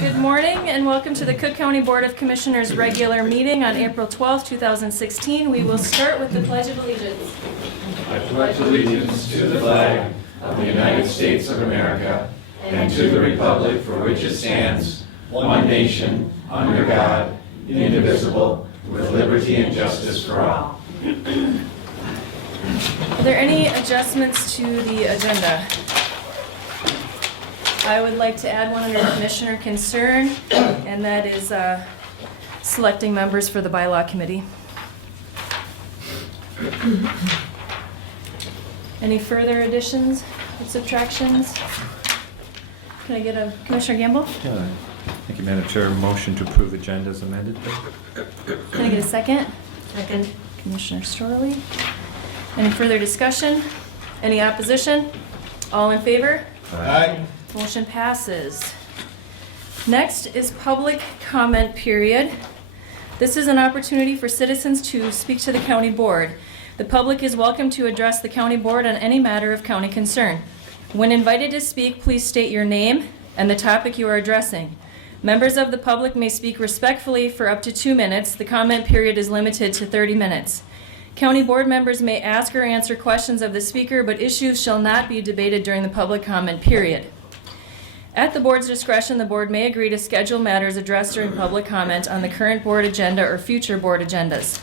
Good morning and welcome to the Cook County Board of Commissioners regular meeting on April 12, 2016. We will start with the Pledge of Allegiance. I pledge allegiance to the flag of the United States of America and to the republic for which it stands, one nation, under God, indivisible, with liberty and justice for all. Are there any adjustments to the agenda? I would like to add one under Commissioner concern, and that is selecting members for the bylaw committee. Any further additions or subtractions? Can I get a Commissioner Gamble? Yeah. Thank you, Madam Chair. Motion to approve agenda as amended. Can I get a second? Second. Commissioner Storley. Any further discussion? Any opposition? All in favor? Aye. Motion passes. Next is public comment period. This is an opportunity for citizens to speak to the county board. The public is welcome to address the county board on any matter of county concern. When invited to speak, please state your name and the topic you are addressing. Members of the public may speak respectfully for up to 2 minutes. The comment period is limited to 30 minutes. County board members may ask or answer questions of the speaker, but issues shall not be debated during the public comment period. At the board's discretion, the board may agree to schedule matters addressed during public comment on the current board agenda or future board agendas.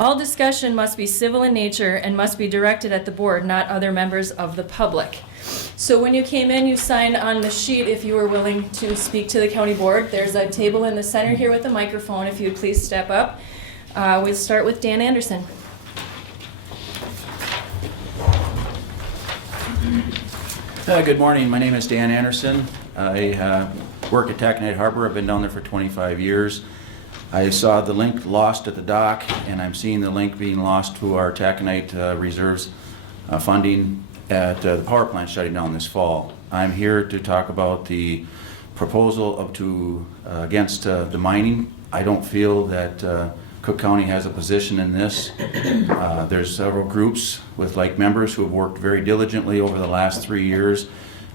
All discussion must be civil in nature and must be directed at the board, not other members of the public. So when you came in, you signed on the sheet if you were willing to speak to the county board. There's a table in the center here with a microphone. If you would please step up. We'll start with Dan Anderson. Good morning. My name is Dan Anderson. I work at Taconite Harbor. I've been down there for 25 years. I saw the link lost at the dock, and I'm seeing the link being lost to our Taconite reserves funding at the power plant shutting down this fall. I'm here to talk about the proposal against the mining. I don't feel that Cook County has a position in this. There's several groups with like members who have worked very diligently over the last 3 years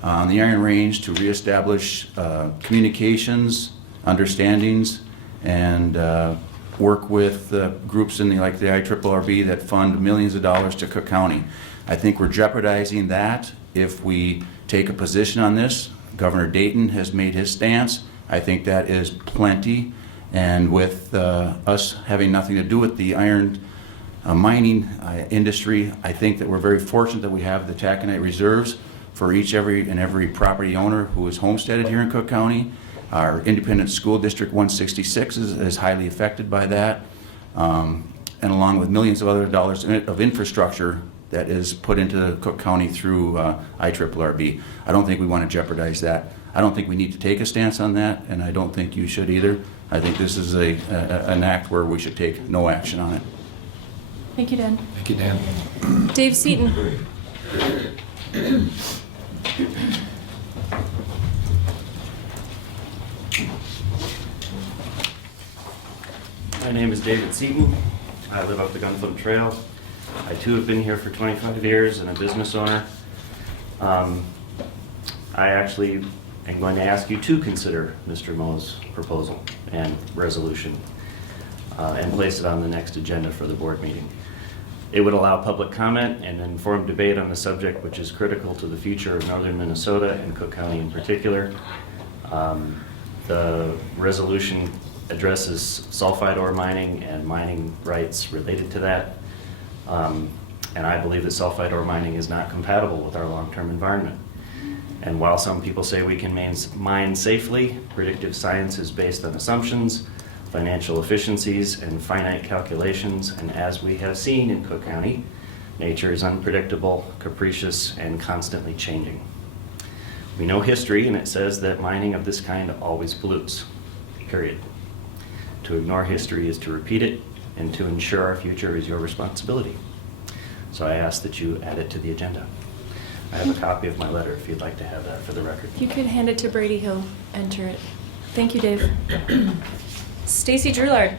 on the Iron Range to reestablish communications, understandings, and work with groups in the IRRB that fund millions of dollars to Cook County. I think we're jeopardizing that if we take a position on this. Governor Dayton has made his stance. I think that is plenty. And with us having nothing to do with the iron mining industry, I think that we're very fortunate that we have the taconite reserves for every property owner who is homesteaded here in Cook County. Our independent school district 166 is highly affected by that, and along with millions of other dollars of infrastructure that is put into Cook County through IRRB. I don't think we want to jeopardize that. I don't think we need to take a stance on that, and I don't think you should either. I think this is an act where we should take no action on it. Thank you, Dan. Thank you, Dan. Dave Seaton. My name is David Seaton. I live up the Gunflint Trail. I too have been here for 25 years and a business owner. I actually am going to ask you to consider Mr. Moe's proposal and resolution and place it on the next agenda for the board meeting. It would allow public comment and informed debate on the subject, which is critical to the future of northern Minnesota and Cook County in particular. The resolution addresses sulfide ore mining and mining rights related to that. And I believe that sulfide ore mining is not compatible with our long-term environment. And while some people say we can mine safely, predictive science is based on assumptions, financial efficiencies, and finite calculations. And as we have seen in Cook County, nature is unpredictable, capricious, and constantly changing. We know history, and it says that mining of this kind always pollutes, period. To ignore history is to repeat it, and to ensure our future is your responsibility. So I ask that you add it to the agenda. I have a copy of my letter if you'd like to have that for the record. If you could hand it to Brady, he'll enter it. Thank you, Dave. Stacy Drulard.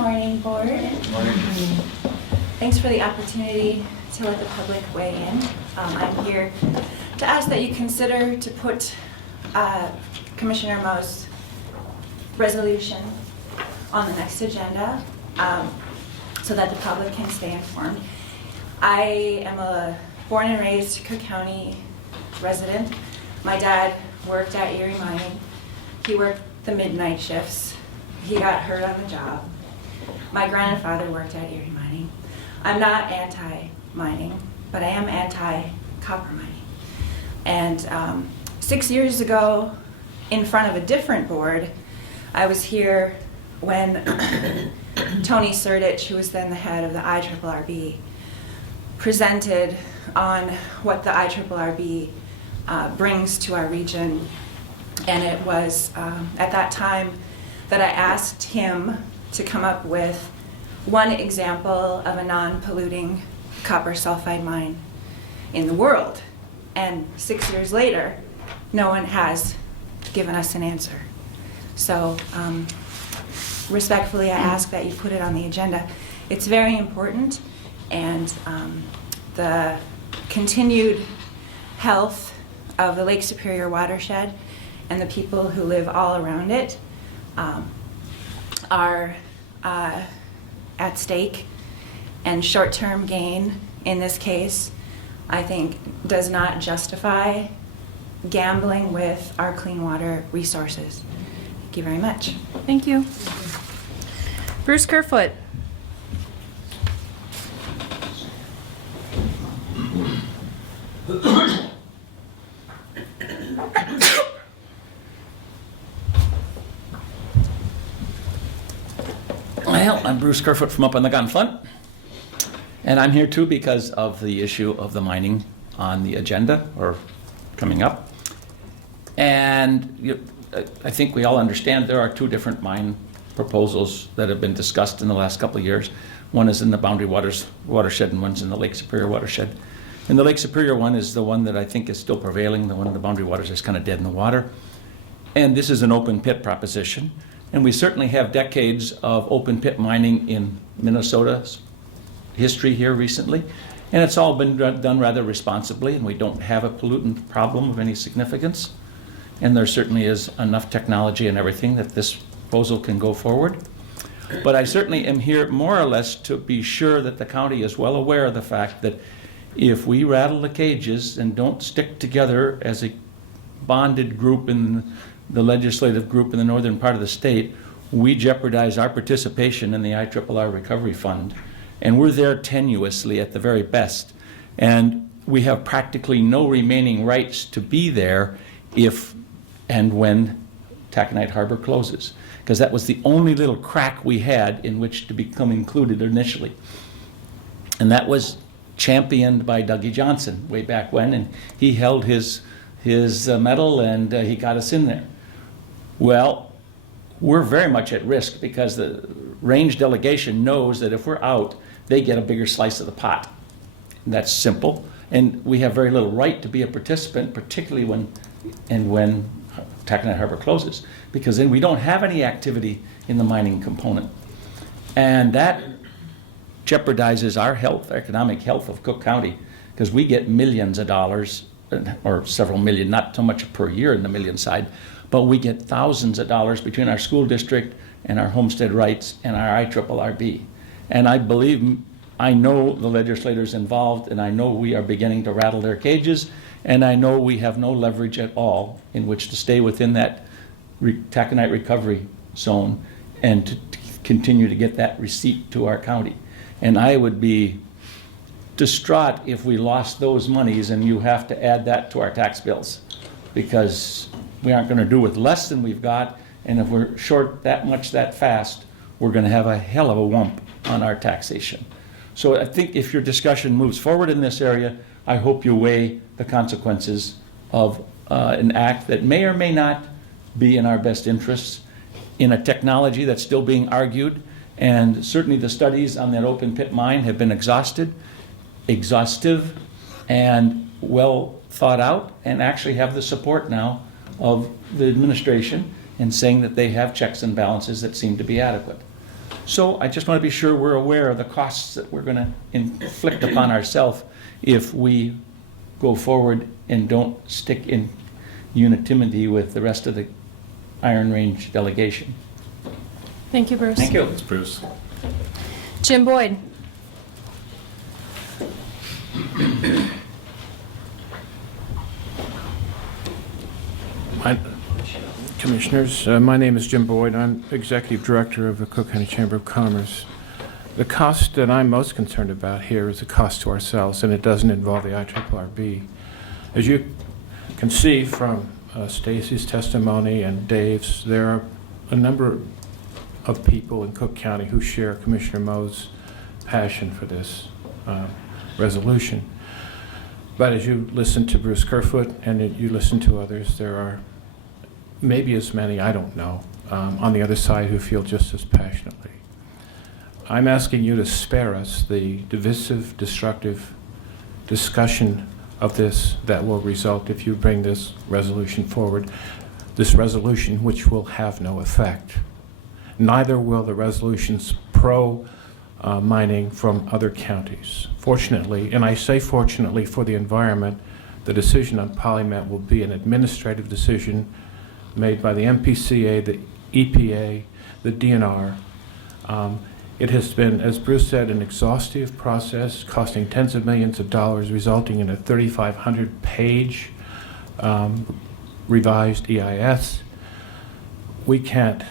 morning, Board. Thanks for the opportunity to let the public weigh in. I'm here to ask that you consider to put Commissioner Mo's resolution on the next agenda so that the public can stay informed. I am a born and raised Cook County resident. My dad worked at Erie Mining. He worked the midnight shifts. He got hurt on the job. My grandfather worked at Erie Mining. I'm not anti-mining, but I am anti-copper mining. And 6 years ago, in front of a different board, I was here when Tony Surdich, who was then the head of the IRRB, presented on what the IRRB brings to our region. And it was at that time that I asked him to come up with one example of a non-polluting copper sulfide mine in the world. And 6 years later, no one has given us an answer. So respectfully, I ask that you put it on the agenda. It's very important, and the continued health of the Lake Superior watershed and the people who live all around it are at stake, and short-term gain in this case, I think, does not justify gambling with our clean water resources. Thank you very much. Thank you. Bruce Kerfoot. Well, I'm Bruce Kerfoot from up on the Gunflint, and I'm here too because of the issue of the mining on the agenda, or coming up. And I think we all understand there are two different mine proposals that have been discussed in the last couple of years. One is in the Boundary Waters watershed, and one's in the Lake Superior watershed. And the Lake Superior one is the one that I think is still prevailing. The one in the Boundary Waters is kind of dead in the water. And this is an open pit proposition. And we certainly have decades of open pit mining in Minnesota's history here recently. And it's all been done rather responsibly, and we don't have a pollutant problem of any significance. And there certainly is enough technology and everything that this proposal can go forward. But I certainly am here more or less to be sure that the county is well aware of the fact that if we rattle the cages and don't stick together as a bonded group in the legislative group in the northern part of the state, we jeopardize our participation in the IRRR Recovery Fund. And we're there tenuously at the very best. And we have practically no remaining rights to be there if and when Taconite Harbor closes, because that was the only little crack we had in which to become included initially. And that was championed by Dougie Johnson way back when, and he held his medal, and he got us in there. Well, we're very much at risk because the range delegation knows that if we're out, they get a bigger slice of the pot. And that's simple. And we have very little right to be a participant, particularly when Taconite Harbor closes, because then we don't have any activity in the mining component. And that jeopardizes our health, economic health of Cook County, because we get millions of dollars, or several million, not so much per year in the million side, but we get thousands of dollars between our school district and our homestead rights and our IRRB. And I know the legislators involved, and I know we are beginning to rattle their cages, and I know we have no leverage at all in which to stay within that taconite recovery zone and to continue to get that receipt to our county. And I would be distraught if we lost those monies and you have to add that to our tax bills, because we aren't going to do with less than we've got, and if we're short that much that fast, we're going to have a hell of a wump on our taxation. So I think if your discussion moves forward in this area, I hope you weigh the consequences of an act that may or may not be in our best interests in a technology that's still being argued. And certainly the studies on that open pit mine have been exhaustive, and well thought out, and actually have the support now of the administration in saying that they have checks and balances that seem to be adequate. So I just want to be sure we're aware of the costs that we're going to inflict upon ourselves if we go forward and don't stick in unanimity with the rest of the Iron Range delegation. Thank you, Bruce. Thank you. Thanks, Bruce. Jim Boyd. Commissioners, my name is Jim Boyd. I'm Executive Director of the Cook County Chamber of Commerce. The cost that I'm most concerned about here is the cost to ourselves, and it doesn't involve the IRRB. As you can see from Stacy's testimony and Dave's, there are a number of people in Cook County who share Commissioner Moe's passion for this resolution. But as you listen to Bruce Kerfoot and you listen to others, there are maybe as many, I don't know, on the other side who feel just as passionately. I'm asking you to spare us the divisive, destructive discussion of this that will result if you bring this resolution forward, this resolution which will have no effect. Neither will the resolutions pro-mining from other counties. Fortunately, and I say fortunately for the environment, the decision on PolyMet will be an administrative decision made by the MPCA, the EPA, the DNR. It has been, as Bruce said, an exhaustive process costing tens of millions of dollars, resulting in a 3,500-page revised EIS. We can't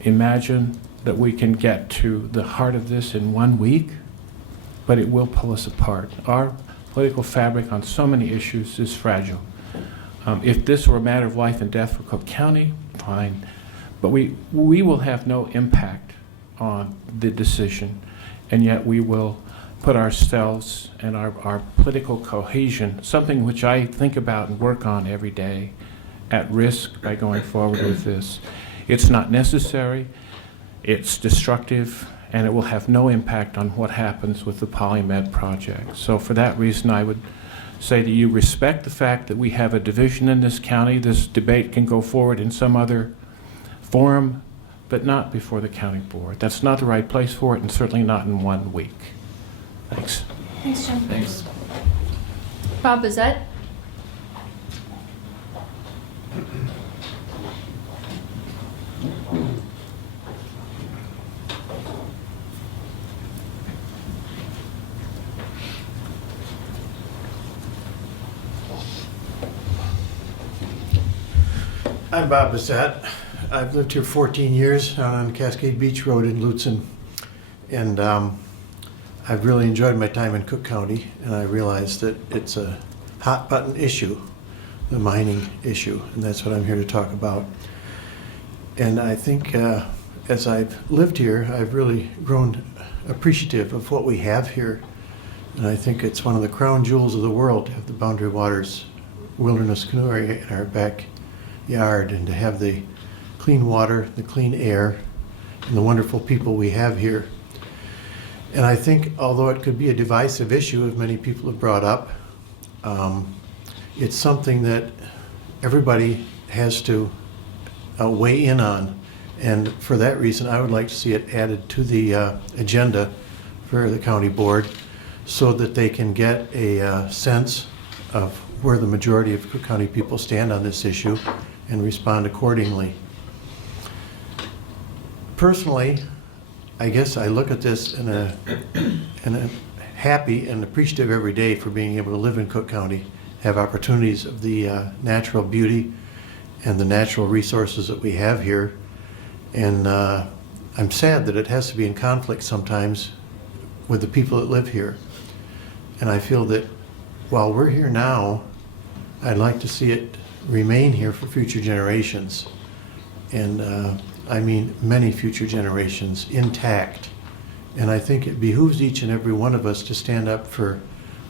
imagine that we can get to the heart of this in 1 week, but it will pull us apart. Our political fabric on so many issues is fragile. If this were a matter of life and death for Cook County, fine, but we will have no impact on the decision, and yet we will put ourselves and our political cohesion, something which I think about and work on every day, at risk by going forward with this. It's not necessary, it's destructive, and it will have no impact on what happens with the PolyMet project. So for that reason, I would say that you respect the fact that we have a division in this county. This debate can go forward in some other forum, but not before the county board. That's not the right place for it, and certainly not in 1 week. Thanks. Thanks, Jim. Thanks. Bob Bezette. I'm Bob Bissett. I've lived here 14 years on Cascade Beach Road in Lutsen, and I've really enjoyed my time in Cook County, and I realize that it's a hot button issue, the mining issue, and that's what I'm here to talk about. And I think as I've lived here, I've really grown appreciative of what we have here, and I think it's one of the crown jewels of the world to have the Boundary Waters Wilderness Canoe Area in our backyard, and to have the clean water, the clean air, and the wonderful people we have here. And I think, although it could be a divisive issue, as many people have brought up, it's something that everybody has to weigh in on. And for that reason, I would like to see it added to the agenda for the county board so that they can get a sense of where the majority of Cook County people stand on this issue and respond accordingly. Personally, I guess I look at this in a happy and appreciative every day for being able to live in Cook County, have opportunities of the natural beauty and the natural resources that we have here. And I'm sad that it has to be in conflict sometimes with the people that live here. And I feel that while we're here now, I'd like to see it remain here for future generations. And I mean many future generations, intact. And I think it behooves each and every one of us to stand up for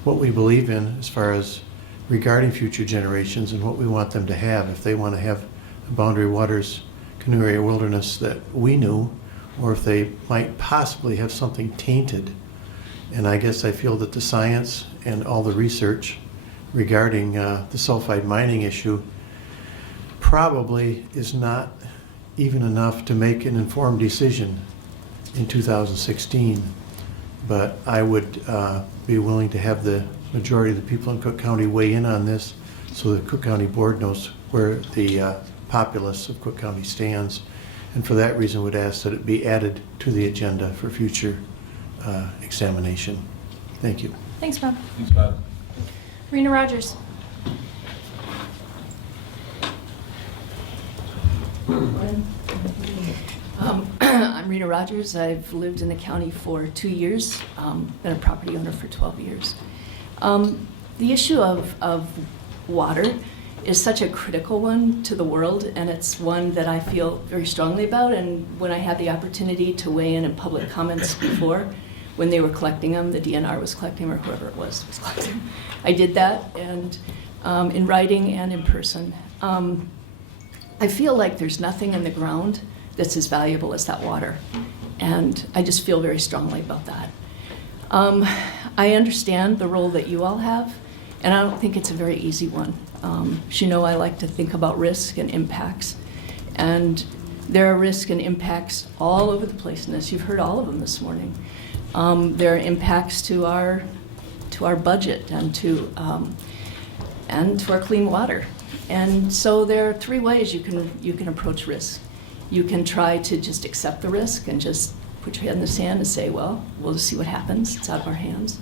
what we believe in as far as regarding future generations and what we want them to have. If they want to have a Boundary Waters Canoe Area Wilderness that we knew, or if they might possibly have something tainted. And I guess I feel that the science and all the research regarding the sulfide mining issue probably is not even enough to make an informed decision in 2016. But I would be willing to have the majority of the people in Cook County weigh in on this so the Cook County Board knows where the populace of Cook County stands. And for that reason, would ask that it be added to the agenda for future examination. Thank you. Thanks, Bob. Thanks, Bob. Rena Rogers. I'm Rita Rogers. I've lived in the county for 2 years, been a property owner for 12 years. The issue of water is such a critical one to the world, and it's one that I feel very strongly about. And when I had the opportunity to weigh in public comments before, when they were collecting them, the DNR was collecting them, or whoever it was collecting them, I did that, and in writing and in person. I feel like there's nothing in the ground that's as valuable as that water, and I just feel very strongly about that. I understand the role that you all have, and I don't think it's a very easy one. As you know, I like to think about risk and impacts, and there are risks and impacts all over the place, and as you've heard all of them this morning. There are impacts to our budget and to our clean water. And so there are 3 ways you can approach risk. You can try to just accept the risk and just put your head in the sand and say, well, we'll just see what happens. It's out of our hands.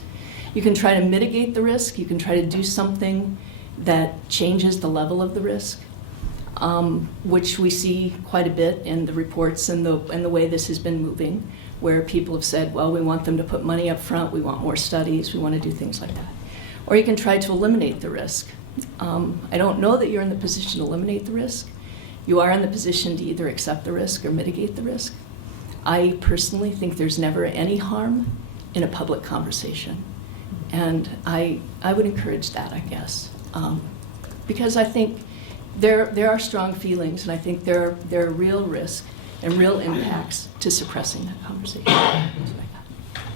You can try to mitigate the risk. You can try to do something that changes the level of the risk, which we see quite a bit in the reports and the way this has been moving, where people have said, well, we want them to put money up front, we want more studies, we want to do things like that. Or you can try to eliminate the risk. I don't know that you're in the position to eliminate the risk. You are in the position to either accept the risk or mitigate the risk. I personally think there's never any harm in a public conversation. And I would encourage that, I guess. Because I think there are strong feelings, and I think there are real risks and real impacts to suppressing that conversation.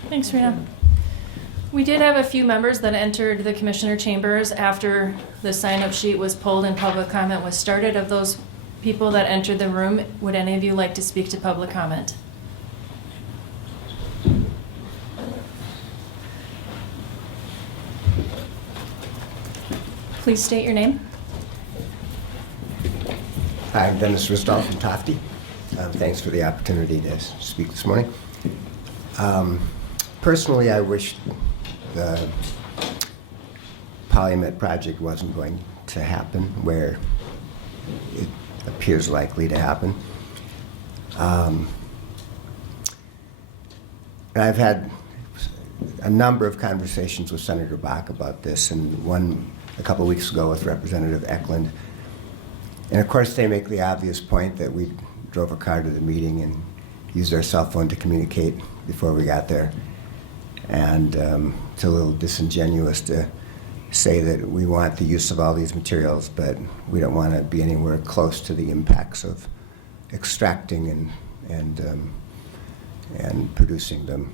Thanks, Rena. We did have a few members that entered the commissioner chambers after the sign-up sheet was pulled and public comment was started. Of those people that entered the room, would any of you like to speak to public comment? Please state your name. Hi, I'm Dennis Ristoff from Tofty. Thanks for the opportunity to speak this morning. Personally, I wish the Polymet project wasn't going to happen where it appears likely to happen. I've had a number of conversations with Senator Bach about this, and one a couple of weeks ago with Representative Eklund. And of course, they make the obvious point that we drove a car to the meeting and used our cell phone to communicate before we got there. And it's a little disingenuous to say that we want the use of all these materials, but we don't want to be anywhere close to the impacts of extracting and producing them.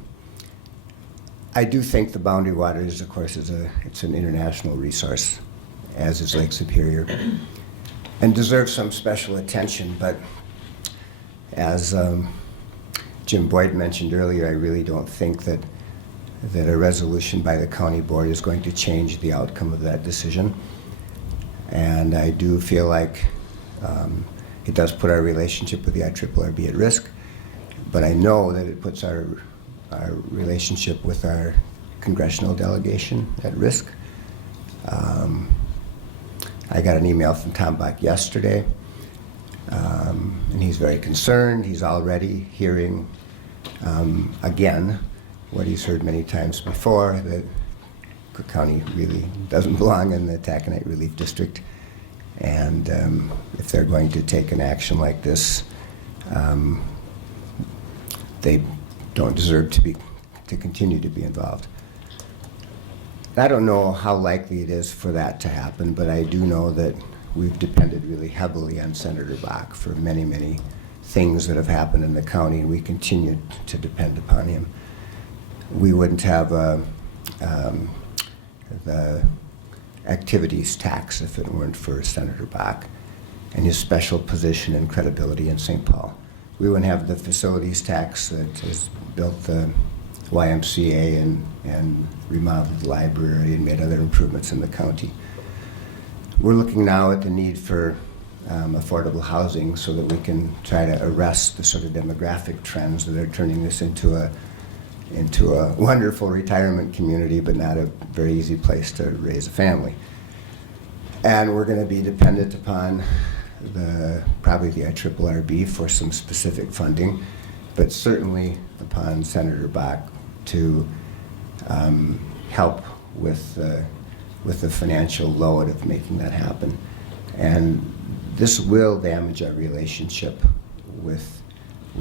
I do think the Boundary Waters, of course, it's an international resource, as is Lake Superior, and deserves some special attention. But as Jim Boyd mentioned earlier, I really don't think that a resolution by the county board is going to change the outcome of that decision. And I do feel like it does put our relationship with the IRRB at risk, but I know that it puts our relationship with our congressional delegation at risk. I got an email from Tom Bach yesterday, and he's very concerned. He's already hearing, again, what he's heard many times before, that Cook County really doesn't belong in the Taconite Relief District. And if they're going to take an action like this, they don't deserve to continue to be involved. I don't know how likely it is for that to happen, but I do know that we've depended really heavily on Senator Bach for many, many things that have happened in the county, and we continue to depend upon him. We wouldn't have the activities tax if it weren't for Senator Bach and his special position and credibility in St. Paul. we wouldn't have the facilities tax that has built the YMCA and remodeled the library and made other improvements in the county. We're looking now at the need for affordable housing so that we can try to arrest the sort of demographic trends that are turning this into a wonderful retirement community, but not a very easy place to raise a family. And we're going to be dependent upon probably the IRRB for some specific funding, but certainly upon Senator Bach to help with the financial load of making that happen. And this will damage our relationship with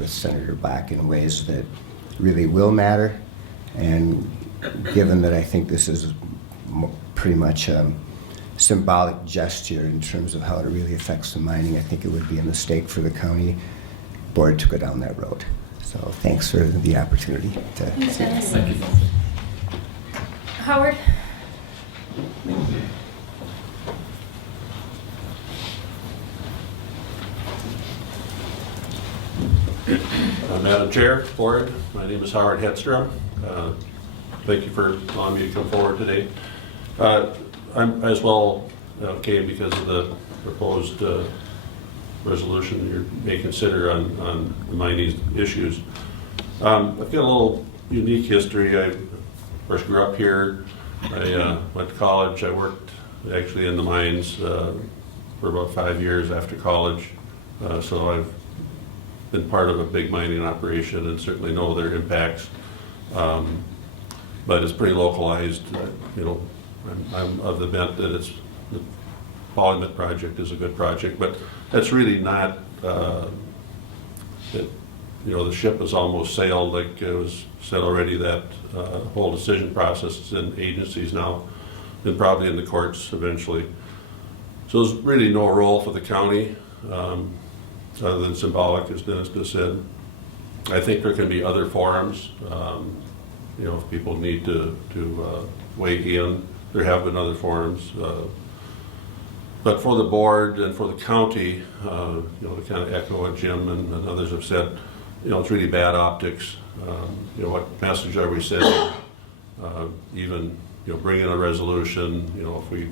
Senator Bach in ways that really will matter. And given that I think this is pretty much a symbolic gesture in terms of how it really affects the mining, I think it would be a mistake for the county board to go down that road. So thanks for the opportunity to. Thanks, Dennis. Thank you. Howard? Madam Chair, Board, my name is Howard Hedstrom. Thank you for allowing me to come forward today. I'm as well came because of the proposed resolution you may consider on the mining issues. I've got a little unique history. I first grew up here. I went to college. I worked actually in the mines for about 5 years after college. So I've been part of a big mining operation and certainly know their impacts. But it's pretty localized. You know, I'm of the bent that the Polymet project is a good project, but that's really not, the ship has almost sailed, like it was said already, that whole decision process is in agencies now and probably in the courts eventually. So there's really no role for the county other than symbolic, as Dennis just said. I think there can be other forums, if people need to weigh in. There have been other forums. But for the board and for the county, to kind of echo what Jim and others have said, it's really bad optics. What message are we sending? Even, bring in a resolution, if we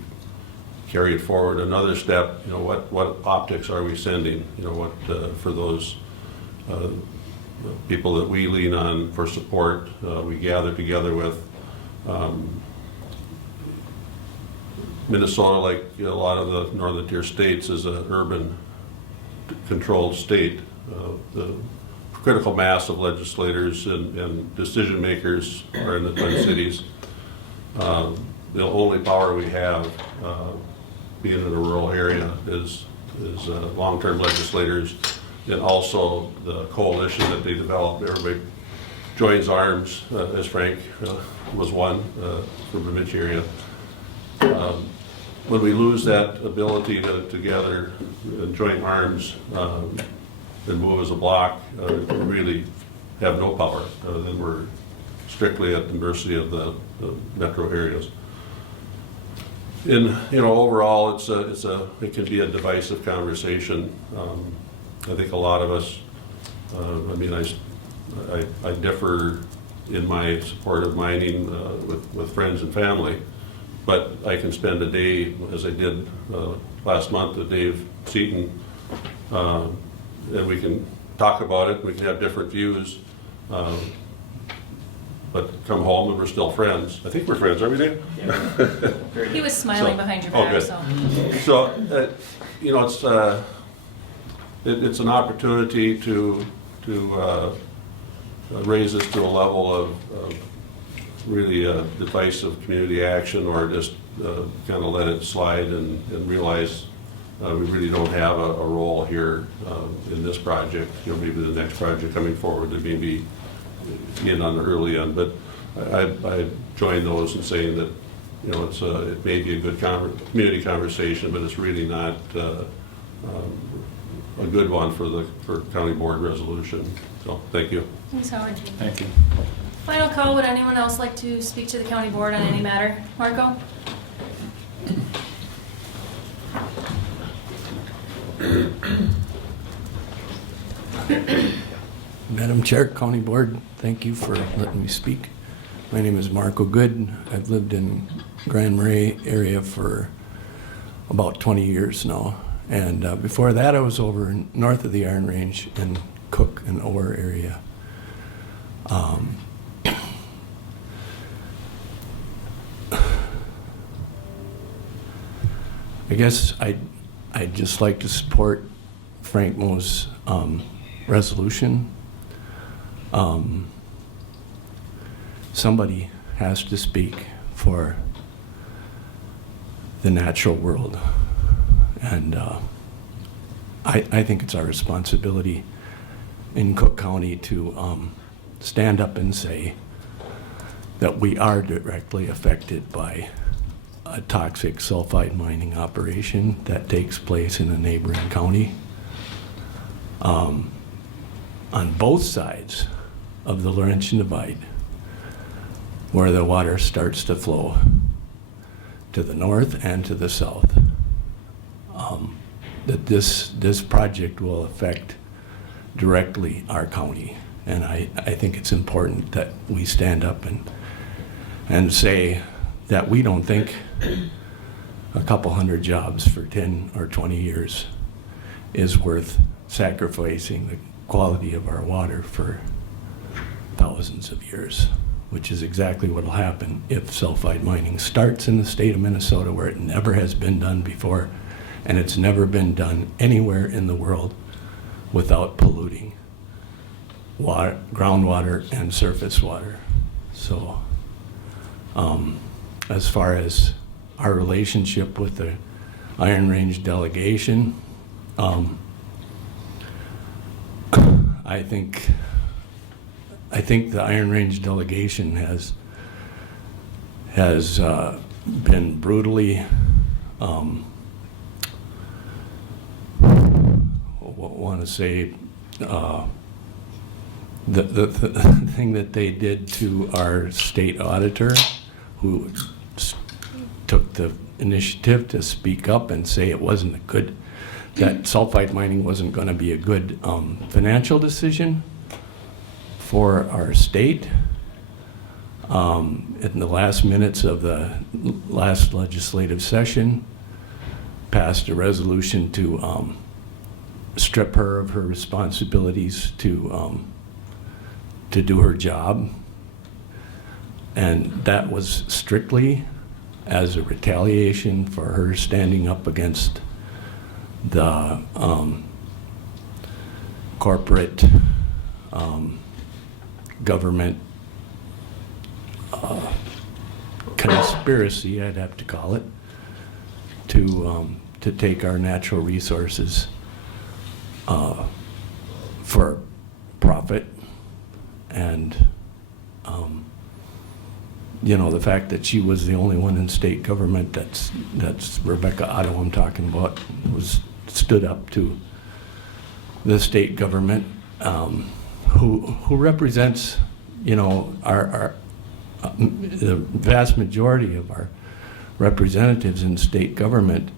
carry it forward another step, what optics are we sending? For those people that we lean on for support, we gather together with. Minnesota, like a lot of the northern tier states, is an urban controlled state. The critical mass of legislators and decision makers are in the Twin Cities. The only power we have, being in a rural area, is long-term legislators, and also the coalition that they develop. Everybody joins arms, as Frank was one from the Bemidji area. When we lose that ability to gather and join arms and move as a block, we really have no power. Then we're strictly at the mercy of the metro areas. Overall, it can be a divisive conversation. I think a lot of us, I differ in my support of mining with friends and family, but I can spend a day, as I did last month with Dave Seaton, and we can talk about it. We can have different views, but come home and we're still friends. I think we're friends, aren't we, Dave? Yeah. He was smiling behind your back, good. so. It's an opportunity to raise this to a level of really divisive community action, or just kind of let it slide and realize we really don't have a role here in this project. Maybe the next project coming forward, there may be in on the early end, but I join those in saying that it may be a good community conversation, but it's really not a good one for county board resolution. So thank you. Thanks, Howard. Thank you. Final call, would anyone else like to speak to the county board on any matter? Marco? Madam Chair, County Board, thank you for letting me speak. My name is Marco Good. I've lived in Grand Marais area for about 20 years now. And before that, I was over north of the Iron Range in Cook and Orr area. I guess I'd just like to support Frank Moe's resolution. Somebody has to speak for the natural world. And I think it's our responsibility in Cook County to stand up and say that we are directly affected by a toxic sulfide mining operation that takes place in a neighboring county. On both sides of the Laurentian Divide, where the water starts to flow to the north and to the south, that this project will affect directly our county. And I think it's important that we stand up and say that we don't think a couple hundred jobs for 10 or 20 years is worth sacrificing the quality of our water for thousands of years, which is exactly what will happen if sulfide mining starts in the state of Minnesota, where it never has been done before, and it's never been done anywhere in the world without polluting water, groundwater and surface water. So as far as our relationship with the Iron Range delegation, I think the Iron Range delegation has been brutally want to say the thing that they did to our state auditor, who took the initiative to speak up and say it wasn't a good, that sulfide mining wasn't going to be a good financial decision for our state. In the last minutes of the last legislative session, passed a resolution to strip her of her responsibilities to do her job. And that was strictly as a retaliation for her standing up against the corporate government conspiracy, I'd have to call it, to take our natural resources for profit. And you know, the fact that she was the only one in state government, that's Rebecca Otto I'm talking about, stood up to the state government, who represents, you know, the vast majority of our representatives in state government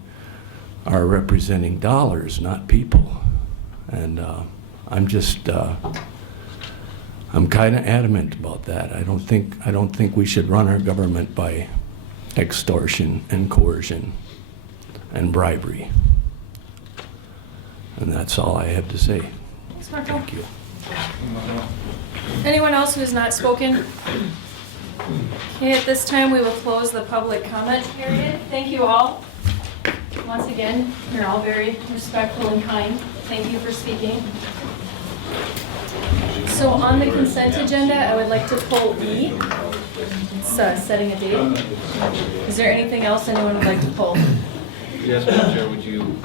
are representing dollars, not people. And I'm kind of adamant about that. I don't think we should run our government by extortion and coercion and bribery. And that's all I have to say. Thanks, Marco. Thank you. Anyone else who has not spoken? Okay, at this time, we will close the public comment period. Thank you all. Once again, you're all very respectful and kind. Thank you for speaking. So on the consent agenda, I would like to pull E. It's setting a date. Is there anything else anyone would like to pull? Yes, Madam Chair, could you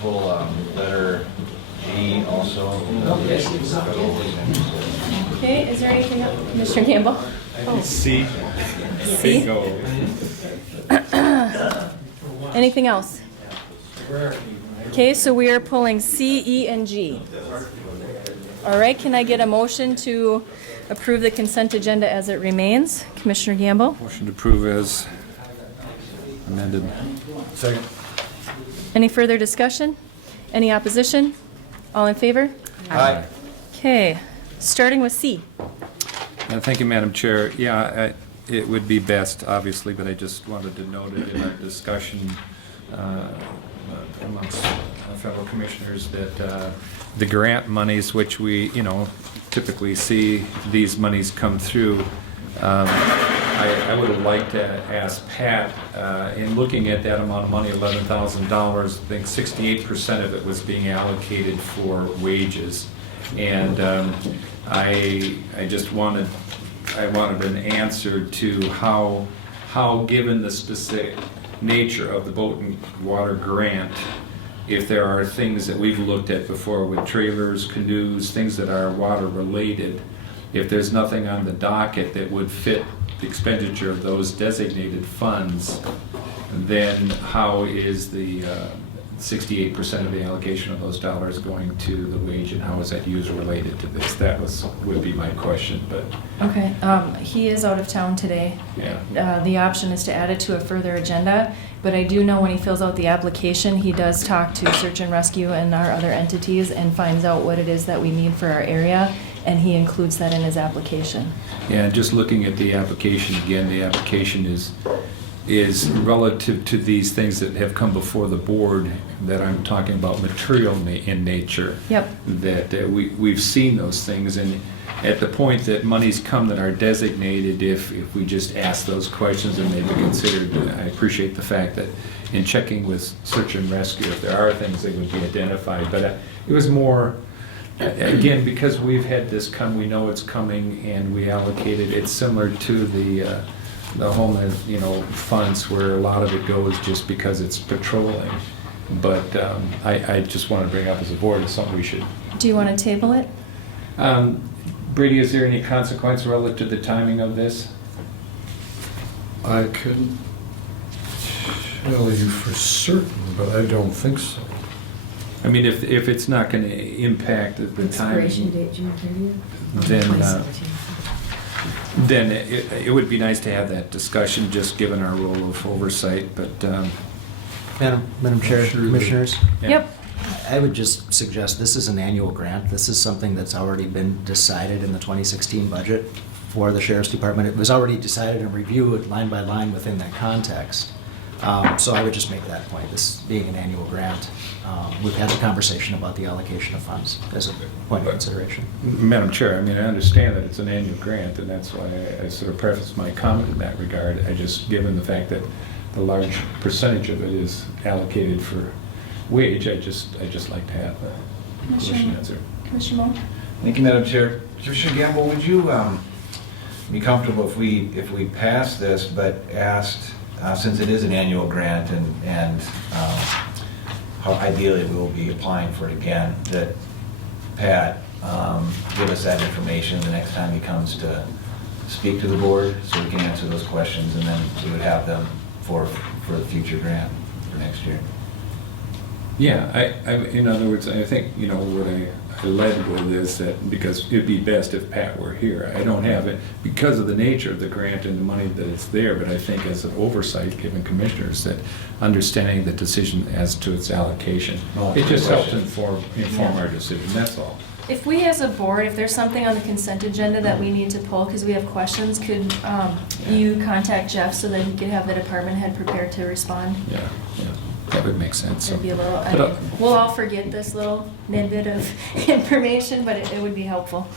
pull letter G also? Okay, is there anything else? Mr. Campbell? Oh. C. C? Anything else? Okay, so we are pulling C, E, and G. All right, can I get a motion to approve the consent agenda as it remains? Commissioner Gamble? Motion to approve as amended. Second. Any further discussion? Any opposition? All in favor? Aye. Okay, starting with C. Thank you, Madam Chair. Yeah, it would be best, obviously, but I just wanted to note it in our discussion amongst fellow commissioners that the grant monies, which we, typically see these monies come through, I would have liked to ask Pat, in looking at that amount of money, $11,000, I think 68% of it was being allocated for wages. And I wanted an answer to how, given the specific nature of the boat and water grant, if there are things that we've looked at before with trailers, canoes, things that are water related, if there's nothing on the docket that would fit the expenditure of those designated funds, then how is the 68% of the allocation of those dollars going to the wage, and how is that used related to this? That would be my question, but. Okay, he is out of town today. Yeah. The option is to add it to a further agenda, but I do know when he fills out the application, he does talk to Search and Rescue and our other entities and finds out what it is that we need for our area, and he includes that in his application. Yeah, just looking at the application again, the application is relative to these things that have come before the board that I'm talking about, material in nature. Yep. That we've seen those things, and at the point that monies come that are designated, if we just ask those questions and they be considered, I appreciate the fact that in checking with Search and Rescue, if there are things, they would be identified. But it was more, again, because we've had this come, we know it's coming, and we allocated. It's similar to the Homeland, funds, where a lot of it goes just because it's patrolling. But I just want to bring up as a board, it's something we should. Do you want to table it? Brady, is there any consequence relative to the timing of this? I couldn't tell you for certain, but I don't think so. I mean, if it's not going to impact the timing. Expiration date, June 30th? Then it would be nice to have that discussion, just given our role of oversight, but. Madam Chair, Commissioners? Yeah. Yep. I would just suggest this is an annual grant. This is something that's already been decided in the 2016 budget for the Sheriff's Department. It was already decided and reviewed line by line within that context. So I would just make that point, this being an annual grant. We've had the conversation about the allocation of funds as a point of consideration. Madam Chair, I mean, I understand that it's an annual grant, and that's why I sort of prefaced my comment in that regard. I just, given the fact that the large percentage of it is allocated for wage, I just like to have a question answer. Commissioner Moe? Thank you, Madam Chair. Commissioner Gamble, would you be comfortable if we pass this, but asked, since it is an annual grant and how ideally we will be applying for it again, that Pat give us that information the next time he comes to speak to the board, so we can answer those questions, and then we would have them for the future grant for next year. Yeah, in other words, I think, what I led with is that, because it'd be best if Pat were here. I don't have it because of the nature of the grant and the money that it's there, but I think as an oversight, given commissioners, that understanding the decision as to its allocation, it just helps inform our decision, that's all. If we as a board, if there's something on the consent agenda that we need to pull because we have questions, could you contact Jeff so that he could have the department head prepared to respond? Yeah, that would make sense. It'd be a little, we'll all forget this little tidbit of information, but it would be helpful.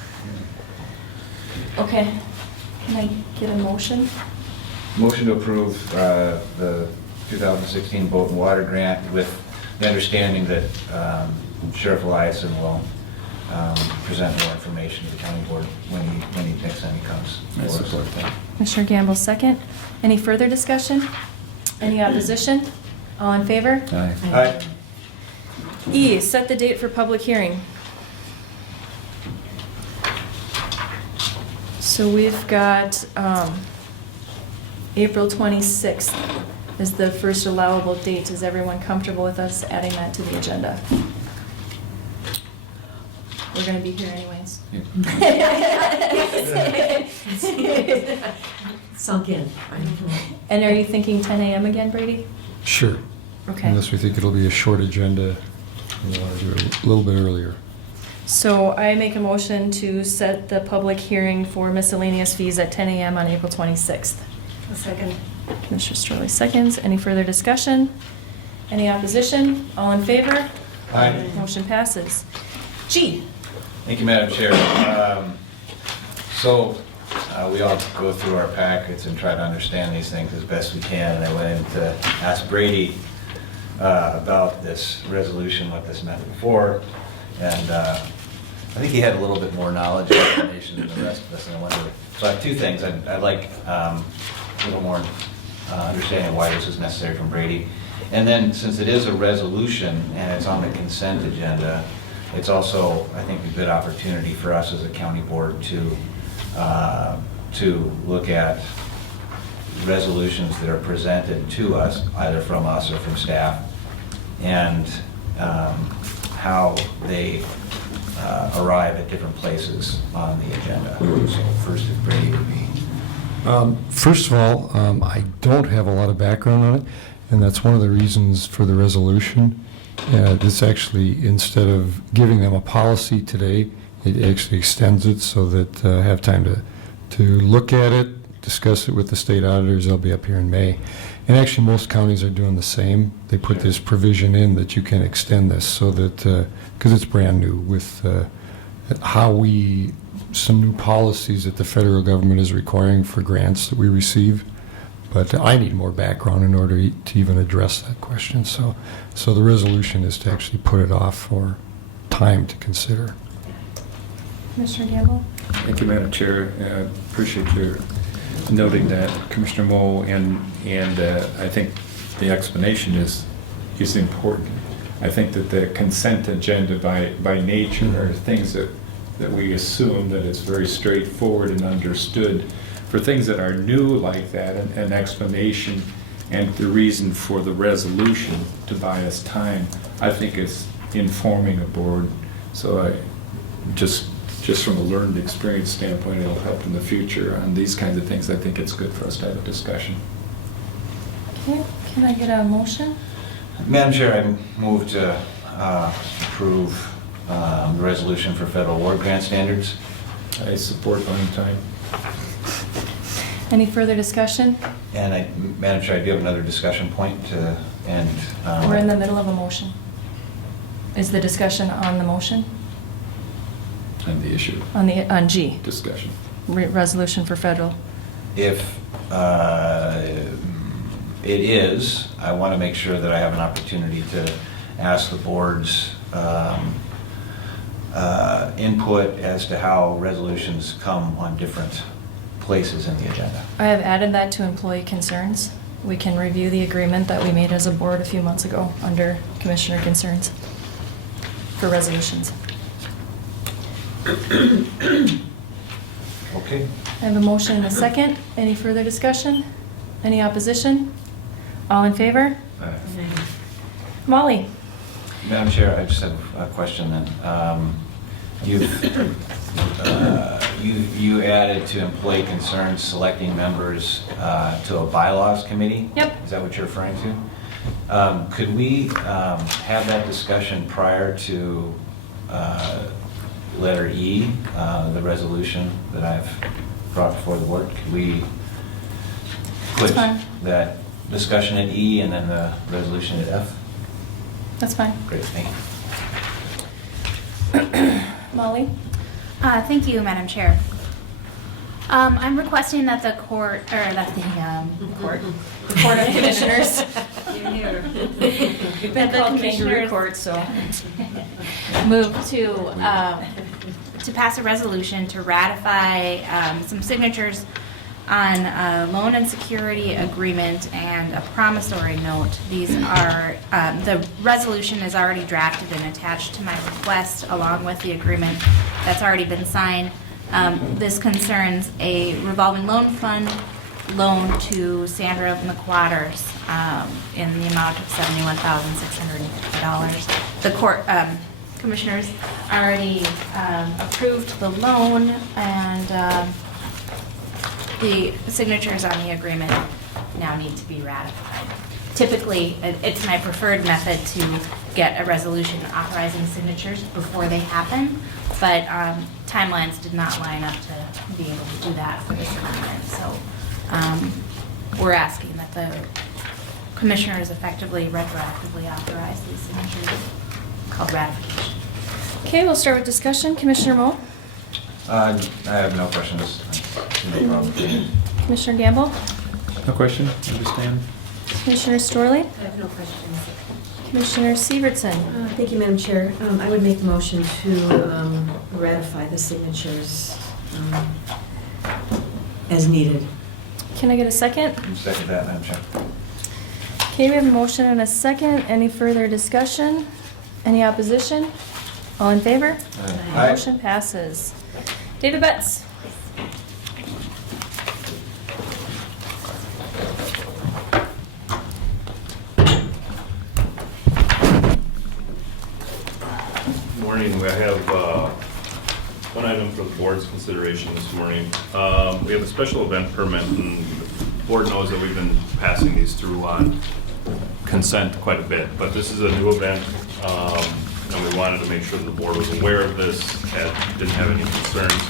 Okay, can I get a motion? Motion to approve the 2016 Boat and Water Grant with the understanding that Sheriff Eliason will present more information to the county board when next time he comes. I support that. Commissioner Gamble, second. Any further discussion? Any opposition? All in favor? Aye. Aye. E, set the date for public hearing. So we've got April 26th is the first allowable date. Is everyone comfortable with us adding that to the agenda? We're going to be here anyways. Sunk in. And are you thinking 10 a.m. again, Brady? Sure. Okay. Unless we think it'll be a short agenda, we want to do it a little bit earlier. So I make a motion to set the public hearing for miscellaneous fees at 10 a.m. on April 26th. A second. Commissioner Stroley seconds. Any further discussion? Any opposition? All in favor? Aye. Motion passes. G. Thank you, Madam Chair. So we all go through our packets and try to understand these things as best we can, and I went in to ask Brady about this resolution, what this meant before, and I think he had a little bit more knowledge and information than the rest of us, and I wonder, so I have two things. I'd like a little more understanding of why this is necessary from Brady. And then, since it is a resolution and it's on the consent agenda, it's also, I think, a good opportunity for us as a county board to look at resolutions that are presented to us, either from us or from staff, and how they arrive at different places on the agenda. So first, if Brady would be. First of all, I don't have a lot of background on it, and that's one of the reasons for the resolution. This actually, instead of giving them a policy today, it actually extends it so that I have time to look at it, discuss it with the state auditors. They'll be up here in May. And actually, most counties are doing the same. They put this provision in that you can extend this so that, because it's brand new with some new policies that the federal government is requiring for grants that we receive. But I need more background in order to even address that question. So the resolution is to actually put it off for time to consider. Commissioner Gamble? Thank you, Madam Chair. Appreciate your noting that, Commissioner Moe, and I think the explanation is important. I think that the consent agenda by nature are things that we assume that it's very straightforward and understood. For things that are new like that, an explanation and the reason for the resolution to buy us time, I think it's informing a board. So I just from a learned experience standpoint, it'll help in the future on these kinds of things. I think it's good for us to have a discussion. Okay, can I get a motion? Madam Chair, I move to approve the resolution for federal award grant standards. I support buying time. Any further discussion? And Madam Chair, I do have another discussion point to end. We're in the middle of a motion. Is the discussion on the motion? On the issue. On G? Discussion. Resolution for federal. If it is, I want to make sure that I have an opportunity to ask the board's input as to how resolutions come on different places in the agenda. I have added that to employee concerns. We can review the agreement that we made as a board a few months ago under commissioner concerns for resolutions. Okay. I have a motion and a second. Any further discussion? Any opposition? All in favor? Aye. Molly? Madam Chair, I just have a question then. You added to employee concerns selecting members to a bylaws committee? Yep. Is that what you're referring to? Could we have that discussion prior to letter E, the resolution that I've brought before the board? Could we put that discussion at E and then the resolution at F? That's fine. Great, thank you. Molly? Thank you, Madam Chair. I'm requesting that the court, or that the court. The Board of Commissioners. You're new. We've been called kangaroo court, so. Move to pass a resolution to ratify some signatures on a loan and security agreement and a promissory note. These are, the resolution is already drafted and attached to my request along with the agreement that's already been signed. This concerns a revolving loan fund loan to Sandra McWaters in the amount of $71,650. The court commissioners already approved the loan, and the signatures on the agreement now need to be ratified. Typically, it's my preferred method to get a resolution authorizing signatures before they happen, but timelines did not line up to be able to do that for this amendment. So we're asking that the commissioners effectively retroactively authorize these signatures, called ratification. Okay, we'll start with discussion. Commissioner Moe? I have no questions. No problem. Commissioner Gamble? No question, understand? Commissioner Storley? I have no questions. Commissioner Severson? Thank you, Madam Chair. I would make the motion to ratify the signatures as needed. Can I get a second? Second that, Madam Chair. Okay, we have a motion and a second. Any further discussion? Any opposition? All in favor? Aye. Motion passes. David Betts? Morning. I have one item for the board's consideration this morning. We have a special event permit, and the board knows that we've been passing these through on consent quite a bit, but this is a new event, and we wanted to make sure that the board was aware of this, didn't have any concerns.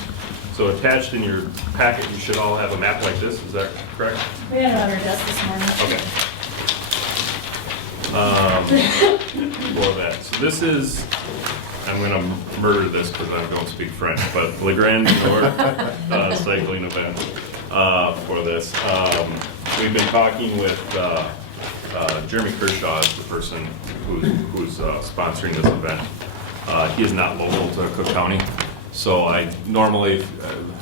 So attached in your packet, you should all have a map like this, is that correct? We had it on our desk this morning. Okay. For that. So this is, I'm going to murder this because I don't speak French, but Le Grand Nord cycling event for this. We've been talking with Jeremy Kershaw is the person who's sponsoring this event. He is not local to Cook County, so I normally,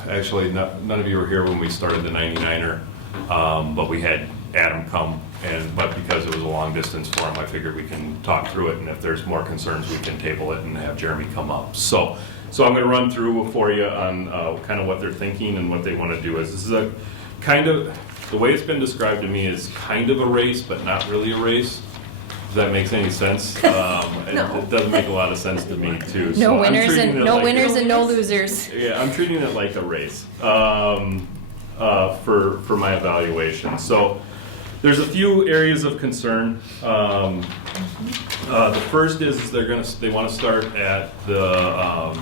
actually, none of you were here when we started the 99er, but we had Adam come, but because it was a long distance for him, I figured we can talk through it, and if there's more concerns, we can table it and have Jeremy come up. So I'm going to run through for you on kind of what they're thinking and what they want to do. This is a kind of, the way it's been described to me is kind of a race, but not really a race. If that makes any sense. It doesn't make a lot of sense to me too. No winners and no losers. Yeah, I'm treating it like a race for my evaluation. So there's a few areas of concern. The first is they want to start at the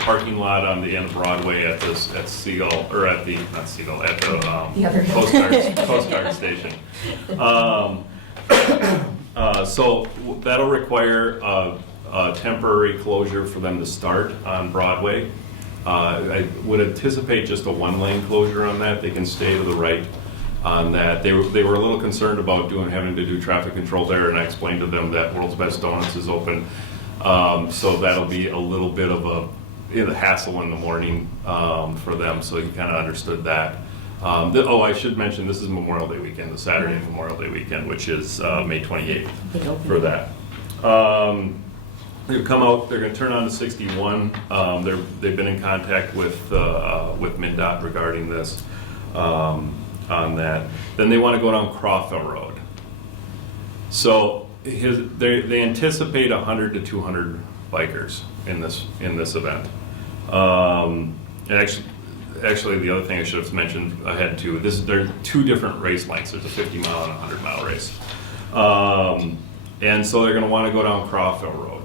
parking lot on the end of Broadway at Seagull, or at the, not Seagull, at the Coast Guard station. So that'll require a temporary closure for them to start on Broadway. I would anticipate just a one-lane closure on that. They can stay to the right on that. They were a little concerned about having to do traffic control there, and I explained to them that World's Best Donuts is open. So that'll be a little bit of a hassle in the morning for them, so he kind of understood that. I should mention, this is Memorial Day weekend, the Saturday Memorial Day weekend, which is May 28th for that. They'll come out, they're going to turn on to 61. They've been in contact with MnDOT regarding this, on that. Then they want to go down Crawford Road. So they anticipate 100 to 200 bikers in this event. And actually, the other thing I should have mentioned ahead too, there are two different race lengths. There's a 50-mile and a 100-mile race. And so they're going to want to go down Crawford Road.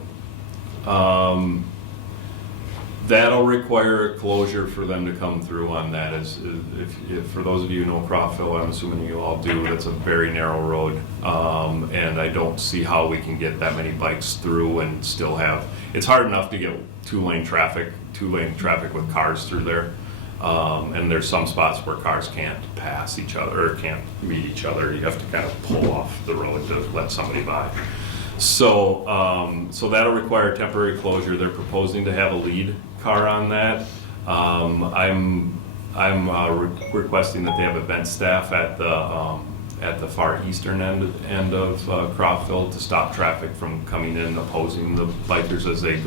That'll require a closure for them to come through on that. If for those of you who know Crawford, I'm assuming you all do, that's a very narrow road. And I don't see how we can get that many bikes through and still have, it's hard enough to get two-lane traffic with cars through there. And there's some spots where cars can't pass each other or can't meet each other. You have to kind of pull off the road to let somebody by. So that'll require temporary closure. They're proposing to have a lead car on that. I'm requesting that they have event staff at the far eastern end of Crawford to stop traffic from coming in, opposing the bikers as they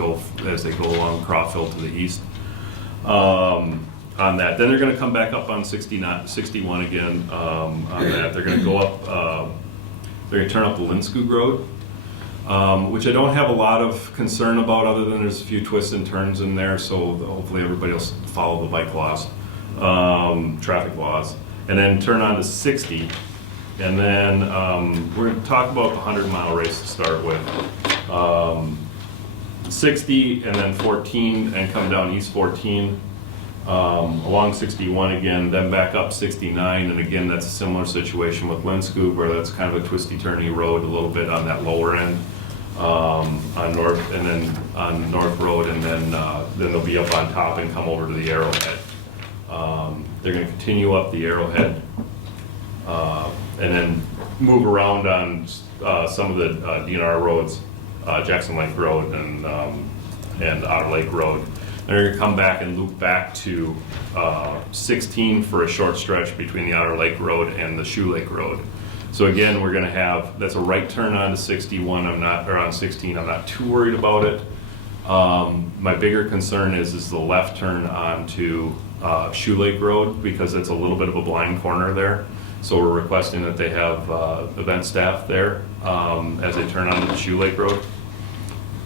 go along Crawford to the east. On that, then they're going to come back up on 61 again. On that, they're going to go up. They're going to turn up the Linskog Road. Which I don't have a lot of concern about, other than there's a few twists and turns in there, so hopefully everybody will follow the bike laws, traffic laws, and then turn on to 60, and then we're going to talk about the 100-mile race to start with. 60 and then 14 and come down East 14, along 61 again, then back up 69, and again, that's a similar situation with Linscoop, where that's kind of a twisty-turny road a little bit on that lower end, on North, and then on North Road, and then they'll be up on top and come over to the Arrowhead. They're gonna continue up the Arrowhead, and then move around on some of the DNR roads, Jackson Lake Road and Otter Lake Road. They're gonna come back and loop back to 16 for a short stretch between the Otter Lake Road and the Shoe Lake Road. So again, we're gonna have, that's a right turn onto 61, or on 16, I'm not too worried about it. My bigger concern is the left turn onto Shoe Lake Road, because it's a little bit of a blind corner there. So we're requesting that they have event staff there as they turn onto the Shoe Lake Road.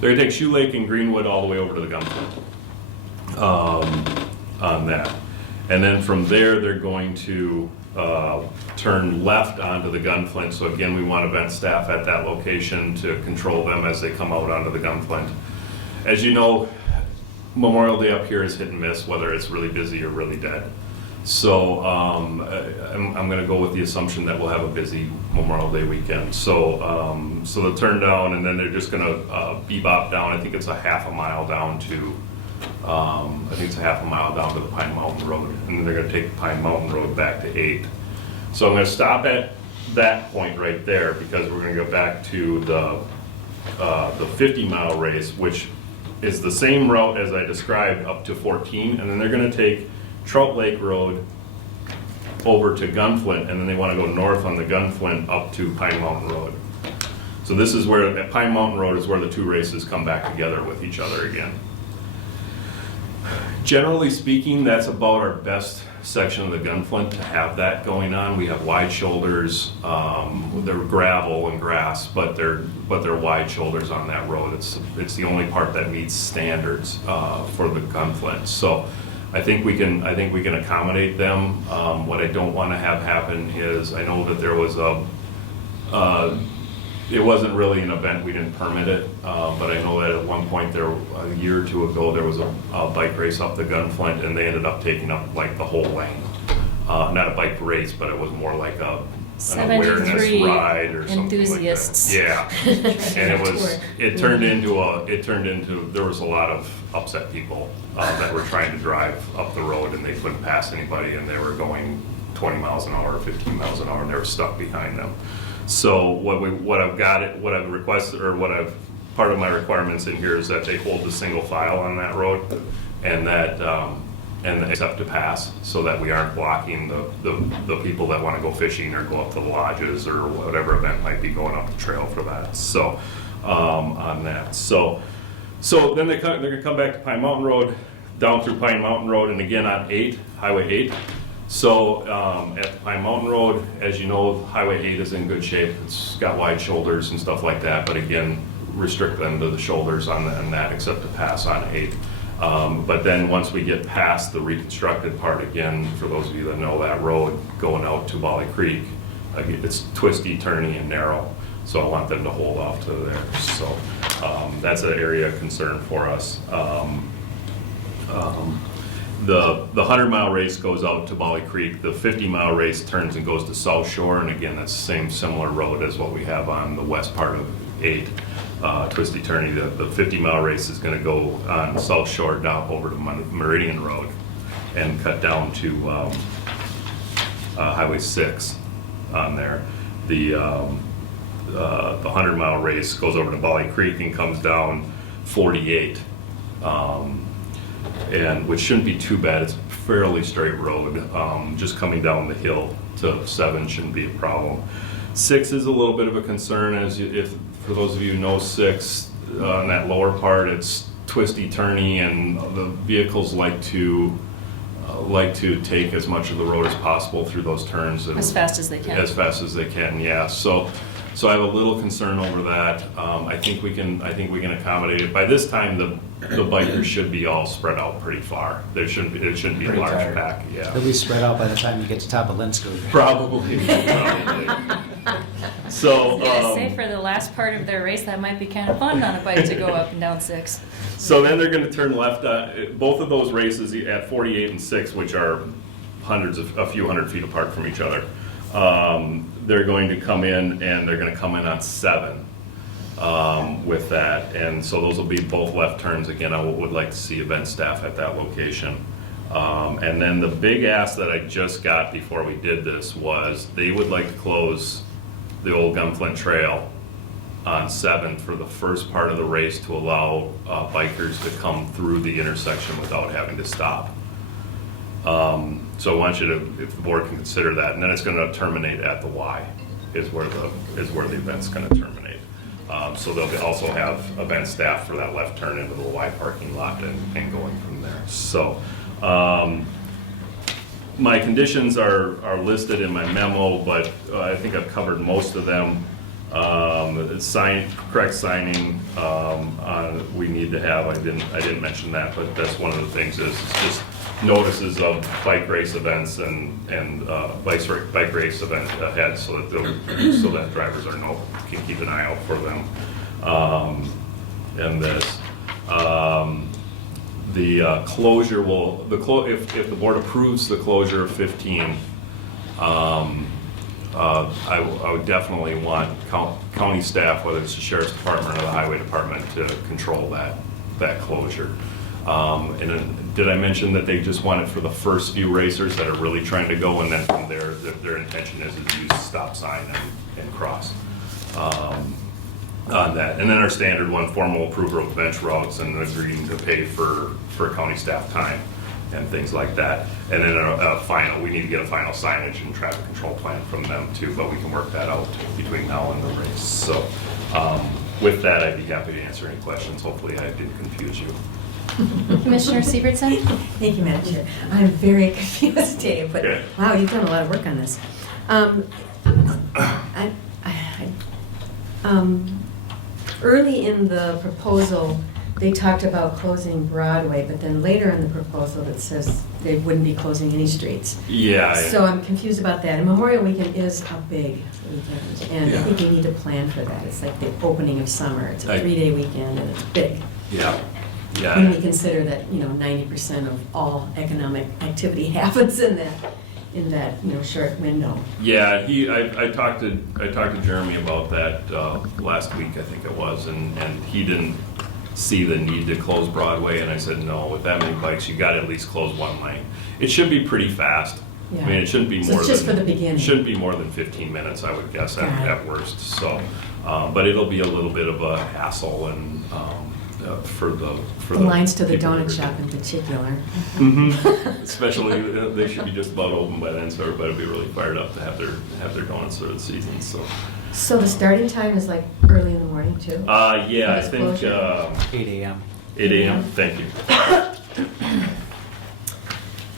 They're gonna take Shoe Lake and Greenwood all the way over to the Gunflint on that. And then from there, they're going to turn left onto the Gunflint. So again, we want event staff at that location to control them as they come out onto the Gunflint. As you know, Memorial Day up here is hit and miss, whether it's really busy or really dead. So I'm going to go with the assumption that we'll have a busy Memorial Day weekend. So so they'll turn down, and then they're just going to bebop down. I think it's a half a mile down to the Pine Mountain Road, and then they're going to take the Pine Mountain Road back to 8. So I'm going to stop at that point right there, because we're going to go back to the 50-mile race, which is the same route as I described up to 14, and then they're going to take Trout Lake Road over to Gunflint, and then they want to go north on the Gunflint up to Pine Mountain Road. So this is where, that Pine Mountain Road is where the two races come back together with each other again. Generally speaking, that's about our best section of the Gunflint to have that going on. We have wide shoulders, they're gravel and grass, but they're wide shoulders on that road. It's the only part that meets standards for the Gunflint. So I think we can accommodate them. What I don't want to have happen is, I know that there was it wasn't really an event, we didn't permit it, but I know that at one point there, a year or two ago, there was a bike race up the Gunflint, and they ended up taking up like the whole lane. Not a bike race, but it was more like an awareness 73 ride or something enthusiasts. like that. Yeah, and it turned into there was a lot of upset people that were trying to drive up the road, and they couldn't pass anybody, and they were going 20 miles an hour, 15 miles an hour, and they were stuck behind them. So what I've requested, or part of my requirements in here is that they hold the single file on that road, and that and accept to pass, so that we aren't blocking the people that want to go fishing or go up to the lodges or whatever event might be going up the trail for that. So on that, so then they're gonna come back to Pine Mountain Road, down through Pine Mountain Road, and again on Highway 8. So at Pine Mountain Road, as you know, Highway 8 is in good shape. It's got wide shoulders and stuff like that, but again, restrict them to the shoulders on that, except to pass on 8. But then once we get past the reconstructed part, again, for those of you that know that road going out to Bolly Creek, it's twisty, turny, and narrow. So I want them to hold off to there. So that's an area of concern for us. The 100-mile race goes out to Bolly Creek. The 50-mile race turns and goes to South Shore, and again, that's the same similar road as what we have on the west part of 8, twisty turny. The 50-mile race is going to go on South Shore down over to Meridian Road and cut down to Highway 6 on there. The 100-mile race goes over to Bolly Creek and comes down 48. And which shouldn't be too bad. It's a fairly straight road. Just coming down the hill to 7 shouldn't be a problem. 6 is a little bit of a concern, if for those of you who know 6, on that lower part, it's twisty, turny, and the vehicles like to take as much of the road as possible through those turns. And As fast as they can. As fast as they can, yeah. So I have a little concern over that. I think we can accommodate it. By this time, the bikers should be all spread out pretty far. It shouldn't be a large pack, yeah. They'll be spread out by the time you get to top of Linscoop. Probably. So, I was gonna say for the last part of their race, that might be kind of fun on a bike to go up and down 6. so then they're gonna turn left, both of those races at 48 and 6, which are a few hundred feet apart from each other. They're going to come in, and they're gonna come in on 7 with that. And so those will be both left turns. Again, I would like to see event staff at that location. And then the big ask that I just got before we did this was they would like to close the old Gunflint Trail on 7 for the first part of the race to allow bikers to come through the intersection without having to stop. So I want you to, if the board can consider that, and then it's going to terminate at the Y, is where the event's going to terminate. So they'll also have event staff for that left turn into the Y parking lot and going from there. So my conditions are listed in my memo, but I think I've covered most of them. Correct signing we need to have. I didn't mention that, but that's one of the things is just notices of bike race events and bike race event ahead, so that drivers can keep an eye out for them. And this. The closure if the board approves the closure of 15, I would definitely want county staff, whether it's the sheriff's department or the highway department, to control that closure. And then, did I mention that they just want it for the first few racers that are really trying to go, and then from there, their intention is to use stop sign and cross on that. And then our standard one, formal approval of bench routes and agreeing to pay for county staff time and things like that. And then we need to get a final signage and traffic control plan from them too, but we can work that out between now and the race. So with that, I'd be happy to answer any questions. Hopefully I didn't confuse you. Commissioner Siebertson? Thank you, Madam Chair. I'm very confused, Dave, but Okay. wow, you've done a lot of work on this. Early in the proposal, they talked about closing Broadway, but then later in the proposal, it says they wouldn't be closing any streets. Yeah. So I'm confused about that. And Memorial Weekend is a big weekend, and I think we need to plan for that. It's like the opening of summer. It's a 3-day weekend, and it's big. Yeah. When we consider that, 90% of all economic activity happens in that short window. Yeah, I talked to Jeremy about that last week, I think it was, and he didn't see the need to close Broadway, and I said, no, with that many bikes, you got to at least close one lane. It should be pretty fast. Yeah. I mean, it shouldn't be So more it's than. just for the beginning. It shouldn't be more than 15 minutes, I would guess, at worst. So, but it'll be a little bit of a hassle and for the lines to the people that donut are- shop in particular. Mm-hmm. Especially, they should be just about open by then, so everybody will be really fired up to have their donuts for the season. So, So the starting time is like early in the morning too? yeah, I For think disclosure? 8 a.m. 8 a.m. Thank you.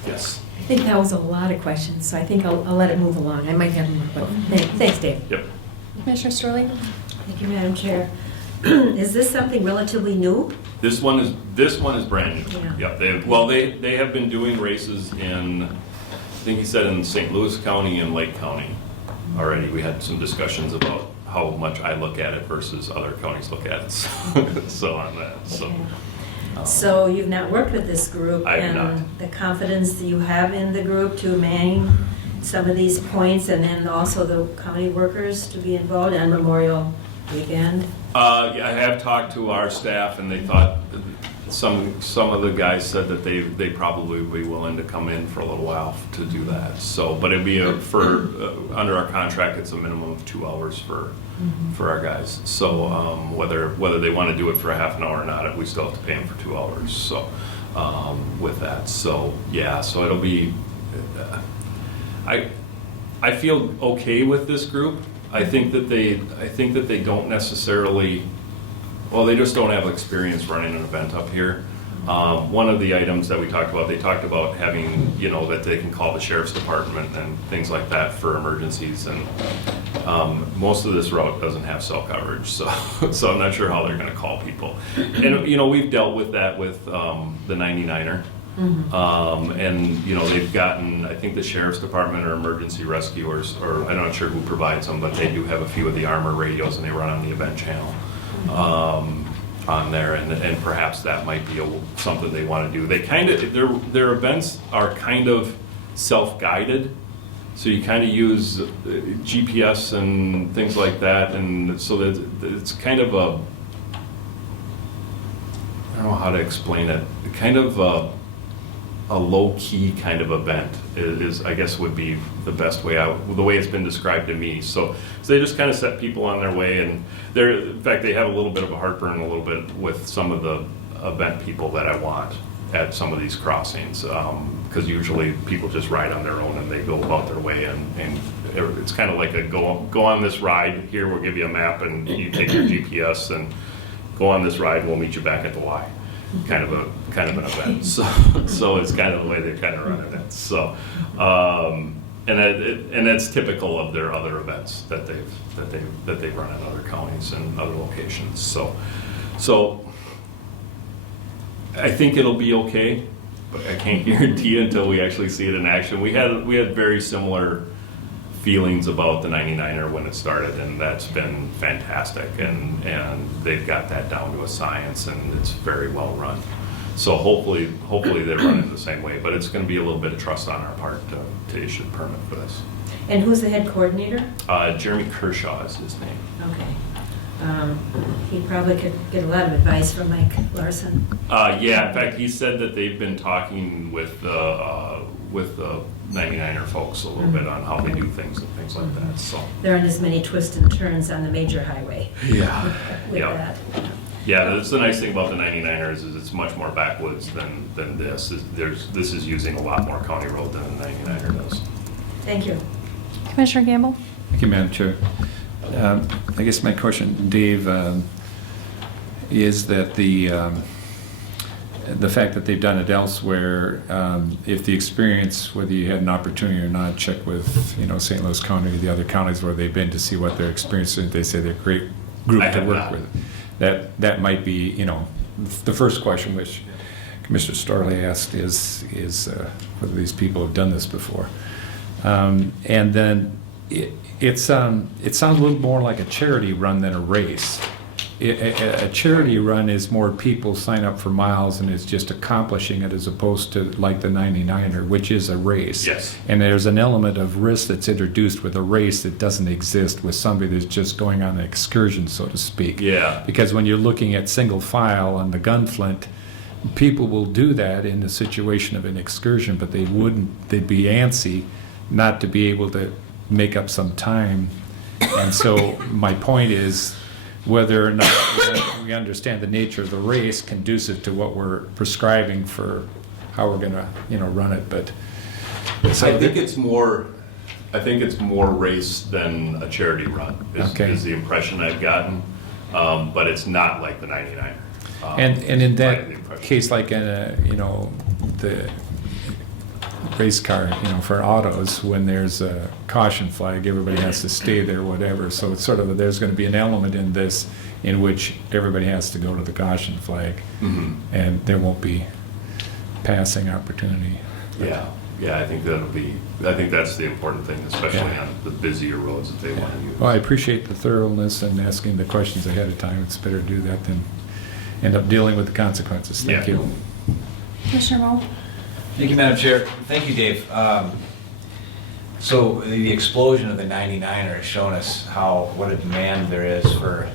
Yes. I think that was a lot of questions, so I think I'll let it move along. I might have more, but thanks, Dave. Yep. Commissioner Sterling? Thank you, Madam Chair. Is this something relatively new? This one is brand new. Yeah. Yep. They have been doing races in, I think he said in St. Louis County and Lake County already. We had some discussions about how much I look at it versus other counties look at it. So on that. So. So you've not worked with this group? I have not. And the confidence that you have in the group to man some of these points, and then also the county workers to be involved on Memorial Weekend? Yeah, I have talked to our staff, and they thought some of the guys said that they probably would be willing to come in for a little while to do that. So, but it'd be under our contract, it's a minimum of 2 hours for our guys. So whether they want to do it for a half an hour or not, we still have to pay them for 2 hours. So with that, so yeah, so it'll be. I feel okay with this group. I think that they don't necessarily, well, they just don't have experience running an event up here. One of the items that we talked about, they talked about having, that they can call the sheriff's department and things like that for emergencies. And most of this route doesn't have cell coverage, so I'm not sure how they're going to call people. And we've dealt with that with the 99er. And, you know, they've gotten, I think the sheriff's department or emergency rescuers, or I'm not sure who provides them, but they do have a few of the armor radios and they run on the event channel on there, and perhaps that might be something they want to do. They kind of, their events are kind of self-guided, so you kind of use GPS and things like that, and so that it's kind of a, I don't know how to explain it, kind of a low-key kind of event is I guess would be the best way out, the way it's been described to me. So they just kind of set people on their way, and in fact, they have a little bit of a heartburn a little bit with some of the event people that I want at some of these crossings, because usually people just ride on their own and they go about their way, and it's kind of like a go on this ride, here we'll give you a map and you take your GPS and go on this ride, we'll meet you back at the Y. Kind of an event. So it's kind of the way they're kind of running it. So and that's typical of their other events that they've run in other counties and other locations. So I think it'll be okay, but I can't guarantee until we actually see it in action. We had very similar feelings about the 99er when it started, and that's been fantastic, and they've got that down to a science, and it's very well run. So hopefully they run it the same way, but it's going to be a little bit of trust on our part to issue the permit for this. And who's the head coordinator? Jeremy Kershaw is his name. Okay. He probably could get a lot of advice from Mike Larson. Yeah, in fact, he said that they've been talking with the 99er folks a little bit on how they do things and things like that. So There aren't as many twists and turns on the major highway. Yeah. With Yeah. that. Yeah, that's the nice thing about the 99ers is it's much more backwoods than this. This is using a lot more county road than the 99er does. Thank you. Commissioner Gamble? Thank you, Madam Chair. I guess my question, Dave, is that the fact that they've done it elsewhere, if the experience, whether you had an opportunity or not, check with, St. Louis County or the other counties where they've been to see what their experience is. They say they're a great group to work with. That might be, the first question which Commissioner Starley asked is whether these people have done this before. And then it sounds a little more like a charity run than a race. A charity run is more people sign up for miles and it's just accomplishing it, as opposed to like the 99er, which is a race. Yes. And there's an element of risk that's introduced with a race that doesn't exist with somebody that's just going on an excursion, so to speak. Yeah. Because when you're looking at single file on the gunflint, people will do that in the situation of an excursion, but they'd be antsy not to be able to make up some time. And so my point is, whether or not we understand the nature of the race conducive to what we're prescribing for how we're going to, run it. But I think it's more race than a charity run. Is the impression I've gotten, but it's not like the 99er. And in that case, like in the race car, for autos, when there's a caution flag, everybody has to stay there, whatever. So it's sort of, there's going to be an element in this in which everybody has to go to the caution flag, and there won't be passing opportunity. Yeah, I think that's the important thing, especially on the busier roads that they want to use. Well, I appreciate the thoroughness and asking the questions ahead of time. It's better to do that than end up dealing with the consequences. Thank you. Commissioner Moe? Thank you, Madam Chair. Thank you, Dave. So the explosion of the 99er has shown us what a demand there is for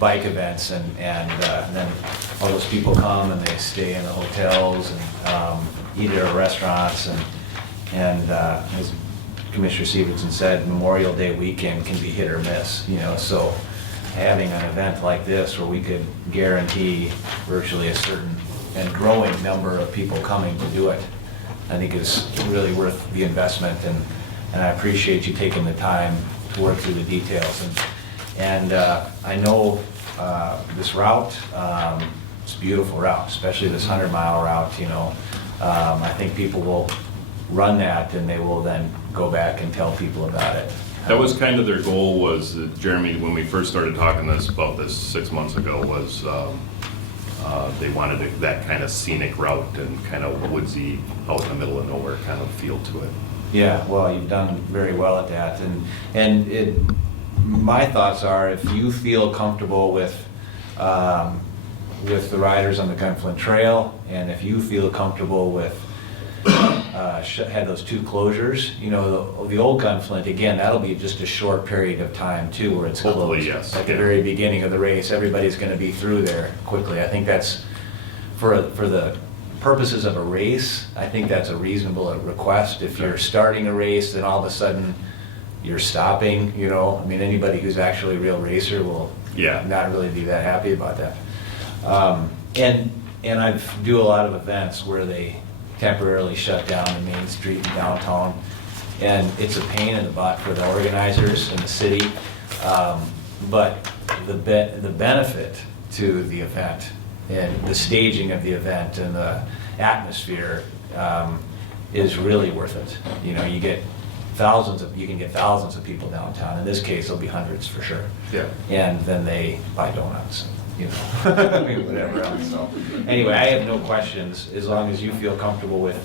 bike events, and then all those people come and they stay in the hotels and eat at our restaurants, and as Commissioner Stevenson said, Memorial Day weekend can be hit or miss. So having an event like this where we could guarantee virtually a certain and growing number of people coming to do it, I think is really worth the investment, and I appreciate you taking the time to work through the details. And I know this route, it's a beautiful route, especially this 100-mile route. I think people will run that and they will then go back and tell people about it. That was kind of their goal, was Jeremy, when we first started talking about this 6 months ago, was They wanted that kind of scenic route and kind of woodsy, out in the middle of nowhere kind of feel to it. Yeah, well, you've done very well at that, and my thoughts are, if you feel comfortable with the riders on the Gunflint Trail, and if you feel comfortable with had those 2 closures, you know, the old Gunflint, again, that'll be just a short period of time too, where it's Hopefully, closed. yes. At the Yeah. very beginning of the race, everybody's going to be through there quickly. I think that's for the purposes of a race, I think that's a reasonable request. If you're starting a race, then all of a sudden you're stopping, you know, I mean, anybody who's actually a real racer will not really be that happy about that. And I do a lot of events where they temporarily shut down the main street in downtown, and it's a pain in the butt for the organizers and the city. But the benefit to the event and the staging of the event and the atmosphere is really worth it. You know, you can get thousands of people downtown. In this case, it'll be hundreds for sure. Yeah. And then they buy donuts, you know, I mean, whatever else. So anyway, I have no questions. As long as you feel comfortable with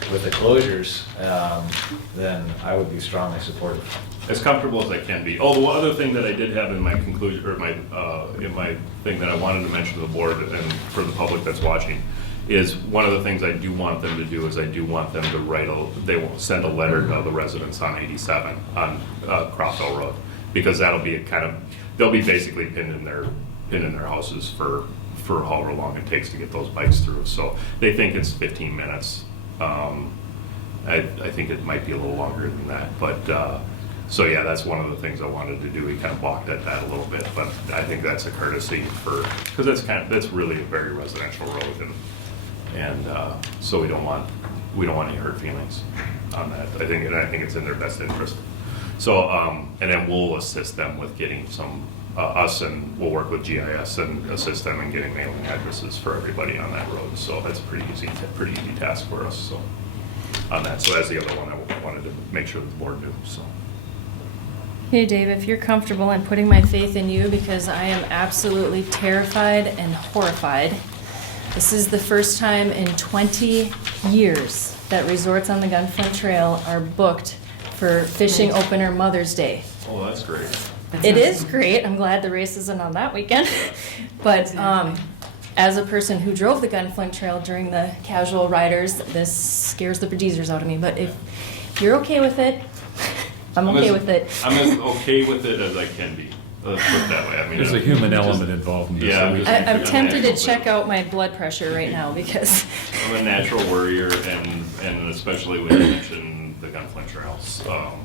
the closures, then I would be strongly supportive. As comfortable as I can be. Oh, the one other thing that I did have in my conclusion, or in my thing that I wanted to mention to the board and for the public that's watching, is one of the things I do want them to do is I do want them to they will send a letter to the residents on 87 on Croftville Road, because that'll be they'll be basically pinned in their houses for however long it takes to get those bikes through. So they think it's 15 minutes. I think it might be a little longer than that, but so yeah, that's one of the things I wanted to do. We kind of balked at that a little bit, but I think that's a courtesy because that's really a very residential road, and so we don't want any hurt feelings on that. I think it's in their best interest. So and then we'll assist them with getting some and we'll work with GIS and assist them in getting mailing addresses for everybody on that road. So that's a pretty easy task for us. So on that, so that's the other one I wanted to make sure that the board knew. So. Hey Dave, if you're comfortable in putting my faith in you, because I am absolutely terrified and horrified. This is the first time in 20 years that resorts on the Gunflint Trail are booked for fishing opener Mother's Day. Oh, that's great. It is great. I'm glad the race isn't on that weekend. But as a person who drove the Gunflint Trail during the casual riders, this scares the bejesus out of me. But if you're okay with it, I'm okay with it. I'm as okay with it as I can be. Let's put it that way. I mean, There's a human element involved in this. Yeah. I'm tempted to check out my blood pressure right now because I'm a natural worrier, and especially when you mention the Gunflint Trails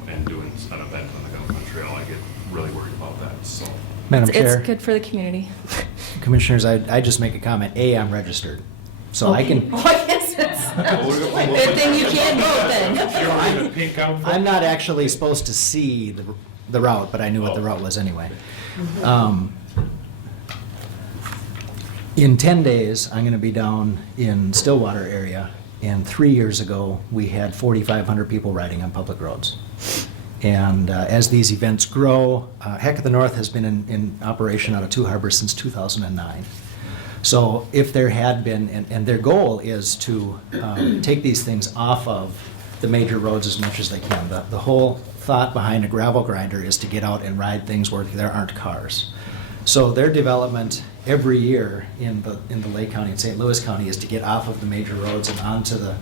and doing an event on the Gunflint Trail, I get really worried about that. So, Madam Chair. It's good for the community. Commissioners, I just make a comment. I'm registered, so I can. Oh, I guess it's good thing you can't vote then. I'm not actually supposed to see the route, but I knew what the route was anyway. In 10 days, I'm going to be down in Stillwater area, and 3 years ago, we had 4,500 people riding on public roads. And as these events grow, Heck of the North has been in operation out of Two Harbors since 2009. So if there had been, and their goal is to take these things off of the major roads as much as they can. The whole thought behind a gravel grinder is to get out and ride things where there aren't cars. So their development every year in the Lake County and St. Louis County is to get off of the major roads and onto the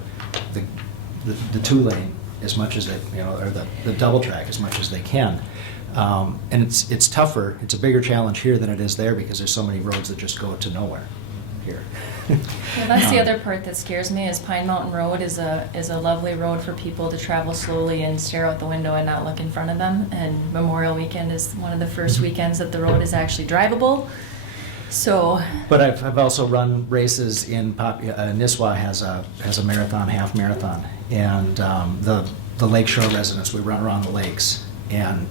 two-lane as much as they, or the double track as much as they can. And it's tougher, it's a bigger challenge here than it is there because there's so many roads that just go to nowhere here. Well, that's the other part that scares me is Pine Mountain Road is a lovely road for people to travel slowly and stare out the window and not look in front of them. And Memorial Weekend is one of the first weekends that the road is actually drivable. So. But I've also run races in Nisswa has a marathon, half marathon, and the Lakeshore residents, we run around the lakes, and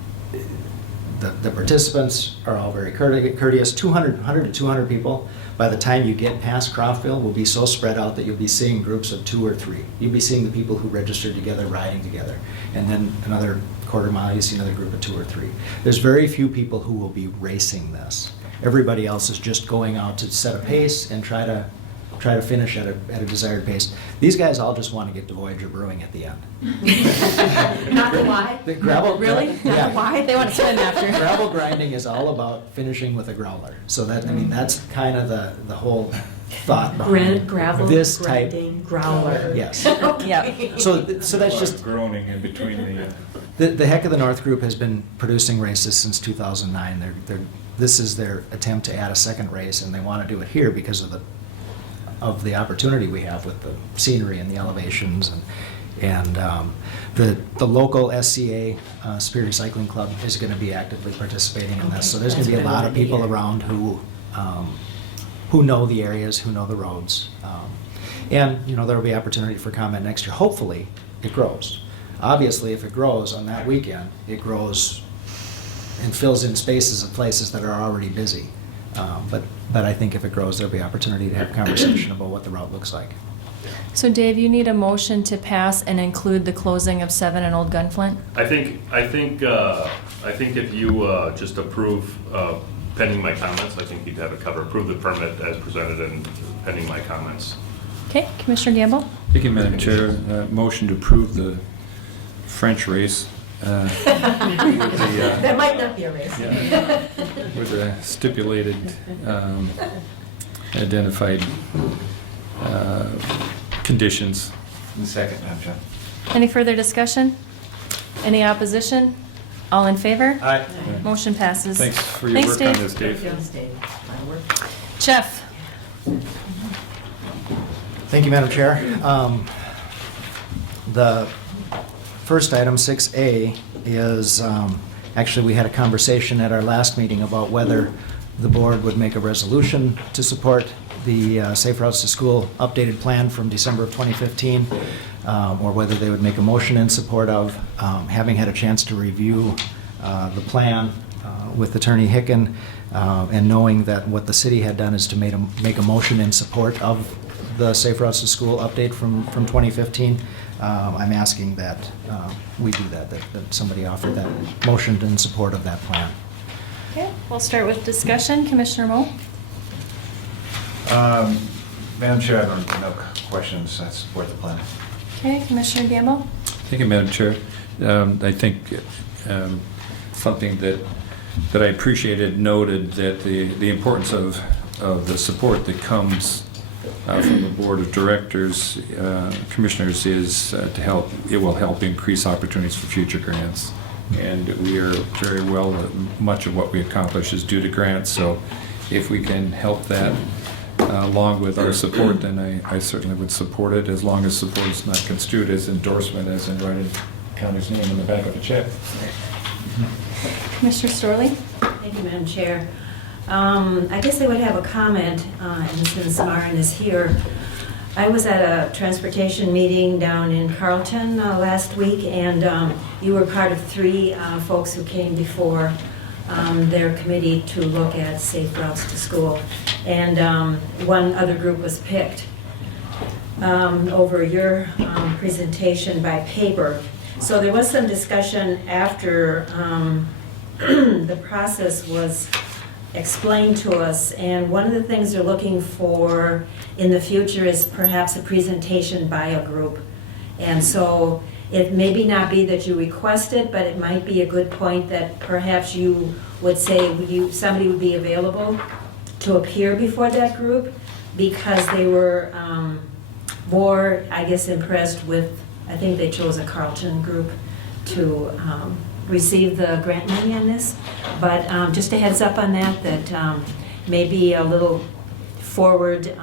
the participants are all very courteous. 100 to 200 people. By the time you get past Croftville, will be so spread out that you'll be seeing groups of 2 or 3. You'll be seeing the people who registered together, riding together. And then another quarter mile, you see another group of 2 or 3. There's very few people who will be racing this. Everybody else is just going out to set a pace and try to finish at a desired pace. These guys all just want to get to Voyager Brewing at the end. Not the why? The gravel. Really? Not Yeah. the why? They want to swim after. Gravel grinding is all about finishing with a growler. So that, I mean, that's kind of the whole thought behind Gravel this type. grinding growler. Yes. Yeah. So that's just, Groaning in between the. the Heck of the North group has been producing races since 2009. This is their attempt to add a second race, and they want to do it here because of the opportunity we have with the scenery and the elevations, and the local SCA Superior Cycling Club is going to be actively participating in this. So there's going to be a lot of people around who know the areas, who know the roads, and there will be opportunity for comment next year. Hopefully, it grows. Obviously, if it grows on that weekend, it grows and fills in spaces of places that are already busy. But I think if it grows, there'll be opportunity to have conversation about what the route looks like. So Dave, you need a motion to pass and include the closing of 7 and Old Gunflint? I think if you just approve, pending my comments, I think you'd have it covered. Approve the permit as presented and pending my comments. Okay, Commissioner Gamble? Thank you, Madam Chair. Motion to approve the French race. That might not be a race. Yeah, with the stipulated, identified conditions. In second, Madam Chair. Any further discussion? Any opposition? All in favor? Aye. Motion passes. Thanks for your work on this, Dave. Jeff? Thank you, Madam Chair. The first item, 6A, is actually we had a conversation at our last meeting about whether the board would make a resolution to support the Safe Routes to School updated plan from December of 2015, or whether they would make a motion in support of, having had a chance to review the plan with Attorney Hicken, and knowing that what the city had done is to make a motion in support of the Safe Routes to School update from 2015. I'm asking that we do that somebody offer that motion in support of that plan. Okay, we'll start with discussion. Commissioner Moe? Madam Chair, I have no questions. I support the plan. Okay, Commissioner Gamble? Thank you, Madam Chair. I think something that I appreciated noted that the importance of the support that comes from the Board of Directors, Commissioners, is it will help increase opportunities for future grants. And we are very well, much of what we accomplish is due to grants, so if we can help that along with our support, then I certainly would support it, as long as support is not construed as endorsement, as in writing county's name on the back of a check. Commissioner Storley? Thank you, Madam Chair. I guess I would have a comment, and since Maren is here. I was at a transportation meeting down in Carlton last week, and you were part of 3 folks who came before their committee to look at safe routes to school. And one other group was picked over your presentation by paper. So there was some discussion after the process was explained to us, and one of the things they're looking for in the future is perhaps a presentation by a group. And so it may not be that you request it, but it might be a good point that perhaps you would say somebody would be available to appear before that group, because they were more, I guess, impressed with, I think they chose a Carlton group to receive the grant money on this. But just a heads up on that maybe a little forward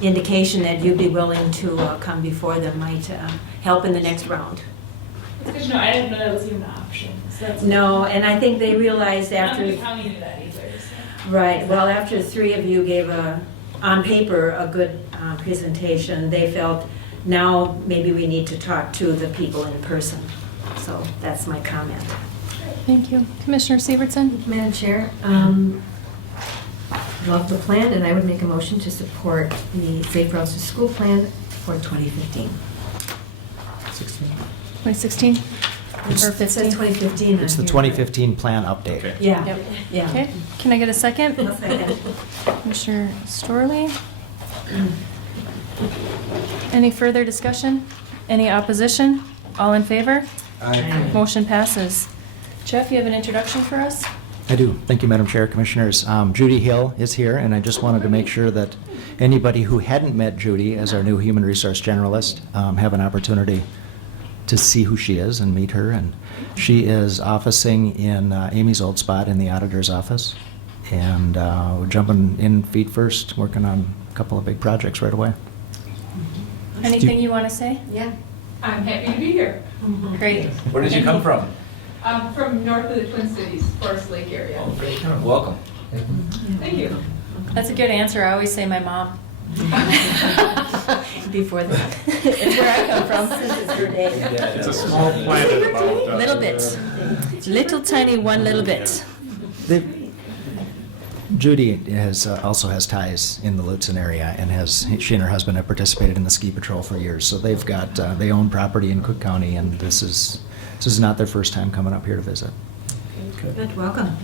indication that you'd be willing to come before them might help in the next round. It's good to know. I didn't know that was even an option. So that's No, and I think they realized not after... the county knew that either. So. Right, well, after 3 of you gave on paper, a good presentation, they felt now maybe we need to talk to the people in person. So that's my comment. Thank you. Commissioner Sievertson? Madam Chair, love the plan, and I would make a motion to support the Safe Routes to School plan for 2015. 2016? Or It says 15? 2015 on It's the here. 2015 plan update. Okay. Yeah, Yep. yeah. Okay, can I get a second? I'll second. Commissioner Storley? Any further discussion? Any opposition? All in favor? Aye. Motion passes. Jeff, you have an introduction for us? I do. Thank you, Madam Chair, Commissioners. Judy Hill is here, and I just wanted to make sure that anybody who hadn't met Judy as our new Human Resource Generalist have an opportunity to see who she is and meet her. And she is officing in Amy's old spot in the auditor's office. And we're jumping in feet first, working on a couple of big projects right away. Anything you want to say? Yeah. I'm happy to be here. Great. Where did you come from? I'm from north of the Twin Cities, Forest Lake area. Welcome. Thank you. That's a good answer. I always say my mom. Before that. It's where I come from. Since it's your day. It's a small planet about. Little bit. Little tiny one little bit. Judy also has ties in the Lutzen area, and she and her husband have participated in the ski patrol for years. So they've got they own property in Cook County, and this is not their first time coming up here to visit. Good, welcome.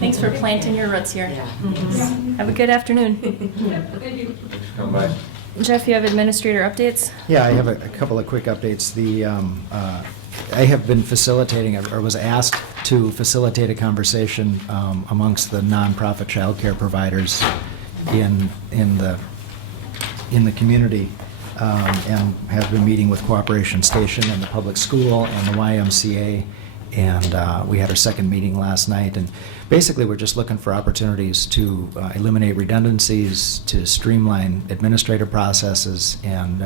Thanks for planting your roots here. Have a good afternoon. Thank you. Come by. Jeff, you have administrator updates? Yeah, I have a couple of quick updates. I have been facilitating, or was asked to facilitate a conversation amongst the nonprofit childcare providers in the community, and have been meeting with Cooperation Station and the public school and the YMCA. And we had our second meeting last night, and basically we're just looking for opportunities to eliminate redundancies, to streamline administrative processes, and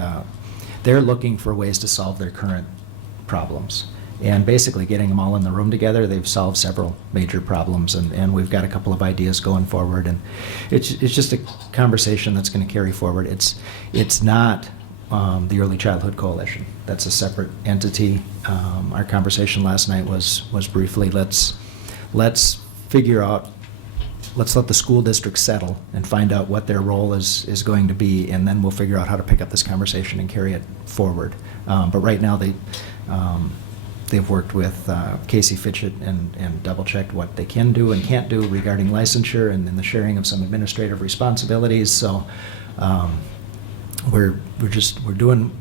they're looking for ways to solve their current problems. And basically getting them all in the room together, they've solved several major problems, and we've got a couple of ideas going forward, and it's just a conversation that's going to carry forward. It's not the Early Childhood Coalition. That's a separate entity. Our conversation last night was briefly, let's figure out, let's let the school district settle and find out what their role is going to be, and then we'll figure out how to pick up this conversation and carry it forward. But right now, they've worked with Casey Fitchett and double-checked what they can do and can't do regarding licensure and then the sharing of some administrative responsibilities. So we're doing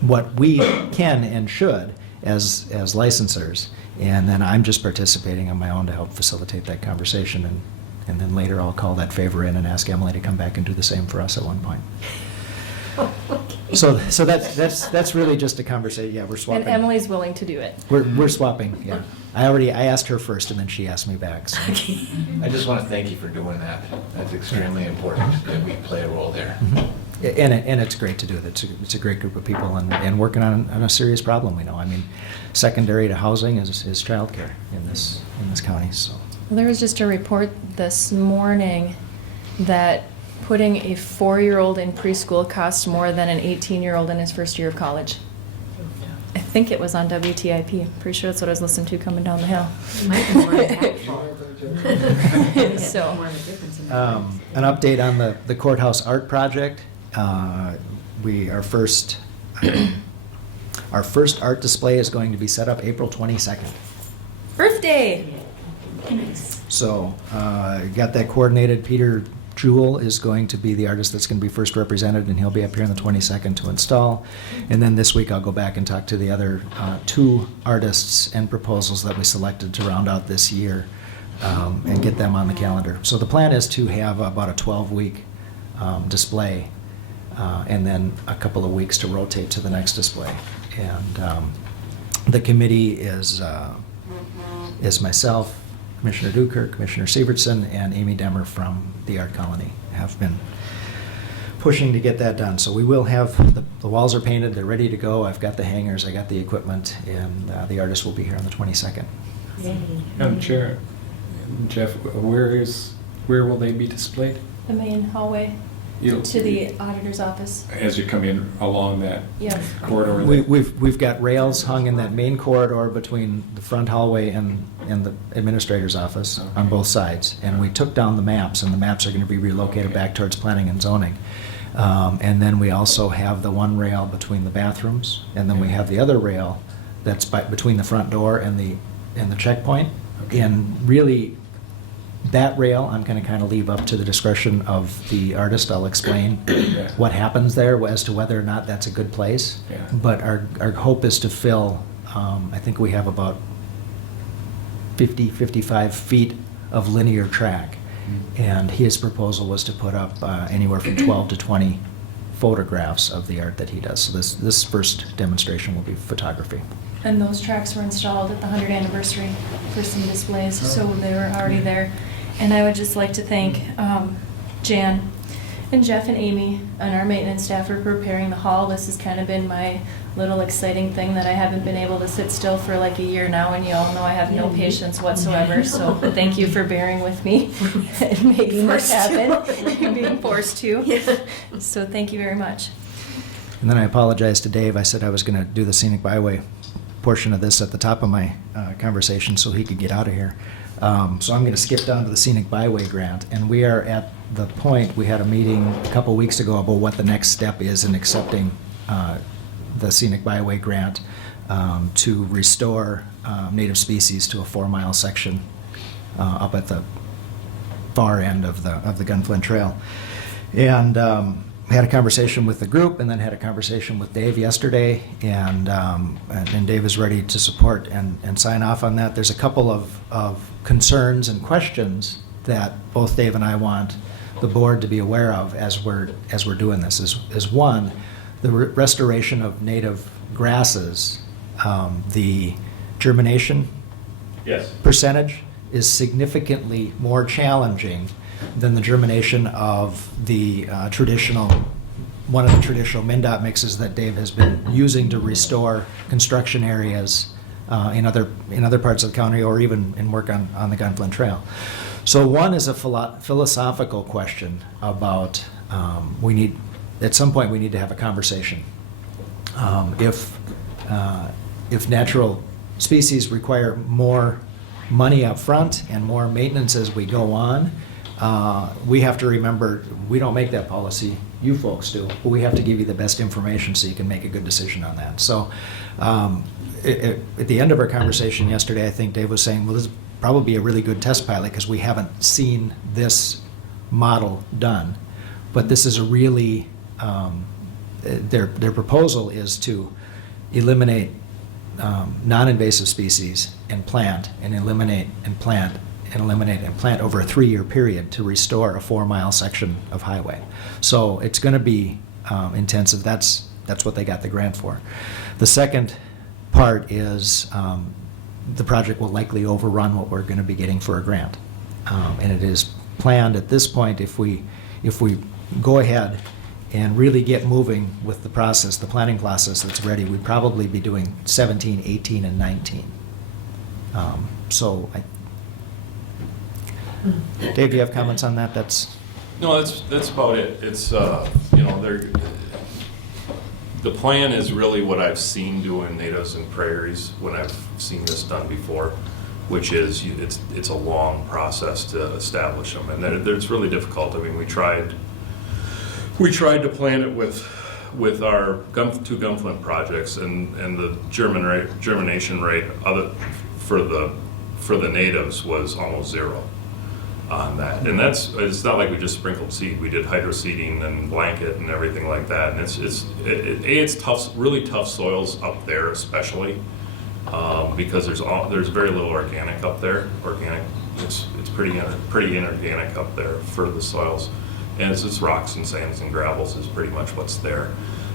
what we can and should as licensors, and then I'm just participating on my own to help facilitate that conversation, and then later I'll call that favor in and ask Emily to come back and do the same for us at one point. So that's really just a conversation. Yeah, we're swapping. And Emily's willing to do it. We're swapping. Yeah, I asked her first, and then she asked me back. So. I just want to thank you for doing that. That's extremely important that we play a role there. Mm-hmm. And it's great to do it. It's a great group of people, and working on a serious problem. We know. I mean, secondary to housing is childcare in this county. So. Well, there was just a report this morning that putting a 4-year-old in preschool costs more than an 18-year-old in his first year of college. I think it was on WTIP. Pretty sure that's what I was listening to coming down the hill. It might be more impactful. So. More of a difference in the An update on the courthouse art project. Our first art display is going to be set up April 22nd. Birthday! So, got that coordinated. Peter Jewell is going to be the artist that's going to be first represented, and he'll be up here on the 22nd to install. And then this week I'll go back and talk to the other 2 artists and proposals that we selected to round out this year, and get them on the calendar. So the plan is to have about a 12-week display, and then a couple of weeks to rotate to the next display. And the committee is myself, Commissioner Dukert, Commissioner Sievertson, and Amy Demmer from the Art Colony have been pushing to get that done. So we will have, the walls are painted, they're ready to go. I've got the hangers, I got the equipment, and the artist will be here on the 22nd. Madam Chair, Jeff, where will they be displayed? The main hallway to the auditor's office. As you come in along that Yep. corridor? We've got rails hung in that main corridor between the front hallway and the administrator's office on both sides. And we took down the maps, and the maps are going to be relocated back towards planning and zoning. And then we also have the one rail between the bathrooms, and then we have the other rail that's between the front door and the checkpoint. And really, that rail, I'm going to kind of leave up to the discretion of the artist. I'll explain what happens there as to whether or not that's a good place. Yeah. But our hope is to fill, I think we have about 50, 55 feet of linear track. And his proposal was to put up anywhere from 12 to 20 photographs of the art that he does. So this first demonstration will be photography. And those tracks were installed at the 100th anniversary for some displays, so they were already there. And I would just like to thank Jan and Jeff and Amy and our maintenance staff for preparing the hall. This has kind of been my little exciting thing that I haven't been able to sit still for like a year now, and you all know I have no patience whatsoever, so thank you for bearing with me and making this happen, being forced to. So thank you very much. And then I apologize to Dave. I said I was going to do the scenic byway portion of this at the top of my conversation so he could get out of here. So I'm going to skip down to the scenic byway grant, and we are at the point, we had a meeting a couple weeks ago about what the next step is in accepting the scenic byway grant to restore native species to a 4-mile section up at the far end of the Gunflint Trail. And had a conversation with the group, and then had a conversation with Dave yesterday, and Dave is ready to support and sign off on that. There's a couple of concerns and questions that both Dave and I want the board to be aware of as we're doing this. Is one, the restoration of native grasses, the germination percentage is significantly more challenging than the germination of the one of the traditional MnDOT mixes that Dave has been using to restore construction areas in other parts of the county, or even in work on the Gunflint Trail. So one is a philosophical question about at some point we need to have a conversation. If natural species require more money up front and more maintenance as we go on, we have to remember, we don't make that policy, you folks do, but we have to give you the best information so you can make a good decision on that. So at the end of our conversation yesterday, I think Dave was saying, well, this is probably a really good test pilot because we haven't seen this model done. But this is a really, their proposal is to eliminate non-invasive species and plant, and eliminate and plant over a 3-year period to restore a 4-mile section of highway. So it's going to be intensive. That's what they got the grant for. The second part is the project will likely overrun what we're going to be getting for a grant. And it is planned at this point, if we go ahead and really get moving with the process, the planning process that's ready, we'd probably be doing 17, 18, and 19. Dave, do you have comments on that? No, that's about it. It's the plan is really what I've seen doing natives and prairies when I've seen this done before, which is it's a long process to establish them, and it's really difficult. I mean, we tried to plan it with our two Gunflint projects, and the germination rate for the natives was almost 0 on that. And it's not like we just sprinkled seed. We did hydroseeding and blanket and everything like that. And it's tough, really tough soils up there, especially because there's very little organic up there. It's pretty inorganic up there for the soils, and it's rocks and sands and gravels is pretty much what's there.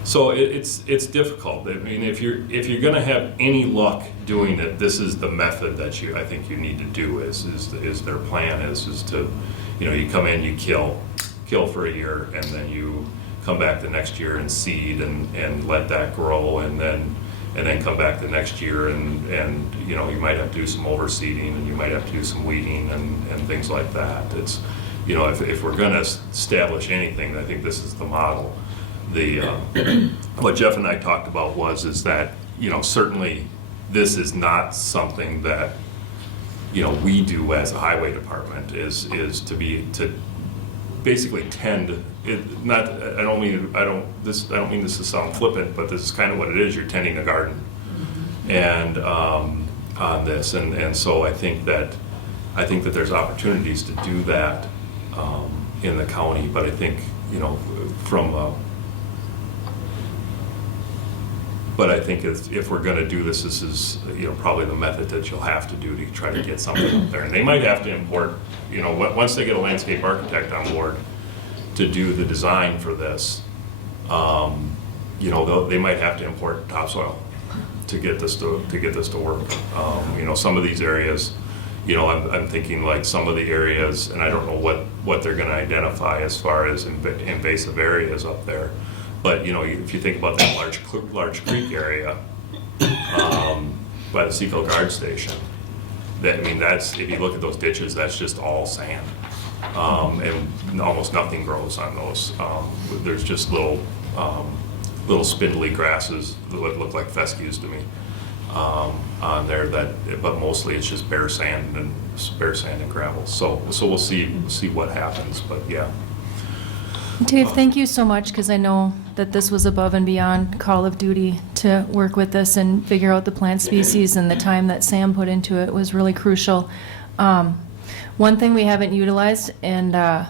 So it's difficult. I mean, if you're going to have any luck doing it, this is the method that I think you need to do. Is their plan is to, you come in, you kill for a year, and then you come back the next year and seed and let that grow, and then come back the next year and you might have to do some overseeding, and you might have to do some weeding and things like that. It's if we're going to establish anything, I think this is the model. What Jeff and I talked about is that certainly this is not something that we do as a highway department is to basically tend it. Not I don't mean this to sound flippant, but this is kind of what it is. You're tending a garden, and on this, and so I think that there's opportunities to do that in the county, but I think, you know, but I think if we're going to do this, this is, you know, probably the method that you'll have to do to try to get something up there. And they might have to import, you know, once they get a landscape architect on board to do the design for this, you know, they might have to import topsoil to get this to work. You know, some of these areas, you know, I'm thinking like some of the areas, and I don't know what they're going to identify as far as invasive areas up there. But, you know, if you think about that large creek area by the Seafield Guard Station, that, I mean, that's, if you look at those ditches, that's just all sand. And almost nothing grows on those. There's just little spindly grasses that look like fescues to me on there, but mostly it's just bare sand and gravel. So we'll see what happens, but yeah. Dave, thank you so much, because I know that this was above and beyond call of duty to work with this and figure out the plant species, and the time that Sam put into it was really crucial. One thing we haven't utilized, and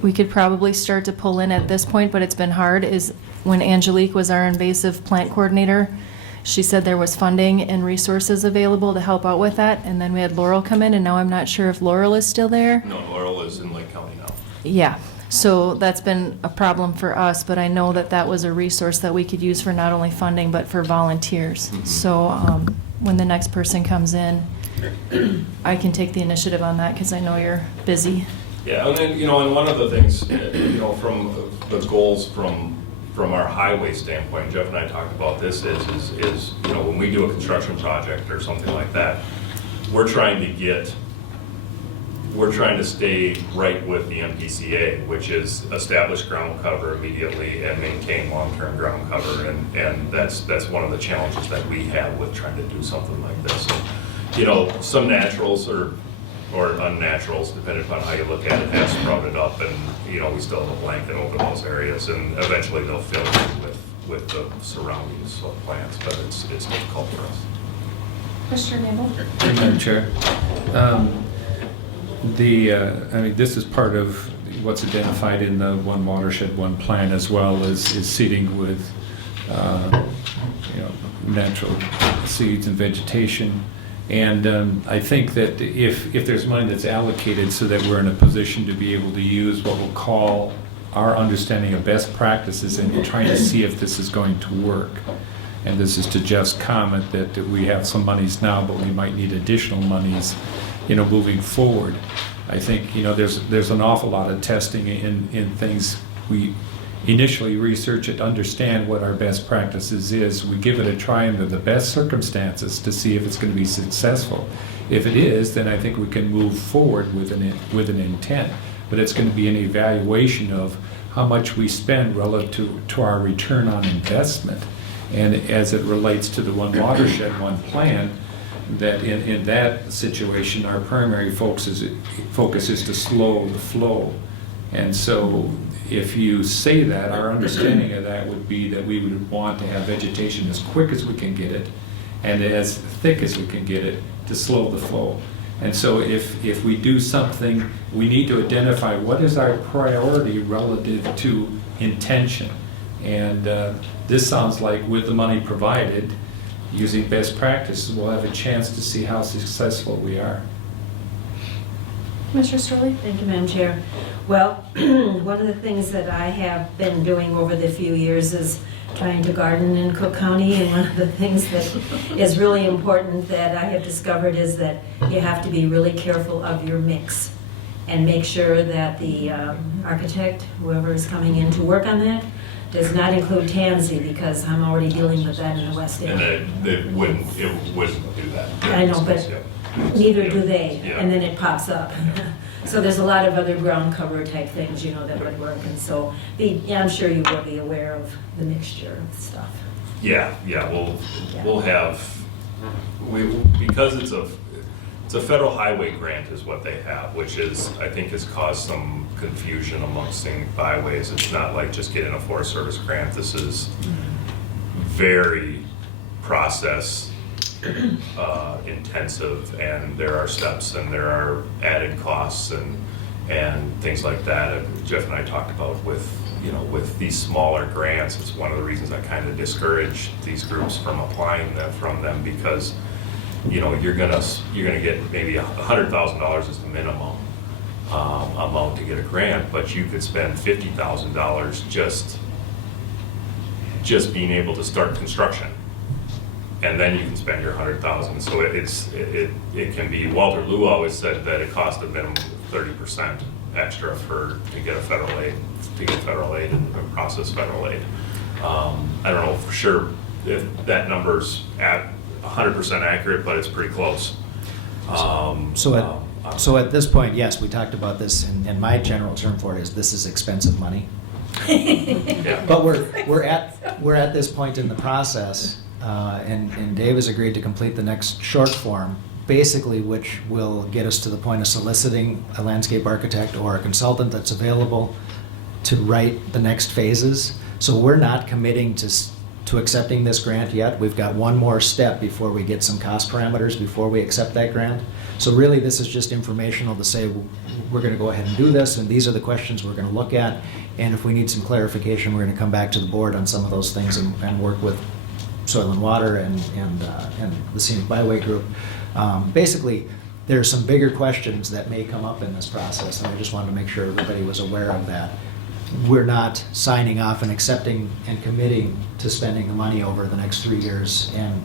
we could probably start to pull in at this point, but it's been hard, is when Angelique was our invasive plant coordinator, she said there was funding and resources available to help out with that, and then we had Laurel come in, and now I'm not sure if Laurel is still there. No, Laurel is in Lake County now. Yeah, so that's been a problem for us, but I know that that was a resource that we could use for not only funding, but for volunteers. Mm-hmm. So when the next person comes in, I can take the initiative on that, because I know you're busy. Yeah, and then, you know, and one of the things, you know, from the goals from our highway standpoint, Jeff and I talked about this, is you know, when we do a construction project or something like that, we're trying to stay right with the MPCA, which is establish ground cover immediately and maintain long-term ground cover, and that's one of the challenges that we have with trying to do something like this. So, you know, some naturals or unnaturals, depending upon how you look at it, have sprouted up, and, you know, we still have a blanket over those areas, and eventually they'll fill in with the surroundings of plants, but it's difficult for us. Mr. Nabel? Madam Chair. I mean, this is part of what's identified in the One Watershed, One Plan, as well as seeding with, you know, natural seeds and vegetation. And I think that if there's money that's allocated so that we're in a position to be able to use what we'll call our understanding of best practices and trying to see if this is going to work. And this is to Jeff's comment that we have some monies now, but we might need additional monies, you know, moving forward. I think, you know, there's an awful lot of testing in things. We initially research it, understand what our best practices is. We give it a try under the best circumstances to see if it's going to be successful. If it is, then I think we can move forward with an intent. But it's going to be an evaluation of how much we spend relative to our return on investment. And as it relates to the One Watershed, One Plan, that in that situation, our primary focus is to slow the flow. And so if you say that, our understanding of that would be that we would want to have vegetation as quick as we can get it and as thick as we can get it to slow the flow. And so if we do something, we need to identify what is our priority relative to intention. And this sounds like with the money provided, using best practices, we'll have a chance to see how successful we are. Mr. Stroley? Thank you, Madam Chair. Well, one of the things that I have been doing over the few years is trying to garden in Cook County, and one of the things that is really important that I have discovered is that you have to be really careful of your mix and make sure that the architect, whoever is coming in to work on that, does not include tansy, because I'm already dealing with that in the West End. And it wouldn't do that. I know, but neither do they, Yeah. and then it pops up. So there's a lot of other ground cover type things, you know, that would work, and so I'm sure you will be aware of the mixture of stuff. Yeah, we'll have, because it's a federal highway grant is what they have, which is, I think, has caused some confusion amongst byways. It's not like just getting a Forest Service grant. This is very process intensive, and there are steps and there are added costs and things like that. Jeff and I talked about with these smaller grants, it's one of the reasons I kind of discourage these groups from applying from them, because you're gonna get maybe $100,000 is the minimum amount to get a grant, but you could spend $50,000 just being able to start construction, and then you can spend your $100,000. So it can be. Walter Liu always said that it costs a minimum of 30% extra to get federal aid and process federal aid. I don't know for sure if that number's at 100% accurate, but it's pretty close. So at this point, yes, we talked about this, and my general term for it is this is expensive money. Yeah. But we're at this point in the process, and Dave has agreed to complete the next short form, basically, which will get us to the point of soliciting a landscape architect or a consultant that's available to write the next phases. So we're not committing to accepting this grant yet. We've got one more step before we get some cost parameters before we accept that grant. So really, this is just informational to say we're going to go ahead and do this, and these are the questions we're going to look at. And if we need some clarification, we're going to come back to the board on some of those things and work with Soil and Water and the Scenic Byway Group. Basically, there are some bigger questions that may come up in this process, and I just wanted to make sure everybody was aware of that. We're not signing off and accepting and committing to spending the money over the next 3 years and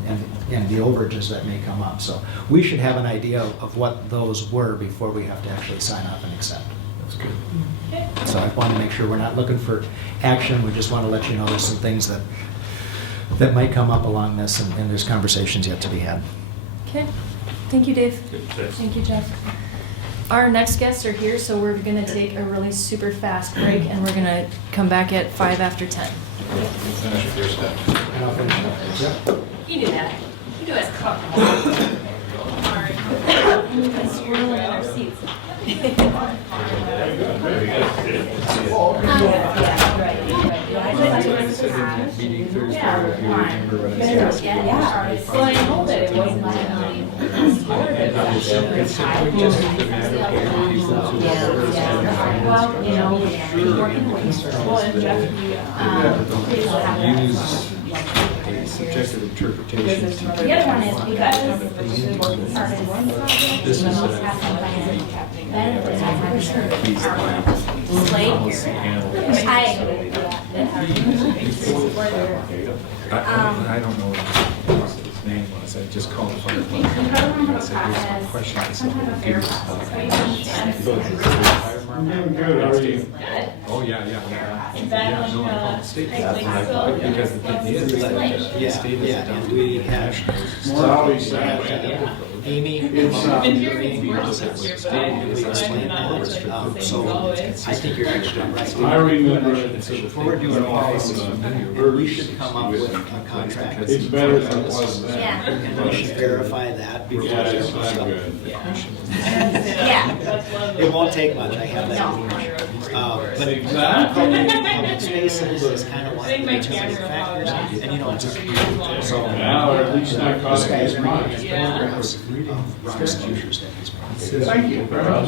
the overages that may come up. So we should have an idea of what those were before we have to actually sign off and accept. That's good. So I want to make sure we're not looking for action. We just want to let you know there's some things that might come up along this, and there's conversations yet to be had. Okay, thank you, Dave. Thanks. Thank you, Jeff. Our next guests are here, so we're gonna take a really super fast break, and we're gonna come back at 5 after 10. Finish with your stuff. And I'll finish up. Yep. You do that. You do it. We're in our seats. Meeting Thursday, if you remember what I said. Well, I know that it wasn't It's simply just a matter of getting people to the borders and well, you know, working with well, and Jeff, use a subjective interpretation to The other one is because this is a I don't know what his name was. I just called the fire department. I said, here's my question. I said, what do you do? Oh, yeah. Yeah, no, I called the state. Because the thing is that the state is And we have Amy, so I think you're actually right. I remember. So before we're doing all this, we should come up with a contract. It's better than it was then. Yeah. And we should verify that before we Yeah, do it's not stuff. good. Yeah. It won't take much, I have that. But public spaces is kind of one of the determining factors, and you know, it's a, so. Now, or at least not costing This as guy's much. photographs of rock sculptures that he's painted. Thank you very much.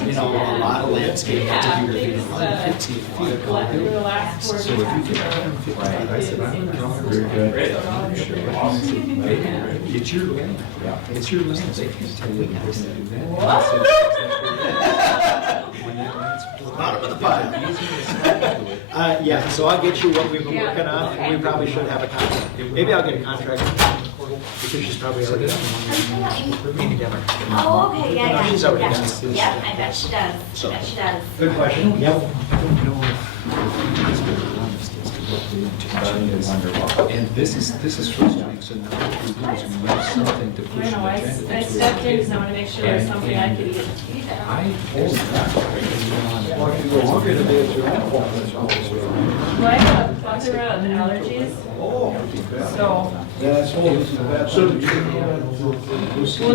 You know, a lot of landscape, that's 100 feet, 115 feet. Collectively, the last 4 So if you get 150, I said, I'm not drawing very good. I'm sure. It's your land. It's your land. They can't tell you how to do that. When that land's Bottom of the pile. Yeah, so I'll get you what we've been working on, and we probably should have a contract. Maybe I'll get a contract because she's probably already done one. Amy Demmer. Oh, okay, yeah. She's already Yeah. done it. Yep, I bet she does. So. I bet she does. Good question. Yep. I don't know if it's been honest as to what the intention is. And this is frustrating, so now what we do is we use something to push I an know, I agenda. stepped in because I want to make sure there's something I could eat. I hold that. Well, if you go longer than it is, you're not walking. Well, I have a plethora of allergies, so Well,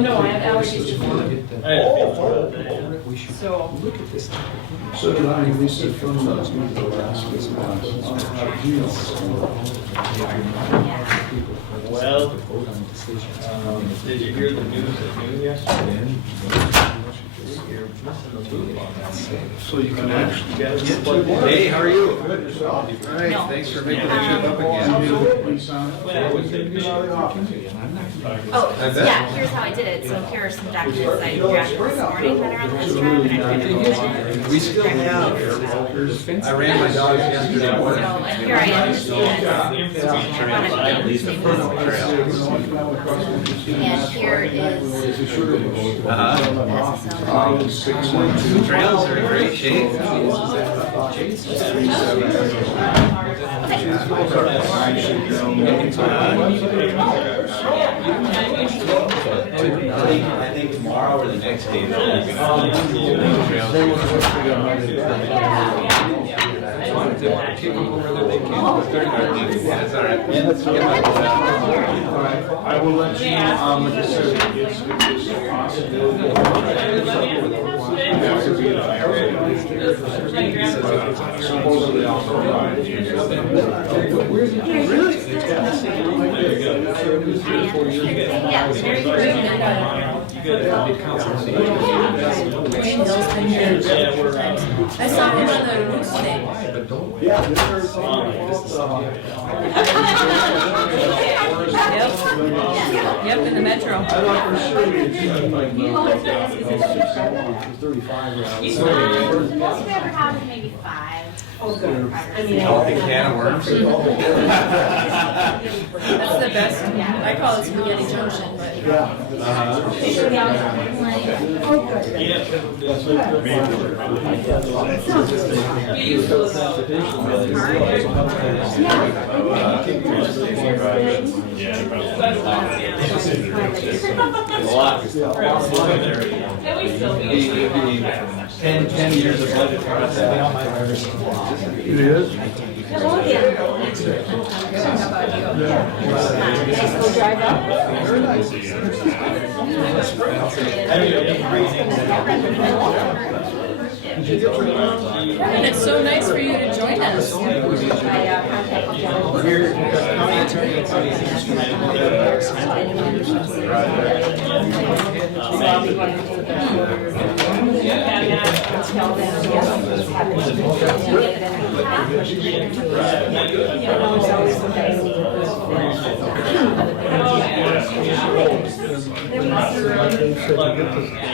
no, I have allergies to food. So. Look at this. So did I, we said from the last Well, did you hear the news at noon yesterday? You're missing the boot on that. So you can actually get Hey, how are you? Good, yourself. All right, thanks for making the trip up again. Oh, yeah, here's how I did it. So here are some documents I drafted this morning that are on this drive, and I'm gonna go over. We still have, I ran my dogs yesterday morning. So, and here I am, this is, I wanted to get these things and here is. Trails are in great shape. I think tomorrow or the next day, they're going to trails. They want to keep them where they can. That's all right. I will let you know, like I said, it's a possibility. Supposedly I'll provide. Really? I saw him on the roof today. Yep, in the metro. Most of our houses maybe 5. Oh, good. Healthy can of worms. That's the best. I call it Spaghetti Junction, but. Ten years of budget process. It is? And it's so nice for you to join us.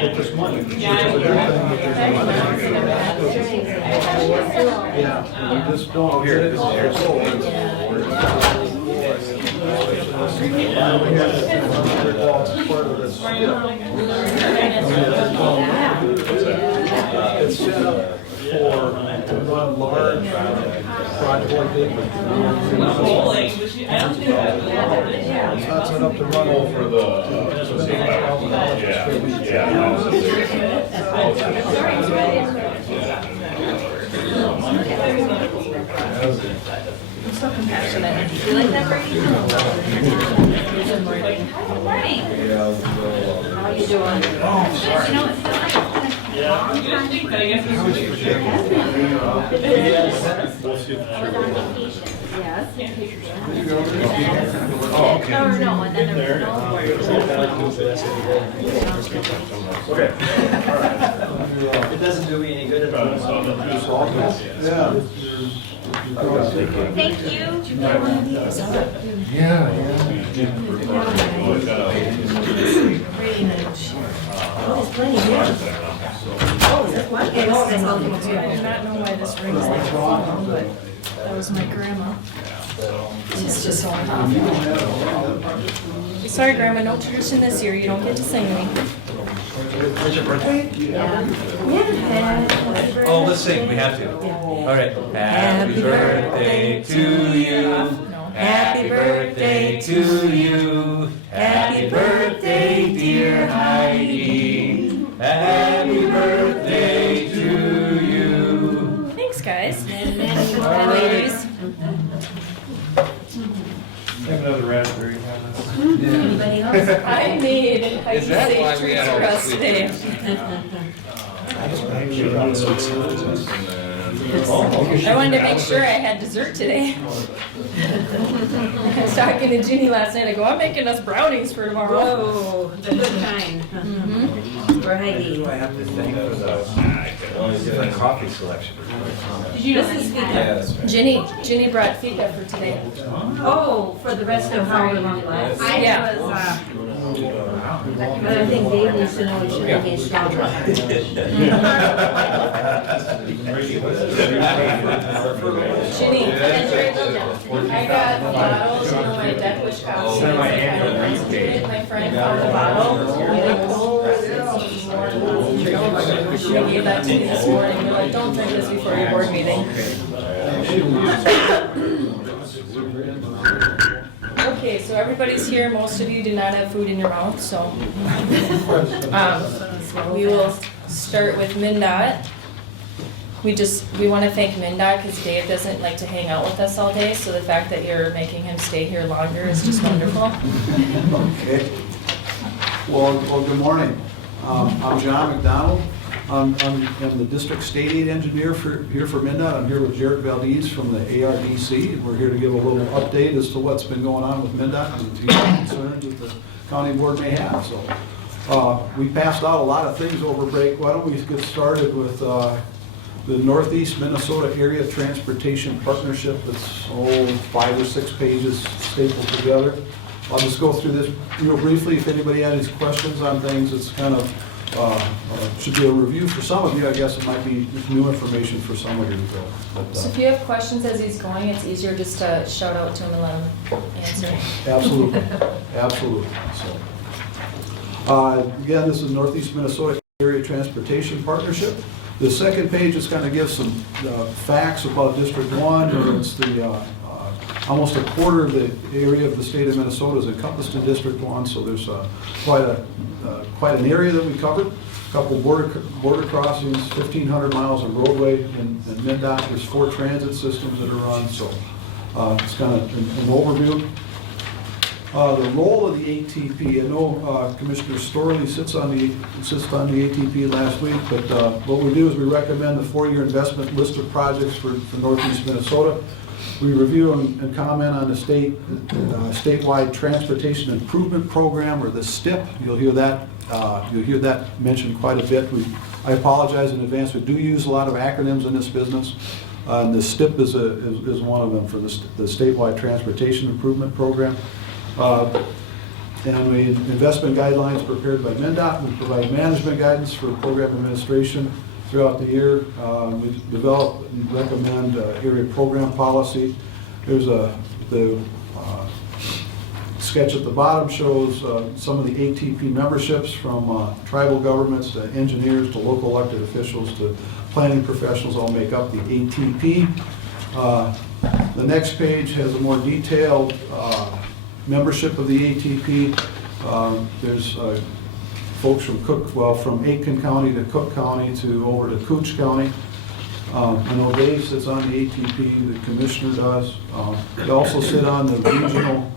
Get this money. Yeah, we just don't get it. It's set up to run large projects like this. It's not set up to run over I'm so compassionate. You like that, Brady? Good morning. Good morning. How are you doing? Oh, you know, it feels like it's been a long time. I was on vacation. Yes. Oh, okay. Or no, and then there It doesn't do me any good if I'm Thank you. I do not know why this ring is like a phone, but that was my grandma. She's just so tough. Sorry, Grandma, no tradition this year. You don't get to sing me. When's your birthday? Oh, let's sing. We have to. All right. Happy birthday to you. Happy birthday to you. Happy birthday, dear Heidi. Happy birthday to you. Thanks, guys. Hi, ladies. Have another raspberry. I need a Is that why safe we treats had for all us the today. I wanted to make sure I had dessert today. I was talking to Ginny last night. I go, I'm making us brownies for tomorrow. Whoa, the good kind. For Heidi. I have to thank for the different coffee selection. Did you this is Yeah, that's right. Ginny brought fika for today. Oh, for the rest of Howard Long Life. Yeah. But I think Dave needs to know he should make it stronger. Ginny, I got bottles, you know, my Death Wish coffee. My friend found a bottle. She gave that to me this morning. They're like, don't drink this before your board meeting. Okay, so everybody's here. Most of you do not have food in your mouth, so. We will start with MnDOT. We want to thank MnDOT because Dave doesn't like to hang out with us all day, so the fact that you're making him stay here longer is just wonderful. Okay. Well, good morning. I'm John McDonald. I'm the district state aid engineer here for MnDOT. I'm here with Jared Valdez from the ARDC. We're here to give a little update as to what's been going on with MnDOT and to any concerns that the county board may have. So we passed out a lot of things over break. Why don't we get started with the Northeast Minnesota Area Transportation Partnership. It's 5 or 6 pages stapled together. I'll just go through this real briefly. If anybody has any questions on things, it's kind of should be a review for some of you. I guess it might be new information for some of you. So if you have questions as he's going, it's easier just to shout out to him and let him answer. Absolutely, absolutely. So, again, this is Northeast Minnesota Area Transportation Partnership. The second page just kind of gives some facts about District 1, where it's the almost a quarter of the area of the state of Minnesota is encompassed in District 1, so there's quite an area that we covered. A couple border crossings, 1,500 miles of roadway, and MnDOT, there's 4 transit systems that are run, so it's kind of an overview. The role of the ATP, I know Commissioner Storley sits on the ATP last week, but what we do is we recommend the 4-year investment list of projects for Northeast Minnesota. We review and comment on the statewide transportation improvement program, or the STIP. You'll hear that mentioned quite a bit. I apologize in advance. We do use a lot of acronyms in this business. And the STIP is one of them for the statewide transportation improvement program. And we investment guidelines prepared by MnDOT. We provide management guidance for program administration throughout the year. We develop and recommend area program policy. There's the sketch at the bottom shows some of the ATP memberships, from tribal governments to engineers to local elected officials to planning professionals all make up the ATP. The next page has a more detailed membership of the ATP. There's folks from Aitkin County to Cook County to over to Cooch County. I know Dave sits on the ATP, the commissioner does. They also sit on the Regional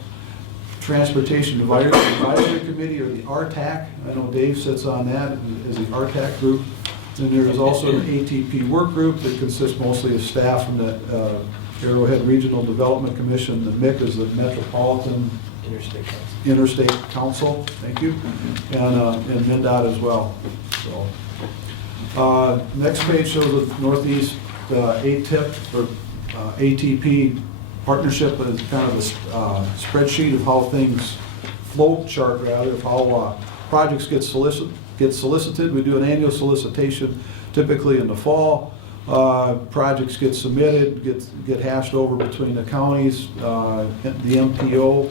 Transportation Advisory Committee, or the RTAC. I know Dave sits on that as the RTAC group. And there is also an ATP work group that consists mostly of staff from the Arrowhead Regional Development Commission. The MIC is the Metropolitan Interstate Council, thank you, and MnDOT as well. So, next page shows the Northeast ATIP, or ATP partnership, is kind of a spreadsheet of how things flow chart, rather, of how projects get solicited. We do an annual solicitation, typically in the fall. Projects get submitted, get hashed over between the counties, the MPO,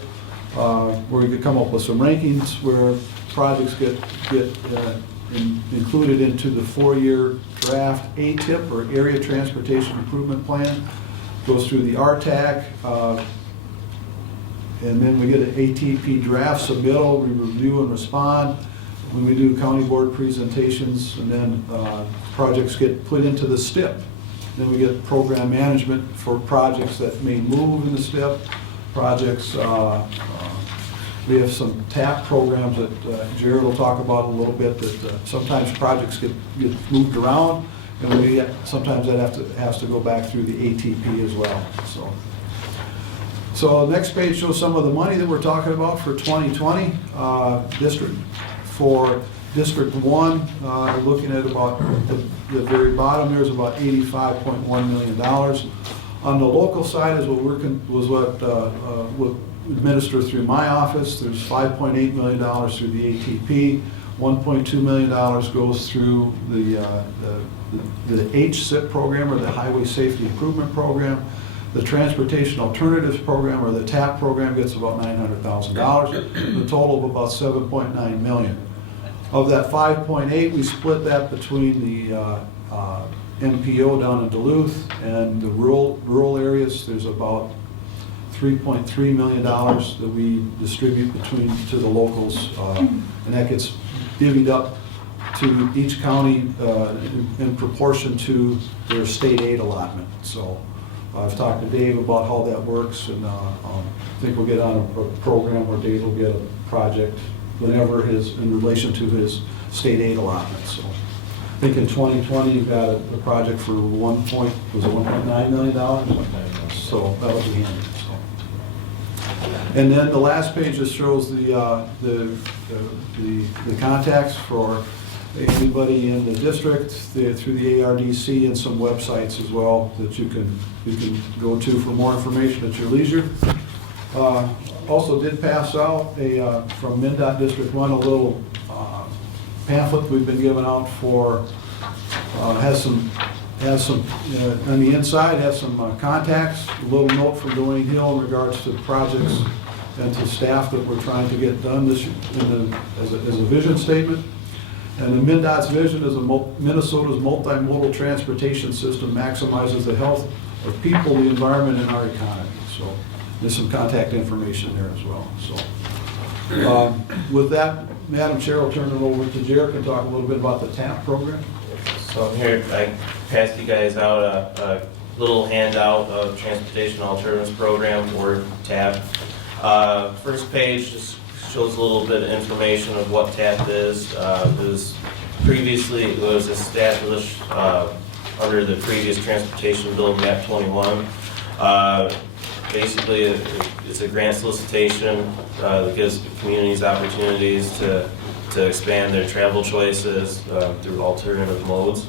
where we could come up with some rankings where projects get included into the 4-year draft ATIP, or Area Transportation Improvement Plan. Goes through the RTAC, and then we get an ATP draft submittal. We review and respond when we do county board presentations, and then projects get put into the STIP. Then we get program management for projects that may move in the STIP, projects We have some TAP programs that Jared will talk about a little bit, that sometimes projects get moved around, and sometimes that has to go back through the ATP as well, So next page shows some of the money that we're talking about for 2020. For District 1, looking at about the very bottom, there's about $85.1 million. On the local side is what administered through my office. There's $5.8 million through the ATP. $1.2 million goes through the HSIP program, or the Highway Safety Improvement Program. The Transportation Alternatives Program, or the TAP program, gets about $900,000. The total of about $7.9 million. Of that 5.8, we split that between the MPO down in Duluth and the rural areas. There's about $3.3 million that we distribute to the locals, and that gets divvied up to each county in proportion to their state aid allotment. So I've talked to Dave about how that works, and I think we'll get on a program where Dave will get a project whenever in relation to his state aid allotment. So I think in 2020 you've got a project for $1.9 million? So that was handy. And then the last page just shows the contacts for anybody in the district through the ARDC, and some websites as well that you can go to for more information at your leisure. Also did pass out from MnDOT District 1 a little pamphlet we've been giving out for, has some on the inside, has some contacts, a little note from Dwayne Hill in regards to projects and to staff that we're trying to get done this as a vision statement. And the MnDOT's vision is Minnesota's multimodal transportation system maximizes the health of people, the environment, and our economy. So there's some contact information there as well. So with that, Madam Chair, I'll turn it over to Jared to talk a little bit about the TAP program. So here, I passed you guys out a little handout of Transportation Alternatives Program, or TAP. First page just shows a little bit of information of what TAP is. Previously it was established under the previous Transportation Bill, MAP 21. Basically, it's a grant solicitation that gives communities opportunities to expand their travel choices through alternative modes.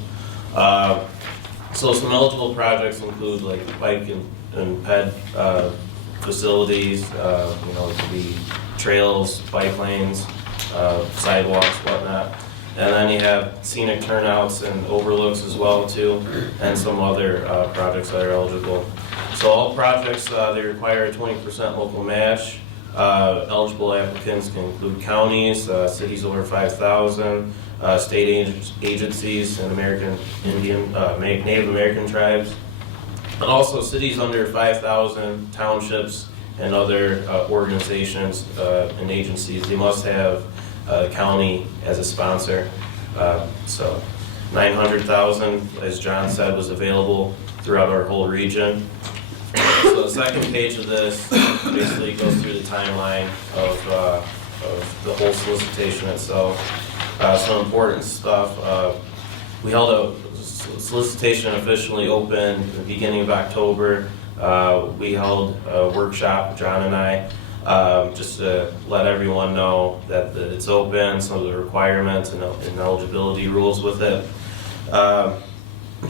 So some eligible projects include like bike and ped facilities, it could be trails, bike lanes, sidewalks, whatnot. And then you have scenic turnouts and overlooks as well too, and some other projects that are eligible. So all projects, they require a 20% local match. Eligible applicants can include counties, cities over 5,000, state agencies, and Native American tribes. But also cities under 5,000, townships, and other organizations and agencies. They must have a county as a sponsor. So 900,000, as John said, was available throughout our whole region. So the second page of this basically goes through the timeline of the whole solicitation itself. Some important stuff. We held a solicitation officially open at the beginning of October. We held a workshop, John and I, just to let everyone know that it's open, some of the requirements and eligibility rules with it.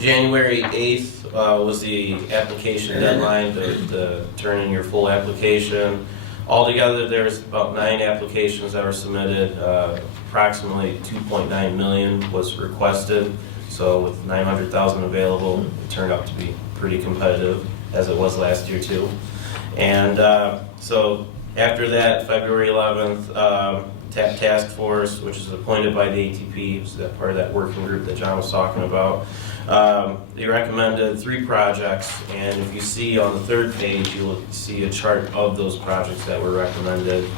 January 8th was the application deadline to turn in your full application. Altogether, there's about 9 applications that were submitted. Approximately 2.9 million was requested. So with 900,000 available, it turned out to be pretty competitive, as it was last year too. And so after that, February 11th, TAP Task Force, which is appointed by the ATP, was that part of that working group that John was talking about. They recommended 3 projects, and if you see on the third page, you'll see a chart of those projects that were recommended.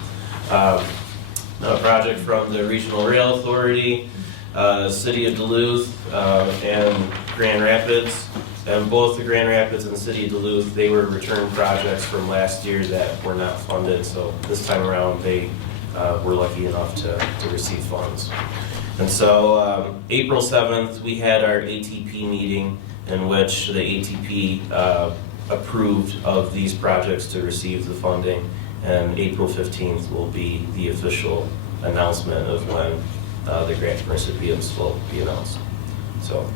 A project from the Regional Rail Authority, City of Duluth, and Grand Rapids, and both the Grand Rapids and the city of Duluth, they were return projects from last year that were not funded, so this time around, they were lucky enough to receive funds. And so, April 7th, we had our ATP meeting in which the ATP approved of these projects to receive the funding, and April 15th will be the official announcement of when the grant recipients will be announced. So,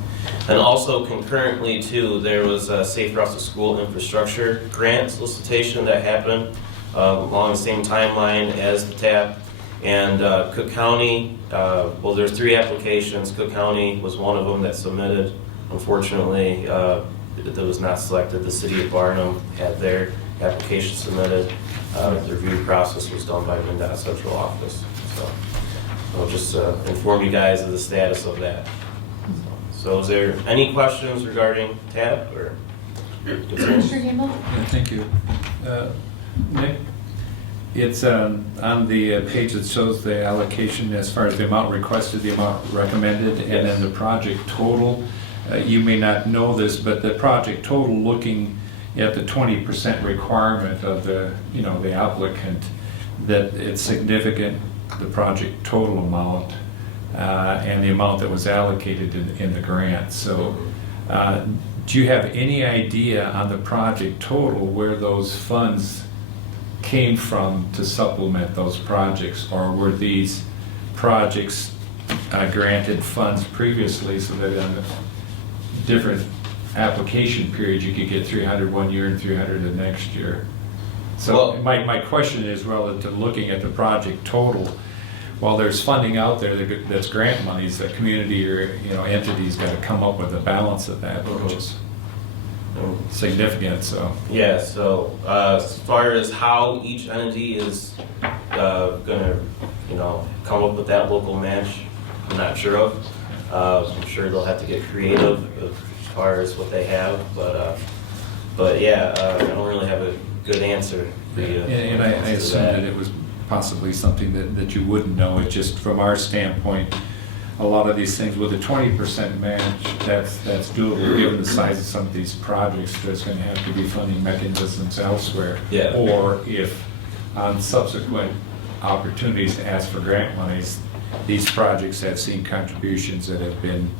and also concurrently too, there was a Safe Routes to School infrastructure grant solicitation that happened along the same timeline as the TAP. And Cook County, well, there's 3 applications. Cook County was one of them that submitted. Unfortunately, that was not selected. The city of Barnum had their application submitted. The review process was done by MnDOT Central Office. So I'll just inform you guys of the status of that. So is there any questions regarding TAP or concerns? Mr. Gamble? Yeah, thank you. Nick, it's on the page that shows the allocation as far as the amount requested, the amount recommended, and then the project total. You may not know this, but the project total, looking at the 20% requirement of the applicant, that it's significant, the project total amount, and the amount that was allocated in the grant. So do you have any idea on the project total where those funds came from to supplement those projects, or were these projects granted funds previously so that on the different application periods you could get 300 one year and 300 the next year? So my question is relative to looking at the project total. While there's funding out there that's grant monies, the community or entities got to come up with a balance of that, which is significant. So yeah. So as far as how each entity is gonna come up with that local match, I'm not sure of. I'm sure they'll have to get creative as far as what they have, but yeah, I don't really have a good answer for you. And I assume that it was possibly something that you wouldn't know. It's just from our standpoint, a lot of these things with a 20% match, that's doable given the size of some of these projects. There's going to have to be funding mechanisms elsewhere. Yeah. Or if on subsequent opportunities to ask for grant monies, these projects have seen contributions that have been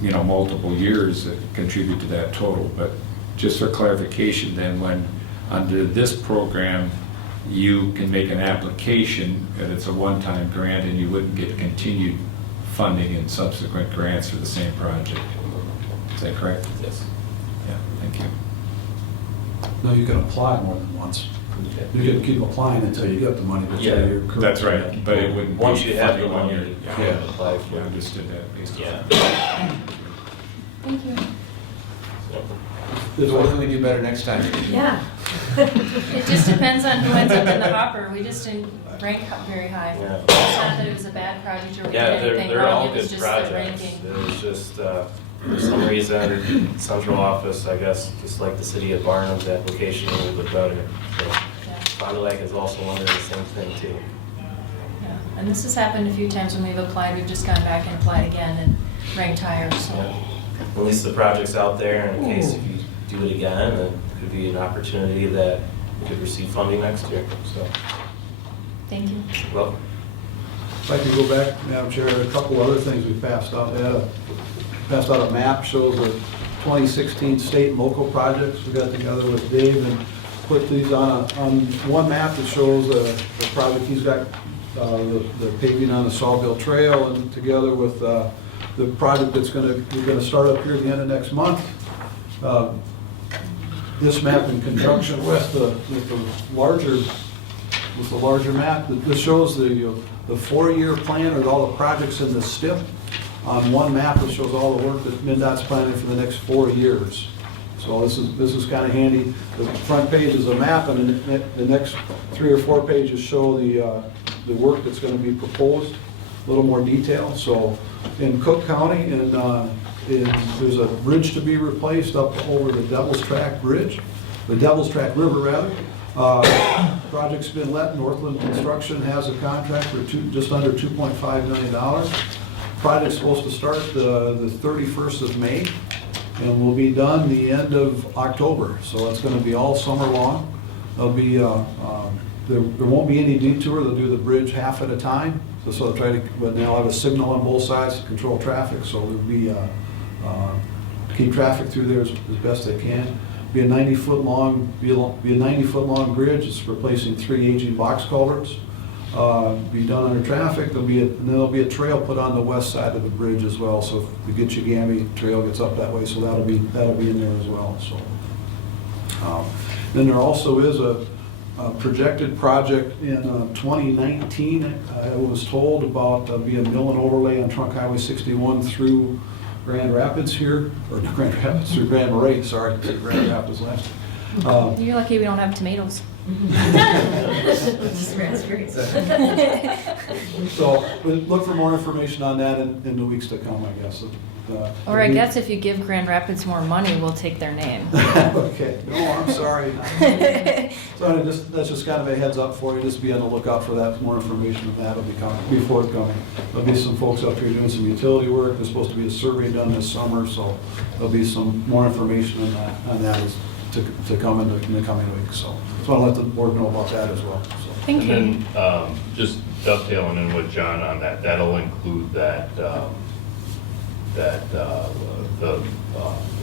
multiple years that contribute to that total. But just for clarification, then, when under this program you can make an application and it's a one-time grant and you wouldn't get continued funding in subsequent grants for the same project. Is that correct? Yes. Yeah, thank you. No, you can apply more than once. You can keep applying until you get the money. Yeah, you're correct. That's right, but it wouldn't. Once be you have the funding money, year. you can apply for I it. understood that based on. Yeah. Thank you. So what can we do better next time? Yeah. It just depends on who ends up in the hopper. We just didn't rank very high. Yeah. It's not that it was a bad project or we did Yeah, anything they're wrong, all it was good just the projects. ranking. It was just, for some reason, central office, I guess, just like the city of Barnum's application, a little bit better. So Fond du Lac is also wondering the same thing too. Yeah. And this has happened a few times when we've applied, we've just gone back and applied again and ranked higher, so. Yeah. At least the project's out there, and in case if you do it again, then it could be an opportunity that you could receive funding next year, so. Thank you. Well, If I could go back, Madam Chair, a couple other things we passed out. Passed out a map, shows the 2016 state and local projects. We got together with Dave and put these on one map that shows the project he's got, the paving on the Sawville Trail, and together with the project that's we're gonna start up here at the end of next month. This map in conjunction with the larger map, this shows the 4-year plan with all the projects in the STIP on one map that shows all the work that MnDOT's planning for the next 4 years. So this is kind of handy. The front page is a map, and the next 3 or 4 pages show the work that's going to be proposed, a little more detail. So in Cook County, there's a bridge to be replaced up over the Devil's Track Bridge, the Devil's Track River rather. Project's been let. Northland Construction has a contract for just under $2.5 million. Project's supposed to start the 31st of May, and will be done the end of October. So it's going to be all summer long. There'll be, there won't be any detour. They'll do the bridge half at a time. So they'll try to, but they'll have a signal on both sides to control traffic. So there'll be, keep traffic through there as best they can. Be a 90-foot long, be a 90-foot long bridge. It's replacing 3 aging box culverts. Be done under traffic. And then there'll be a trail put on the west side of the bridge as well. So if the Gitchigami Trail gets up that way, so that'll be in there as well. So then there also is a projected project in 2019. I was told about be a mill and overlay on Trunk Highway 61 through Grand Rapids here, or not Grand Rapids, through Grand Marais. Sorry, Grand Rapids last. You're lucky we don't have tomatoes. So we'll look for more information on that in the weeks to come, I guess. Or I guess if you give Grand Rapids more money, we'll take their name. Okay, no, I'm sorry. So that's just kind of a heads up for you, just be on the lookout for that, more information on that will be coming, be forthcoming. There'll be some folks up here doing some utility work, there's supposed to be a survey done this summer, so there'll be some more information on that to come in the coming weeks, so. So I'll let the board know about that as well, so. Thank you. And then, just dovetailing in with John on that, that'll include the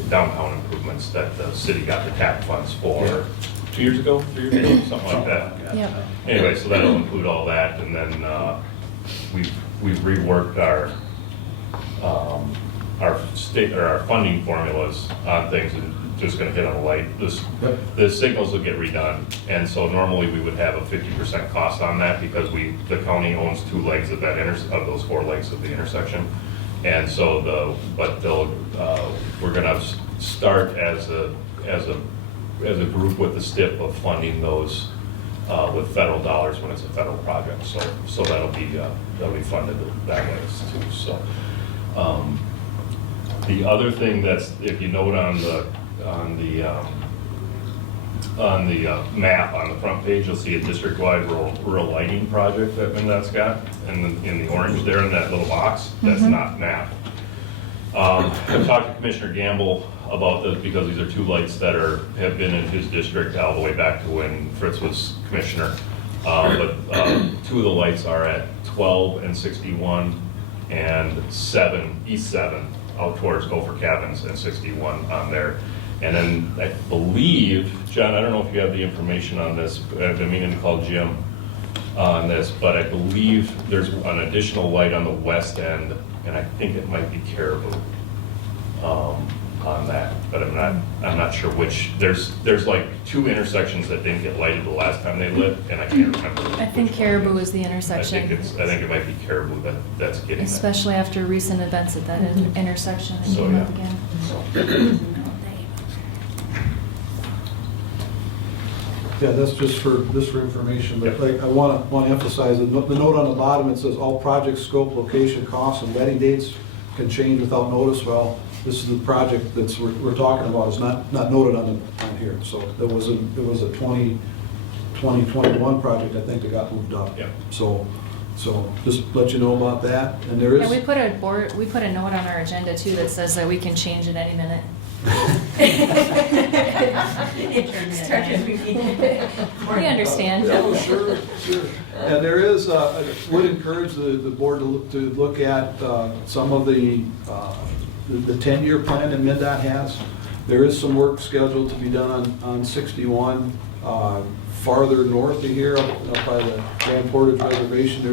downtown improvements that the city got the TAP funds for 2 years ago, 3 years ago, something like that. Yep. Anyway, so that'll include all that, and then we've reworked our funding formulas on things, and just going to hit on the light. The signals will get redone, and so normally we would have a 50% cost on that because the county owns 2 legs of that of those 4 legs of the intersection. And so we're gonna start as a group with the STIP of funding those with federal dollars when it's a federal project. So that'll be funded that way too. So the other thing that's, if you note on the map on the front page, you'll see a district-wide rural lighting project that MnDOT's got, and in the orange there in that little box, that's not mapped. I've talked to Commissioner Gamble about this because these are 2 lights that have been in his district all the way back to when Fritz was commissioner. But 2 of the lights are at 12 and 61 and East 7 out towards Gopher Cabins and 61 on there. And then I believe, John, I don't know if you have the information on this, I've been meaning to call Jim on this, but I believe there's an additional light on the west end, and I think it might be Caribou on that, but I'm not sure which. There's like 2 intersections that didn't get lighted the last time they lit, and I can't remember. I think Caribou is the intersection. I think it might be Caribou that's getting that. Especially after recent events at that intersection and So, came yeah. up again. Yeah, that's just for information, but like, I want to emphasize, the note on the bottom, it says all project scope, location, costs, and letting dates can change without notice. Well, this is the project we're talking about, is not noted on here. So it was a 2021 project, I think, that got moved up. Yeah. So just let you know about that, and there is. Yeah, we put a note on our agenda too that says that we can change it any minute. We understand. Yeah, sure. And there is, I would encourage the board to look at some of the 10-year plan that MnDOT has. There is some work scheduled to be done on 61 farther north of here, up by the Grand Portage Reservation.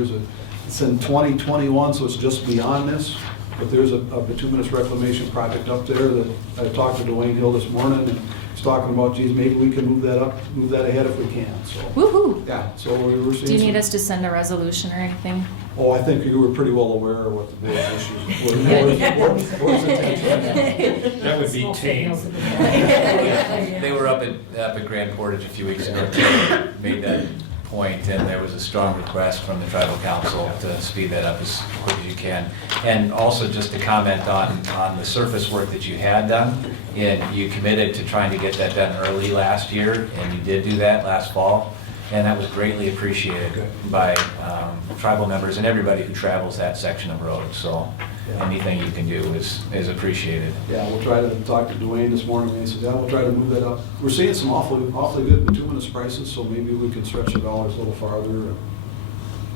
It's in 2021, so it's just beyond this. But there's a bituminous reclamation project up there that I talked to Dwayne Hill this morning, and he's talking about, geez, maybe we can move that ahead if we can, so. Woohoo! Yeah, so we're seeing. Do you need us to send a resolution or anything? Oh, I think you were pretty well aware of what the board's issues were. Board's intention. That would be tame. They were up at Grand Portage a few weeks ago, made that point, and there was a strong request from the tribal council to speed that up as quick as you can. And also just to comment on the surface work that you had done, and you committed to trying to get that done early last year, and you did do that last fall. and that was greatly appreciated by tribal members and everybody who travels that section of road. So anything you can do is appreciated. Yeah, we'll try to talk to Dwayne this morning, and he said, yeah, we'll try to move that up. We're seeing some awfully good bituminous prices, so maybe we can stretch the dollars a little farther, and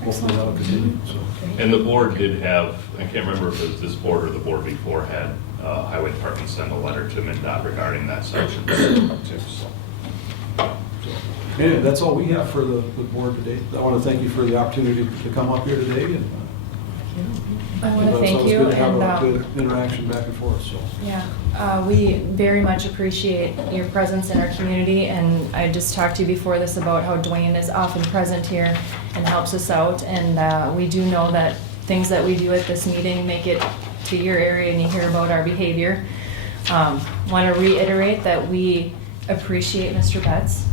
hopefully that'll continue, so. And the board did have, I can't remember if it was this board or the board before, had Highway Department send a letter to MnDOT regarding that section. Anyway, that's all we have for the board today. I want to thank you for the opportunity to come up here today, and I want to it's thank always you, good to have and a good interaction back and forth, so. yeah, we very much appreciate your presence in our community, and I just talked to you before this about how Dwayne is often present here and helps us out, and we do know that things that we do at this meeting make it to your area and you hear about our behavior. Want to reiterate that we appreciate Mr. Betts.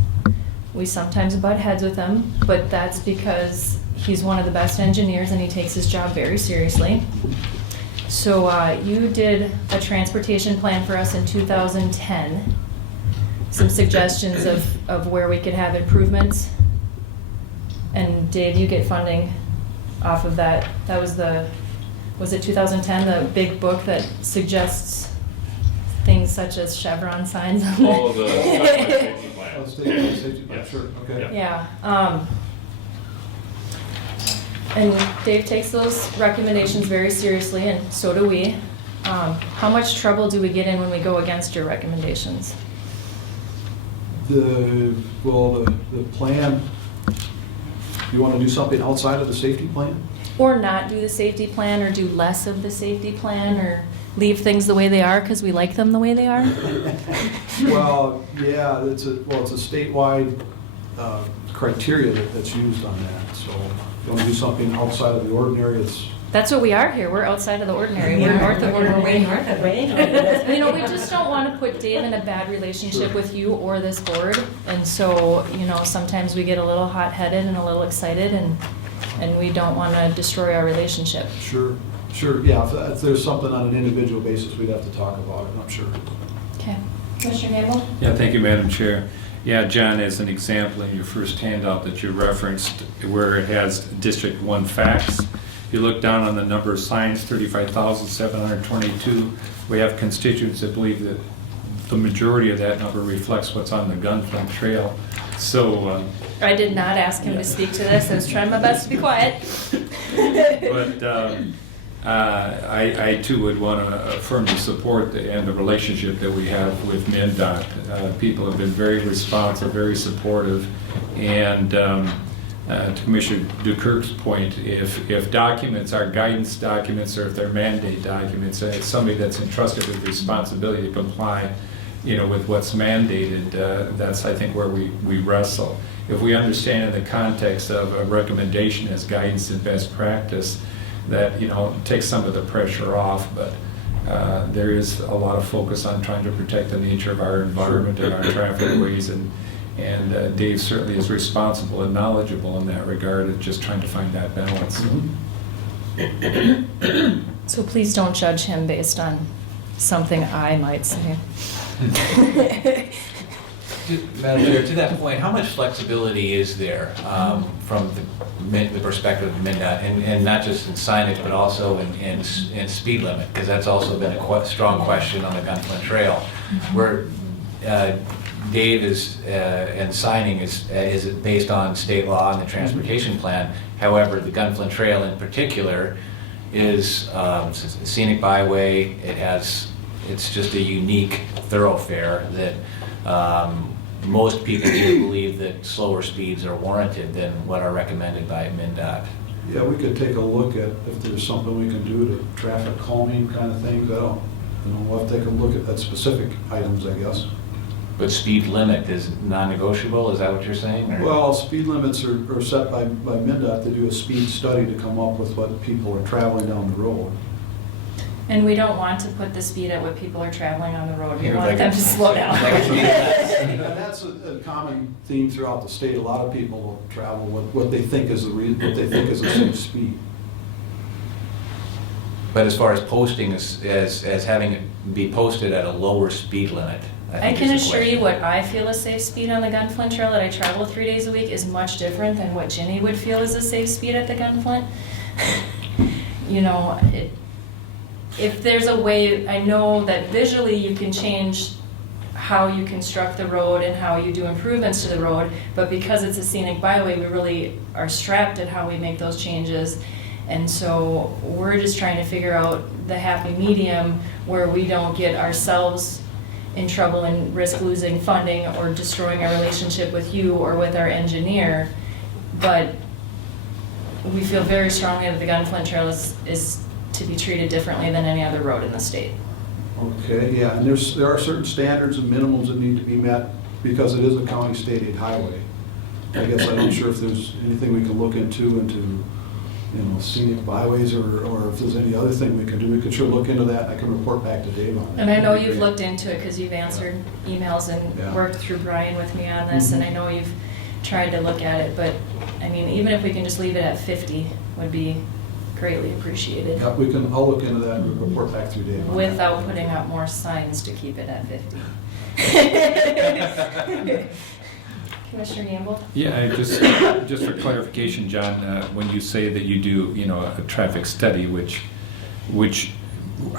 We sometimes butt heads with him, but that's because he's one of the best engineers and he takes his job very seriously. So you did a transportation plan for us in 2010. Some suggestions of where we could have improvements. And Dave, you get funding off of that. That was it 2010, the big book that suggests things such as Chevron signs on there? All of the safety plan. Oh, safety plan, Yes. sure, okay. Yeah. And Dave takes those recommendations very seriously, and so do we. How much trouble do we get in when we go against your recommendations? The plan, you want to do something outside of the safety plan? Or not do the safety plan, or do less of the safety plan, or leave things the way they are because we like them the way they are? Well, yeah, it's a statewide criteria that's used on that, so if you want to do something outside of the ordinary, That's what we are here. We're outside of the ordinary. We're north of ordinary. Way north of it. You know, we just don't want to put Dave in a bad relationship with you or this board. And so, you know, sometimes we get a little hot-headed and a little excited, and we don't want to destroy our relationship. Sure, yeah, if there's something on an individual basis, we'd have to talk about it, I'm sure. Okay. Commissioner Gamble? Yeah, thank you, Madam Chair. Yeah, John, as an example, in your first handout that you referenced, where it has District 1 facts, if you look down on the number of signs, 35,722, we have constituents that believe that the majority of that number reflects what's on the Gunflint Trail. So, I did not ask him to speak to this. I was trying my best to be quiet. but I too would want to firmly support the relationship that we have with MnDOT. People have been very responsive, very supportive, and to Commissioner Dukirk's point, if documents are guidance documents or if they're mandate documents, and it's somebody that's entrusted with responsibility to comply, you know, with what's mandated, that's, I think, where we wrestle. If we understand in the context of a recommendation as guidance and best practice, that, you know, takes some of the pressure off, but there is a lot of focus on trying to protect the nature of our environment and our traffic ways, and Dave certainly is responsible and knowledgeable in that regard, of just trying to find that balance. So please don't judge him based on something I might say. Madam Chair, to that point, how much flexibility is there from the perspective of MnDOT, and not just in signage, but also in speed limit? Because that's also been a strong question on the Gunflint Trail, where Dave is, and signing is it based on state law and the transportation plan. However, the Gunflint Trail in particular is a scenic byway. It's just a unique thoroughfare that most people do believe that slower speeds are warranted than what are recommended by MnDOT. Yeah, we could take a look at if there's something we can do to traffic calming kind of things. We'll have to take a look at specific items, I guess. But speed limit is non-negotiable, is that what you're saying? Or? Well, speed limits are set by MnDOT to do a speed study to come up with what people are traveling down the road. And we don't want to put the speed at what people are traveling on the road. We want them to slow down. And that's a common theme throughout the state. A lot of people will travel what they think is a safe speed. But as far as posting, as having it be posted at a lower speed limit, I think can is the assure you question. what I feel is safe speed on the Gunflint Trail that I travel 3 days a week is much different than what Ginny would feel is a safe speed at the Gunflint. You know, if there's a way, I know that visually you can change how you construct the road and how you do improvements to the road, but because it's a scenic byway, we really are strapped at how we make those changes. And so we're just trying to figure out the happy medium where we don't get ourselves in trouble and risk losing funding or destroying our relationship with you or with our engineer. But we feel very strongly that the Gunflint Trail is to be treated differently than any other road in the state. Okay, yeah, and there are certain standards and minimums that need to be met because it is a county state aid highway. I guess I'm not sure if there's anything we can look into, you know, scenic byways or if there's any other thing we can do. We could sure look into that. I can report back to Dave on it. And I know you've looked into it because you've answered emails and Yeah. worked through Brian with me on this, and I know you've tried to look at it, but I mean, even if we can just leave it at 50 would be greatly appreciated. Yeah, I'll look into that and report back to Dave on that. Without putting up more signs to keep it at 50. Commissioner Gamble? Yeah, just for clarification, John, when you say that you do, you know, a traffic study, which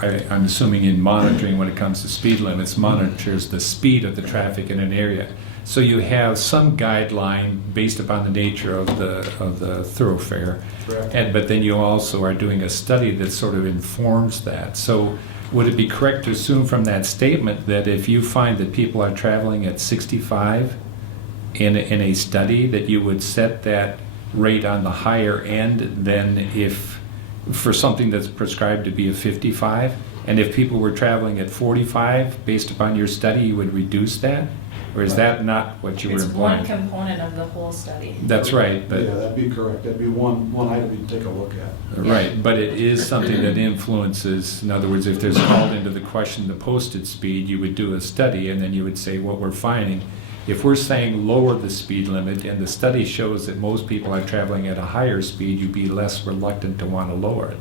I'm assuming in monitoring when it comes to speed limits, monitors the speed of the traffic in an area. So you have some guideline based upon the nature of the thoroughfare. Correct. But then you also are doing a study that sort of informs that. So would it be correct to assume from that statement that if you find that people are traveling at 65 in a study, that you would set that rate on the higher end than if, for something that's prescribed to be a 55? And if people were traveling at 45, based upon your study, you would reduce that? Or is that not what you were It's one implying? component of the whole study. That's right, but. Yeah, that'd be correct. That'd be one item we'd take a look at. Right, but it is something that influences, in other words, if there's called into the question the posted speed, you would do a study and then you would say what we're finding. If we're saying lower the speed limit and the study shows that most people are traveling at a higher speed, you'd be less reluctant to want to lower it.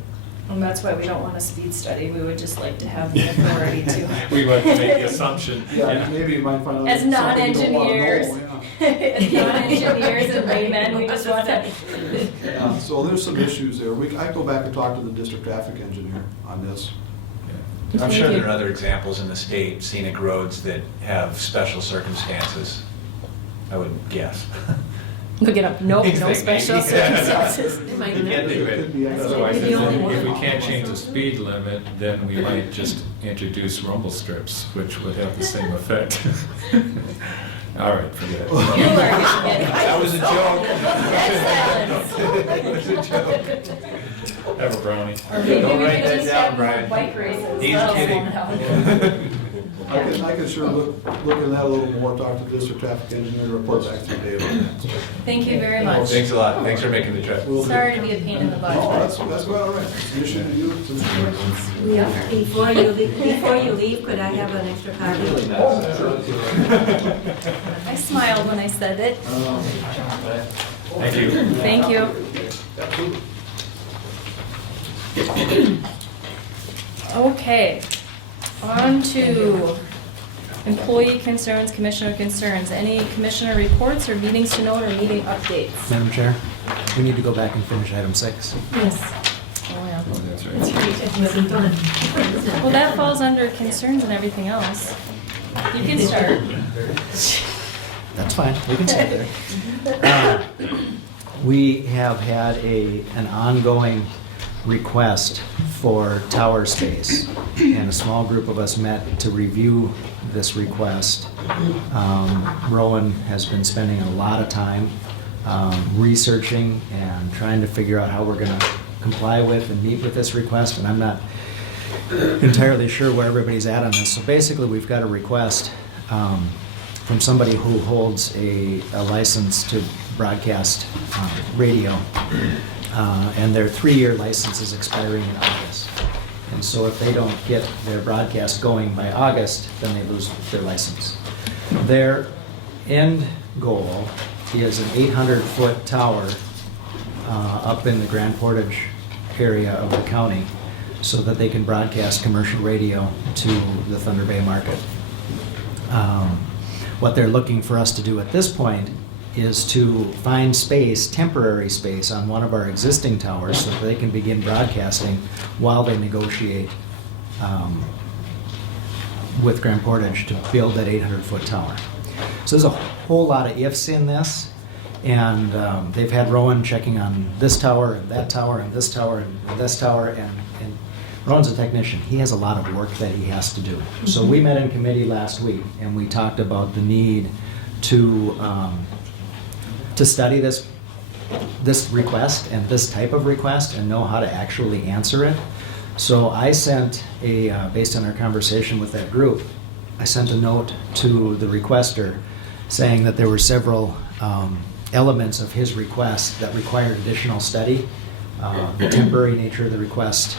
And that's why we don't want a speed study. We would just like to have the authority to. We would make the assumption. Yeah, maybe you might find out. As something you don't wanna know, non-engineers, yeah. as non-engineers and laymen, we just want to. Yeah, so there's some issues there. I go back and talk to the district traffic engineer on this. I'm sure there are other examples in the state, scenic roads that have special circumstances, I would guess. Look it up. Nope, no Maybe. special circumstances. You can't do it. Otherwise, Maybe the only one. if we can't change the speed limit, then we might just introduce rumble strips, which would have the same effect. All right, forget it. You are getting it. That was a joke. That was a joke. Have a brownie. Or maybe Don't we write could that just down, have Brian. bike races. He's That'll kidding. slow down. I can sure look into that a little more, talk to the district traffic engineer, report back to Dave on that. Thank you very much. Thanks a lot. Thanks for making the trip. Sorry to be a pain in the butt. No, but- that's quite all right. Mission to you. Before you leave, could I have an extra copy? I smiled when I said it. Thank you. Thank you. Okay, on to employee concerns, commissioner concerns. Any commissioner reports or meetings to note or meeting updates? Madam Chair, we need to go back and finish item 6. Yes. Oh, yeah. Oh, that's right. It wasn't done. Well, that falls under concerns and everything else. You can start. That's fine, we can sit there. We have had an ongoing request for tower space, and a small group of us met to review this request. Rowan has been spending a lot of time researching and trying to figure out how we're going to comply with and meet with this request, and I'm not entirely sure where everybody's at on this. So basically, we've got a request from somebody who holds a license to broadcast radio, and their 3-year license is expiring in August. And so if they don't get their broadcast going by August, then they lose their license. Their end goal is an 800-foot tower up in the Grand Portage area of the county so that they can broadcast commercial radio to the Thunder Bay market. What they're looking for us to do at this point is to find space, temporary space, on one of our existing towers so that they can begin broadcasting while they negotiate with Grand Portage to build that 800-foot tower. So there's a whole lot of ifs in this, and they've had Rowan checking on this tower and that tower and this tower and this tower, and Rowan's a technician. He has a lot of work that he has to do. So we met in committee last week, and we talked about the need to study this request and this type of request and know how to actually answer it. So I sent based on our conversation with that group, I sent a note to the requester saying that there were several elements of his request that required additional study. The temporary nature of the request.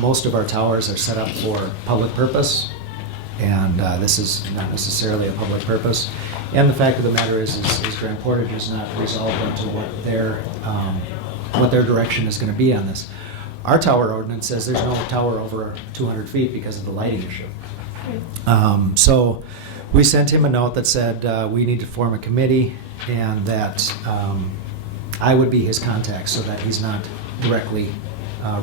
Most of our towers are set up for public purpose, and this is not necessarily a public purpose. And the fact of the matter is Grand Portage has not resolved into what their direction is going to be on this. Our tower ordinance says there's no tower over 200 feet because of the lighting issue. So we sent him a note that said we need to form a committee, and that I would be his contact so that he's not directly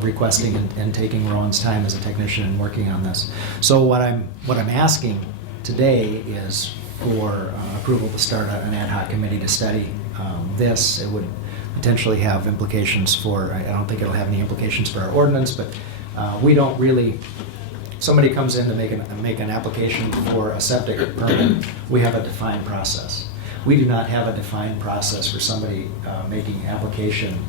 requesting and taking Rowan's time as a technician and working on this. So what I'm asking today is for approval to start an ad hoc committee to study this. It would potentially have implications for, I don't think it'll have any implications for our ordinance, but we don't really, somebody comes in to make an application for a septic permit, we have a defined process. We do not have a defined process for somebody making application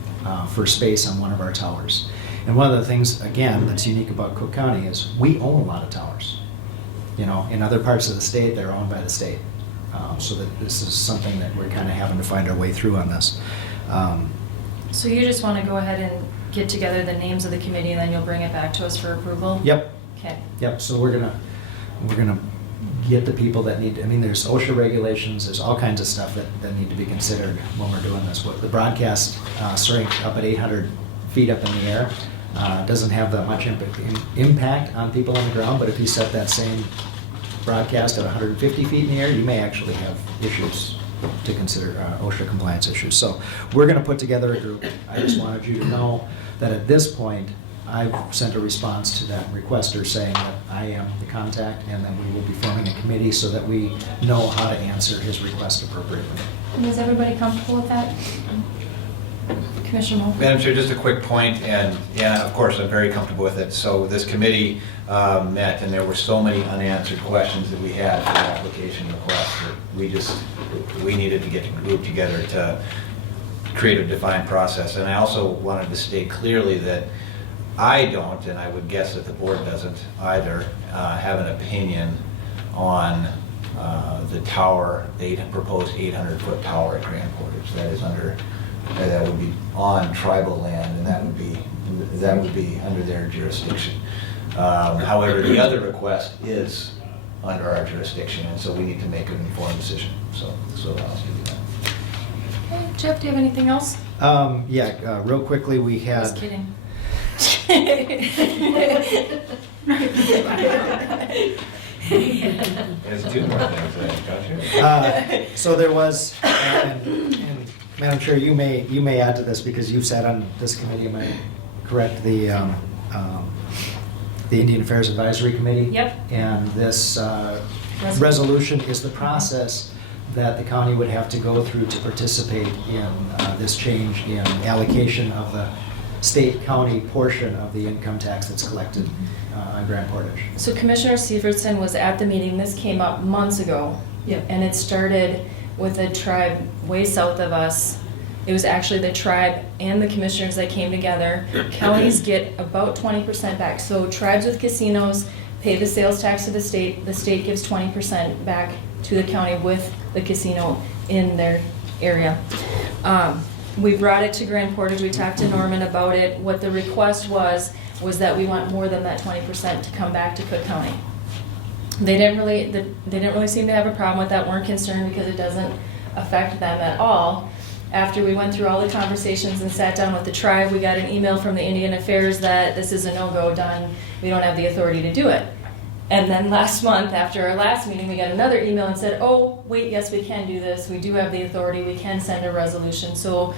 for space on one of our towers. And one of the things, again, that's unique about Cook County is we own a lot of towers. You know, in other parts of the state, they're owned by the state. So that this is something that we're kind of having to find our way through on this. So you just want to go ahead and get together the names of the committee, and then you'll bring it back to us for approval? Yep. Okay. Yep, so we're gonna get the people that need, I mean, there's OSHA regulations, there's all kinds of stuff that need to be considered when we're doing this. The broadcast strength up at 800 feet up in the air doesn't have that much impact on people on the ground, but if you set that same broadcast at 150 feet in the air, you may actually have issues to consider, OSHA compliance issues. So we're gonna put together a group. I just wanted you to know that at this point, I've sent a response to that requester saying that I am the contact, and that we will be forming a committee so that we know how to answer his request appropriately. And is everybody comfortable with that? Commissioner Moe? Madam Chair, just a quick point, and yeah, of course, I'm very comfortable with it. So this committee met, and there were so many unanswered questions that we had for the application request that we needed to get the group together to create a defined process. And I also wanted to state clearly that I don't, and I would guess that the board doesn't either, have an opinion on the tower, the proposed 800-foot tower at Grand Portage. That would be on tribal land, and that would be under their jurisdiction. However, the other request is under our jurisdiction, and so we need to make an informed decision. So I'll give you that. Okay, Jeff, do you have anything else? Yeah, real quickly, we had. Just kidding. There's two more things, gotcha. So there was, and Madam Chair, you may add to this because you've sat on this committee. Am I correct? The Indian Affairs Advisory Committee. Yep. And this resolution is the process that the county would have to go through to participate in this change in allocation of the state-county portion of the income tax that's collected on Grand Portage. So Commissioner Severson was at the meeting. This came up months ago. Yep. And it started with a tribe way south of us. It was actually the tribe and the commissioners that came together. Counties get about 20% back. So tribes with casinos pay the sales tax to the state. The state gives 20% back to the county with the casino in their area. We brought it to Grand Portage. We talked to Norman about it. What the request was that we want more than that 20% to come back to Cook County. They didn't really seem to have a problem with that. Weren't concerned because it doesn't affect them at all. After we went through all the conversations and sat down with the tribe, we got an email from the Indian Affairs that this is a no-go, done, we don't have the authority to do it. And then last month, after our last meeting, we got another email and said, oh, wait, yes, we can do this, we do have the authority, we can send a resolution. So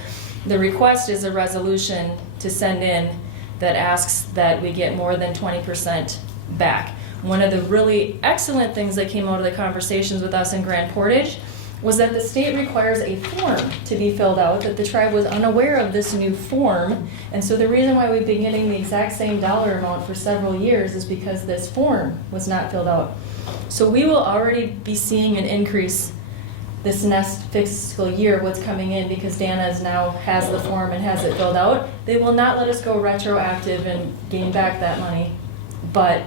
the request is a resolution to send in that asks that we get more than 20% back. One of the really excellent things that came out of the conversations with us in Grand Portage was that the state requires a form to be filled out, that the tribe was unaware of this new form. And so the reason why we've been getting the exact same dollar amount for several years is because this form was not filled out. So we will already be seeing an increase this next fiscal year, what's coming in, because Dana's now has the form and has it filled out. They will not let us go retroactive and gain back that money. But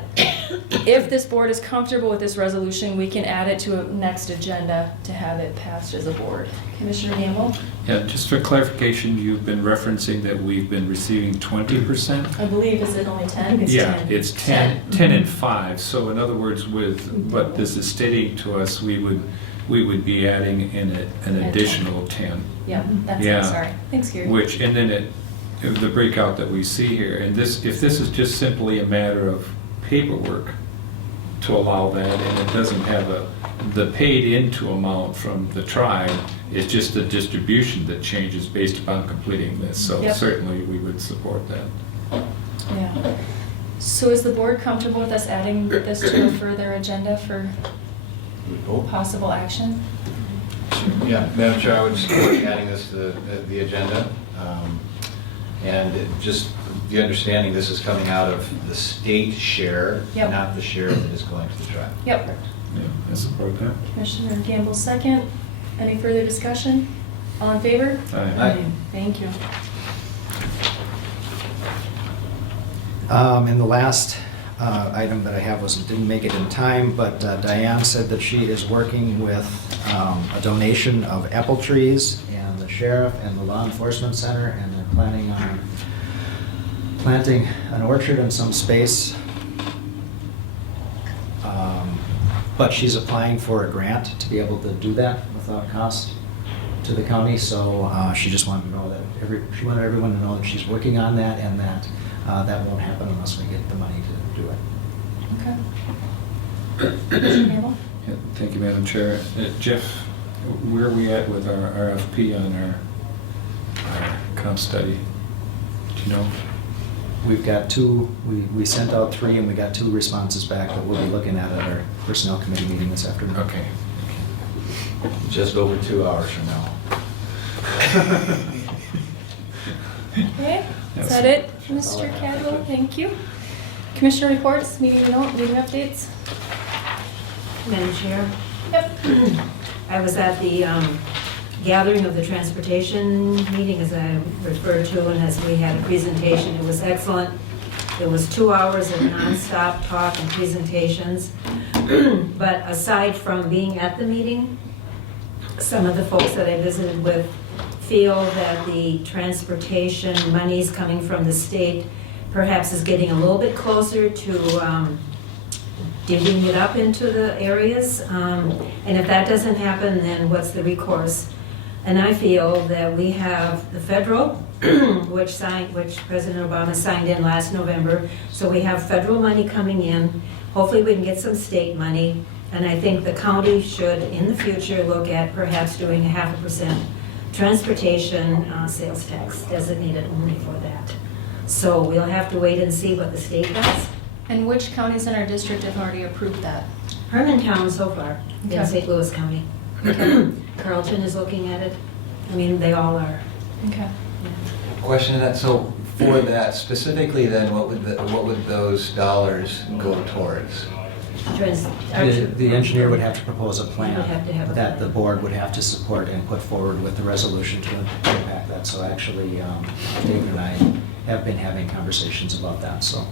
if this board is comfortable with this resolution, we can add it to a next agenda to have it passed as a board. Commissioner Gamble? Yeah, just for clarification, you've been referencing that we've been receiving 20%? I believe, is it only 10? Yeah, it's 10 and 5. So in other words, with what this is stating to us, we would be adding in an additional 10. Yeah, that's Yeah. it, sorry. Thanks, Gary. Which, and then the breakout that we see here, and this, if this is just simply a matter of paperwork to allow that, and it doesn't have the paid into amount from the tribe, it's just the distribution that changes based upon completing this. So Yep. certainly we would support that. Yeah. So is the board comfortable with us adding this to a further agenda for possible action? Yeah, Madam Chair, I would support adding this to the agenda. And just the understanding, this is coming out of the state share, Yep. not the share that is going to the tribe. Yep. Yeah, I support that. Commissioner Gamble, second. Any further discussion? All in favor? Aye. Thank you. And the last item that I have didn't make it in time, but Diane said that she is working with a donation of apple trees, and the sheriff and the law enforcement center, and they're planning on planting an orchard in some space. But she's applying for a grant to be able to do that without cost to the county, so she just wanted to know that she wanted everyone to know that she's working on that, and that that won't happen unless we get the money to do it. Okay. Commissioner Gamble? Yeah, thank you, Madam Chair. Jeff, where are we at with our RFP on our comp study? Do you know? We've got two, we sent out 3 and we got 2 responses back that we'll be looking at our personnel committee meeting this afternoon. Okay. Just over 2 hours from now. Okay, is that it, Mr. Cadwell? Thank you. Commissioner reports, meeting updates? Madam Chair, Yep. I was at the gathering of the transportation meeting, as I referred to, and as we had a presentation. It was excellent. It was 2 hours of nonstop talk and presentations. But aside from being at the meeting, some of the folks that I visited with feel that the transportation monies coming from the state perhaps is getting a little bit closer to divvying it up into the areas. And if that doesn't happen, then what's the recourse? And I feel that we have the federal, which President Obama signed in last November. So we have federal money coming in. Hopefully we can get some state money. And I think the county should, in the future, look at perhaps doing a 0.5% transportation sales tax designated only for that. So we'll have to wait and see what the state does. And which counties in our district have already approved that? Hermantown so far, in Okay. St. Louis County. Okay. Carlton is looking at it. I mean, they all are. Okay. Question to that, so for that specifically then, what would those dollars go towards? The engineer would have to propose a plan Would have to have a that plan. the board would have to support and put forward with the resolution to impact that. So actually, David and I have been having conversations about that, so.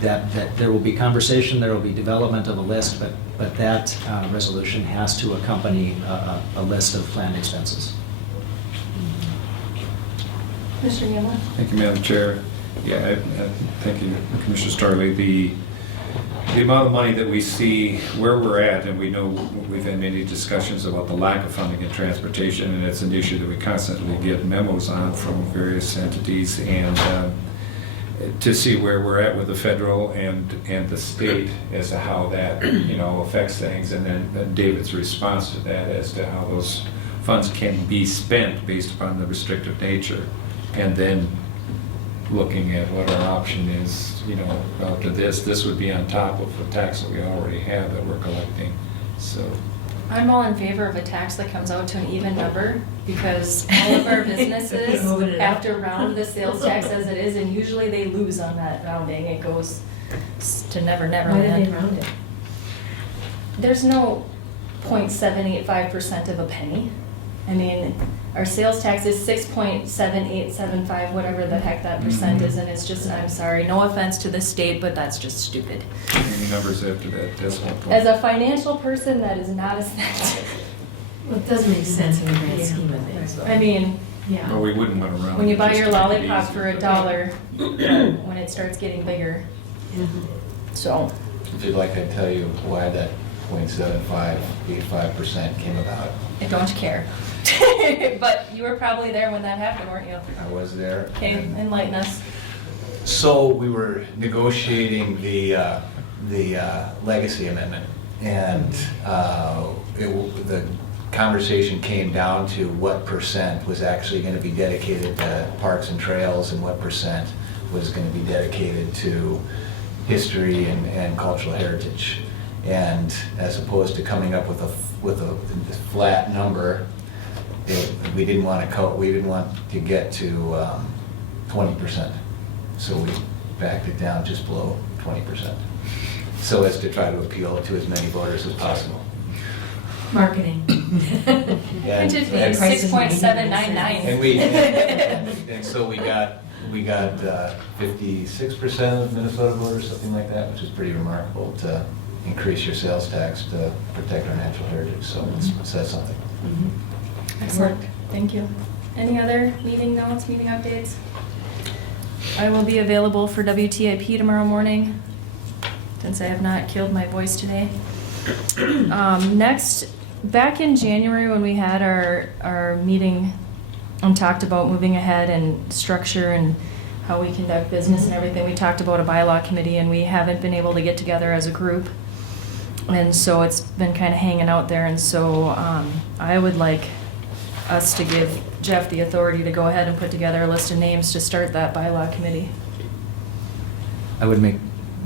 That there will be conversation, there will be development of a list, but that resolution has to accompany a list of planned expenses. Mr. Gamble? Thank you, Madam Chair. Yeah, thank you, Commissioner Starley. the amount of money that we see where we're at, and we know we've had many discussions about the lack of funding in transportation, and it's an issue that we constantly get memos on from various entities, and to see where we're at with the federal and the state as to how that, affects things, and then David's response to that as to how those funds can be spent based upon the restrictive nature, and then looking at what our option is, to this would be on top of the tax that we already have that we're collecting, so. I'm all in favor of a tax that comes out to an even number, because all of our businesses have to round the sales tax as it is, and usually they lose on that rounding. It goes to never, never. Why did they round it? There's no 0.785% of a penny. I mean, our sales tax is 6.7875, whatever the heck that percent is, and it's just, I'm sorry, no offense to the state, but that's just stupid. Any numbers after that decimal point? As a financial person, that is not a Well, it does make sense in the grand scheme of things. I mean, Yeah. Well, we wouldn't want to round. when you it buy just your to make it lollipop easy, for but- $1, when it starts getting bigger. So, If you'd like, I'd tell you why that 0.7585% came about. I don't care. But you were probably there when that happened, weren't you? I was there. Okay, enlighten us. So we were negotiating the legacy amendment, and the conversation came down to what percent was actually going to be dedicated to parks and trails and what percent was going to be dedicated to history and cultural heritage. And as opposed to coming up with a flat number, we didn't want to get to 20%. So we backed it down just below 20%, so as to try to appeal to as many voters as possible. Marketing. It should be and- 6.799. And so we got 56% of Minnesota voters, something like that, which is pretty remarkable to increase your sales tax to protect our natural heritage. So it says something. Excellent, thank you. Any other meeting notes, meeting updates? I will be available for WTIP tomorrow morning, since I have not killed my voice today. Next, back in January when we had our meeting and talked about moving ahead and structure and how we conduct business and everything, we talked about a bylaw committee, and we haven't been able to get together as a group. And so it's been kind of hanging out there, and so I would like us to give Jeff the authority to go ahead and put together a list of names to start that bylaw committee. I would make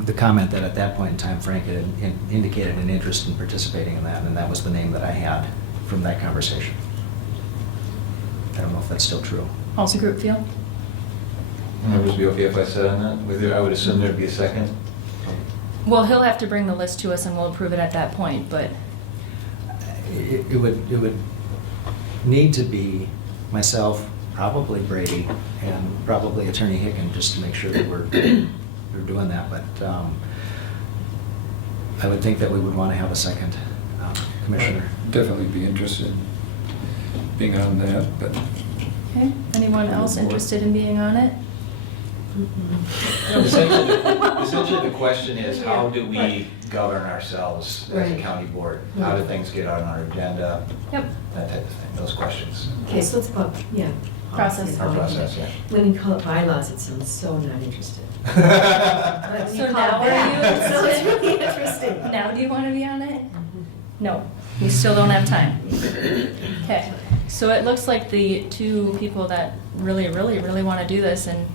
the comment that at that point in time, Frank had indicated an interest in participating in that, and that was the name that I had from that conversation. I don't know if that's still true. How's the group feel? Members be okay if I said on that? I would assume there'd be a second. Well, he'll have to bring the list to us and we'll approve it at that point, but It would need to be myself, probably Brady, and probably Attorney Hicken, just to make sure that we're doing that. But I would think that we would want to have a second commissioner. Definitely be interested in being on that, but. okay. Anyone else interested in being on it? Essentially, the question is, how do we govern ourselves as a Right. county board? How do things get on our agenda? Yep. That type of thing, those questions. Okay, so let's go, yeah. Process. Our process, yeah. When you call it bylaws, it sounds so not interested. But when So you call now it are you that, it sounds interested? really interesting. Now do you want to be on it? No, you still don't have time. Okay, so it looks like the two people that really want to do this and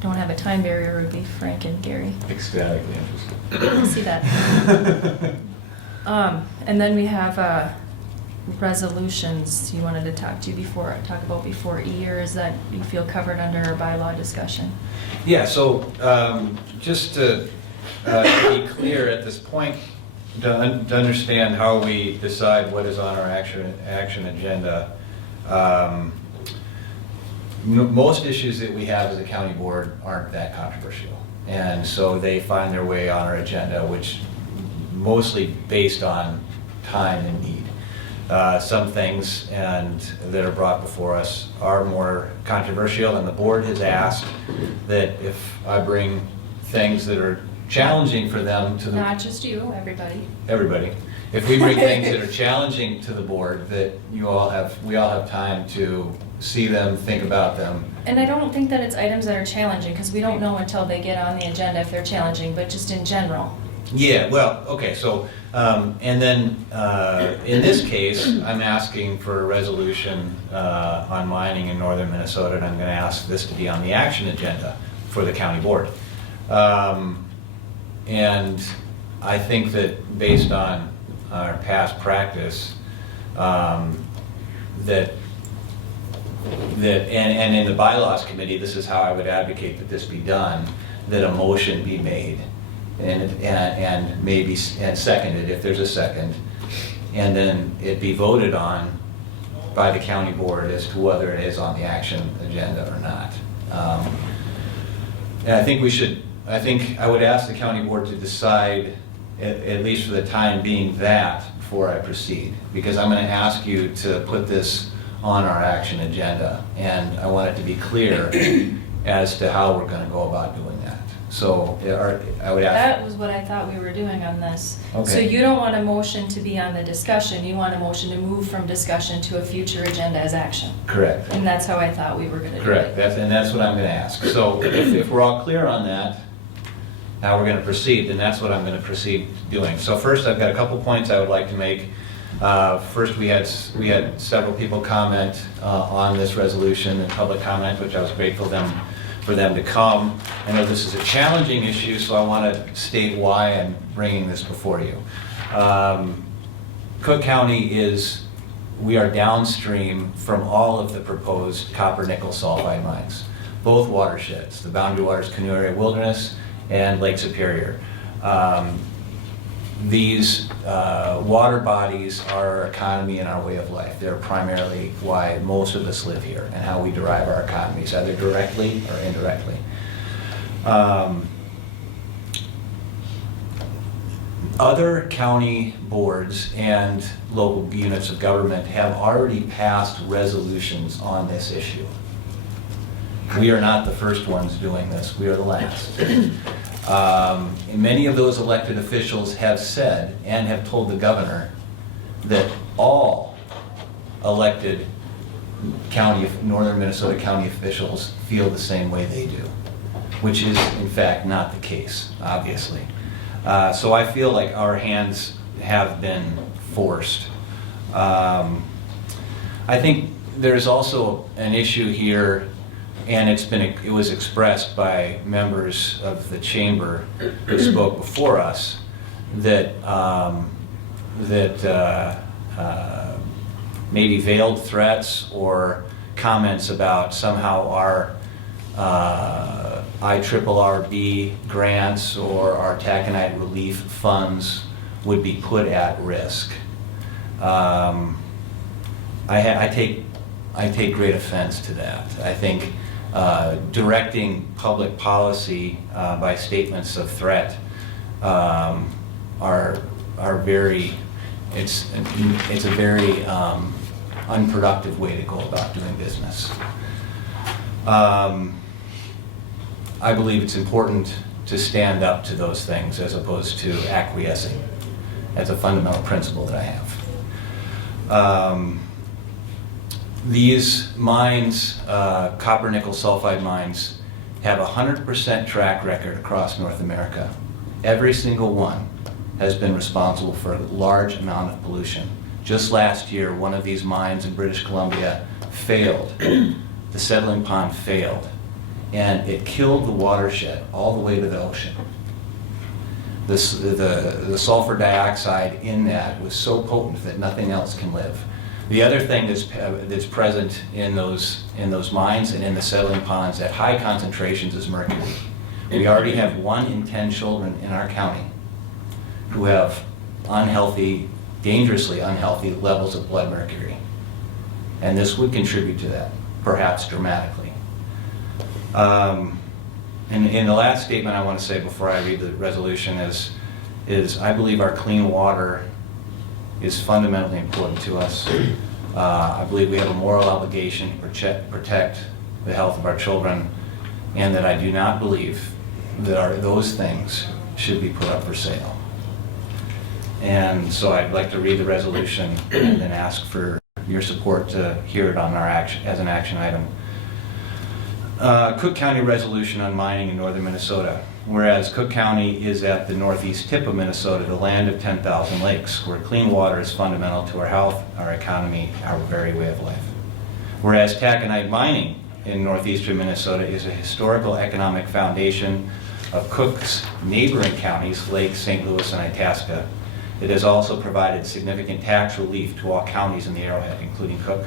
don't have a time barrier would be Frank and Gary. Ecstatically interested. I see that. And then we have resolutions you wanted to talk about before E, or is that you feel covered under our bylaw discussion? Yeah, so just to be clear at this point, to understand how we decide what is on our action agenda, most issues that we have as a county board aren't that controversial. And so they find their way on our agenda, which mostly based on time and need. Some things that are brought before us are more controversial, and the board has asked that if I bring things that are challenging for them to the Not just you, everybody. if we bring things that are challenging to the board, that we all have time to see them, think about them. And I don't think that it's items that are challenging, because we don't know until they get on the agenda if they're challenging, but just in general. Yeah, well, okay, so, and then, in this case, I'm asking for a resolution on mining in northern Minnesota, and I'm gonna ask this to be on the action agenda for the county board. And I think that based on our past practice, that and in the bylaws committee, this is how I would advocate that this be done, that a motion be made and maybe seconded if there's a second, and then it be voted on by the county board as to whether it is on the action agenda or not. And I think I would ask the county board to decide, at least for the time being, that before I proceed, because I'm going to ask you to put this on our action agenda, and I want it to be clear as to how we're going to go about doing that. So I would ask. That was what I thought we were doing on this. Okay. So you don't want a motion to be on the discussion, you want a motion to move from discussion to a future agenda as action. Correct. And that's how I thought we were gonna do it. Correct, that's what I'm going to ask. So if we're all clear on that, how we're going to proceed, then that's what I'm going to proceed doing. So first, I've got a couple points I would like to make. First, we had several people comment on this resolution and public comment, which I was grateful for them to come. I know this is a challenging issue, so I want to state why I'm bringing this before you. Cook County we are downstream from all of the proposed copper nickel sulfide mines, both watersheds, the Boundary Waters Canoe Area Wilderness and Lake Superior. These water bodies are our economy and our way of life. They're primarily why most of us live here and how we derive our economies, either directly or indirectly. Other county boards and local units of government have already passed resolutions on this issue. We are not the first ones doing this, we are the last. And many of those elected officials have said and have told the governor that all elected northern Minnesota county officials feel the same way they do, which is in fact not the case, obviously. So I feel like our hands have been forced. I think there's also an issue here, and it was expressed by members of the chamber who spoke before us, that maybe veiled threats or comments about somehow our IRRB grants or our taconite relief funds would be put at risk. I take great offense to that. I think directing public policy by statements of threat are very, it's a very unproductive way to go about doing business. I believe it's important to stand up to those things as opposed to acquiescing. That's a fundamental principle that I have. These mines, copper nickel sulfide mines, have a 100% track record across North America. Every single one has been responsible for a large amount of pollution. Just last year, one of these mines in British Columbia failed. The settling pond failed, and it killed the watershed all the way to the ocean. The sulfur dioxide in that was so potent that nothing else can live. The other thing that's present in those mines and in the settling ponds at high concentrations is mercury. We already have 1 in 10 children in our county who have unhealthy, dangerously unhealthy levels of blood mercury. And this would contribute to that, perhaps dramatically. And the last statement I want to say before I read the resolution is I believe our clean water is fundamentally important to us. I believe we have a moral obligation to protect the health of our children, and that I do not believe that those things should be put up for sale. And so I'd like to read the resolution and then ask for your support to hear it on our action, as an action item. Cook County resolution on mining in northern Minnesota. Whereas Cook County is at the northeast tip of Minnesota, the land of 10,000 lakes, where clean water is fundamental to our health, our economy, our very way of life. Whereas taconite mining in northeastern Minnesota is a historical economic foundation of Cook's neighboring counties, Lake, St. Louis, and Itasca. It has also provided significant tax relief to all counties in the Arrowhead, including Cook.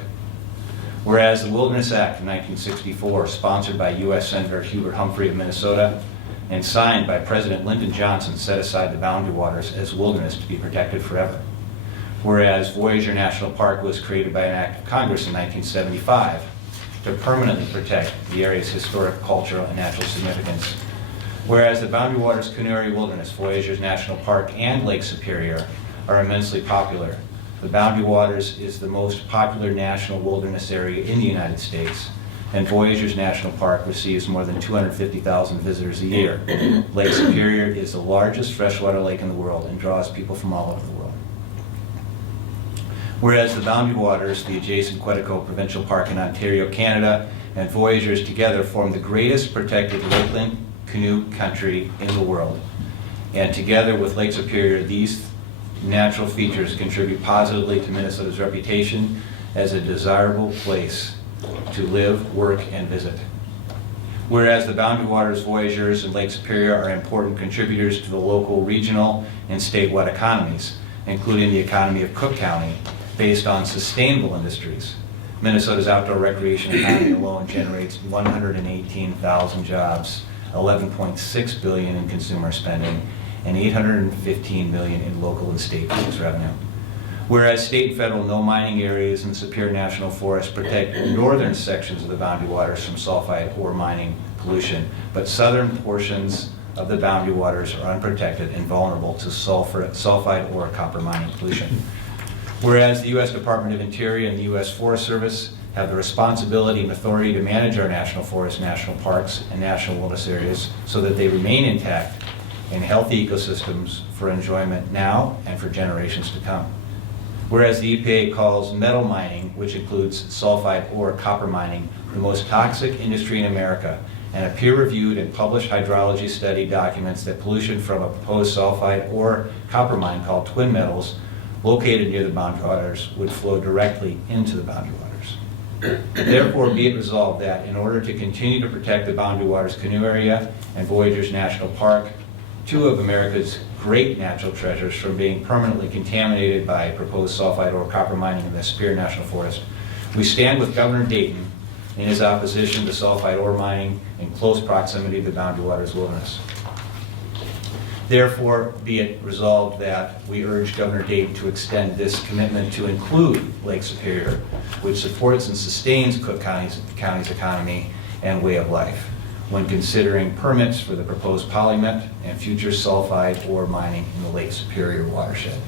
Whereas the Wilderness Act of 1964, sponsored by U.S. Senator Hubert Humphrey of Minnesota and signed by President Lyndon Johnson, set aside the boundary waters as wilderness to be protected forever. Whereas Voyageur National Park was created by an act of Congress in 1975 to permanently protect the area's historic, cultural, and natural significance. Whereas the Boundary Waters Canoe Area Wilderness, Voyageurs National Park, and Lake Superior are immensely popular. The Boundary Waters is the most popular national wilderness area in the United States, and Voyageurs National Park receives more than 250,000 visitors a year. Lake Superior is the largest freshwater lake in the world and draws people from all over the world. Whereas the Boundary Waters, the adjacent Quetico Provincial Park in Ontario, Canada, and Voyageurs together form the greatest protected lakeland canoe country in the world. And together with Lake Superior, these natural features contribute positively to Minnesota's reputation as a desirable place to live, work, and visit. Whereas the Boundary Waters, Voyageurs, and Lake Superior are important contributors to the local, regional, and statewide economies, including the economy of Cook County, based on sustainable industries. Minnesota's outdoor recreation economy alone generates 118,000 jobs, 11.6 billion in consumer spending, and 815 million in local and state tax revenue. Whereas state and federal no mining areas in Superior National Forest protect northern sections of the Boundary Waters from sulfide ore mining pollution, but southern portions of the Boundary Waters are unprotected and vulnerable to sulfide ore copper mining pollution. Whereas the U.S. Department of Interior and the U.S. Forest Service have the responsibility and authority to manage our national forests, national parks, and national wilderness areas so that they remain intact and healthy ecosystems for enjoyment now and for generations to come. Whereas the EPA calls metal mining, which includes sulfide ore copper mining, the most toxic industry in America, and a peer-reviewed and published hydrology study documents that pollution from a proposed sulfide ore copper mine called Twin Metals, located near the Boundary Waters, would flow directly into the Boundary Waters. Therefore, be it resolved that in order to continue to protect the Boundary Waters Canoe Area and Voyageurs National Park, two of America's great natural treasures, from being permanently contaminated by proposed sulfide ore copper mining in the Superior National Forest, we stand with Governor Dayton in his opposition to sulfide ore mining in close proximity to the Boundary Waters Wilderness. Therefore, be it resolved that we urge Governor Dayton to extend this commitment to include Lake Superior, which supports and sustains Cook County's economy and way of life, when considering permits for the proposed polymet and future sulfide ore mining in the Lake Superior watershed.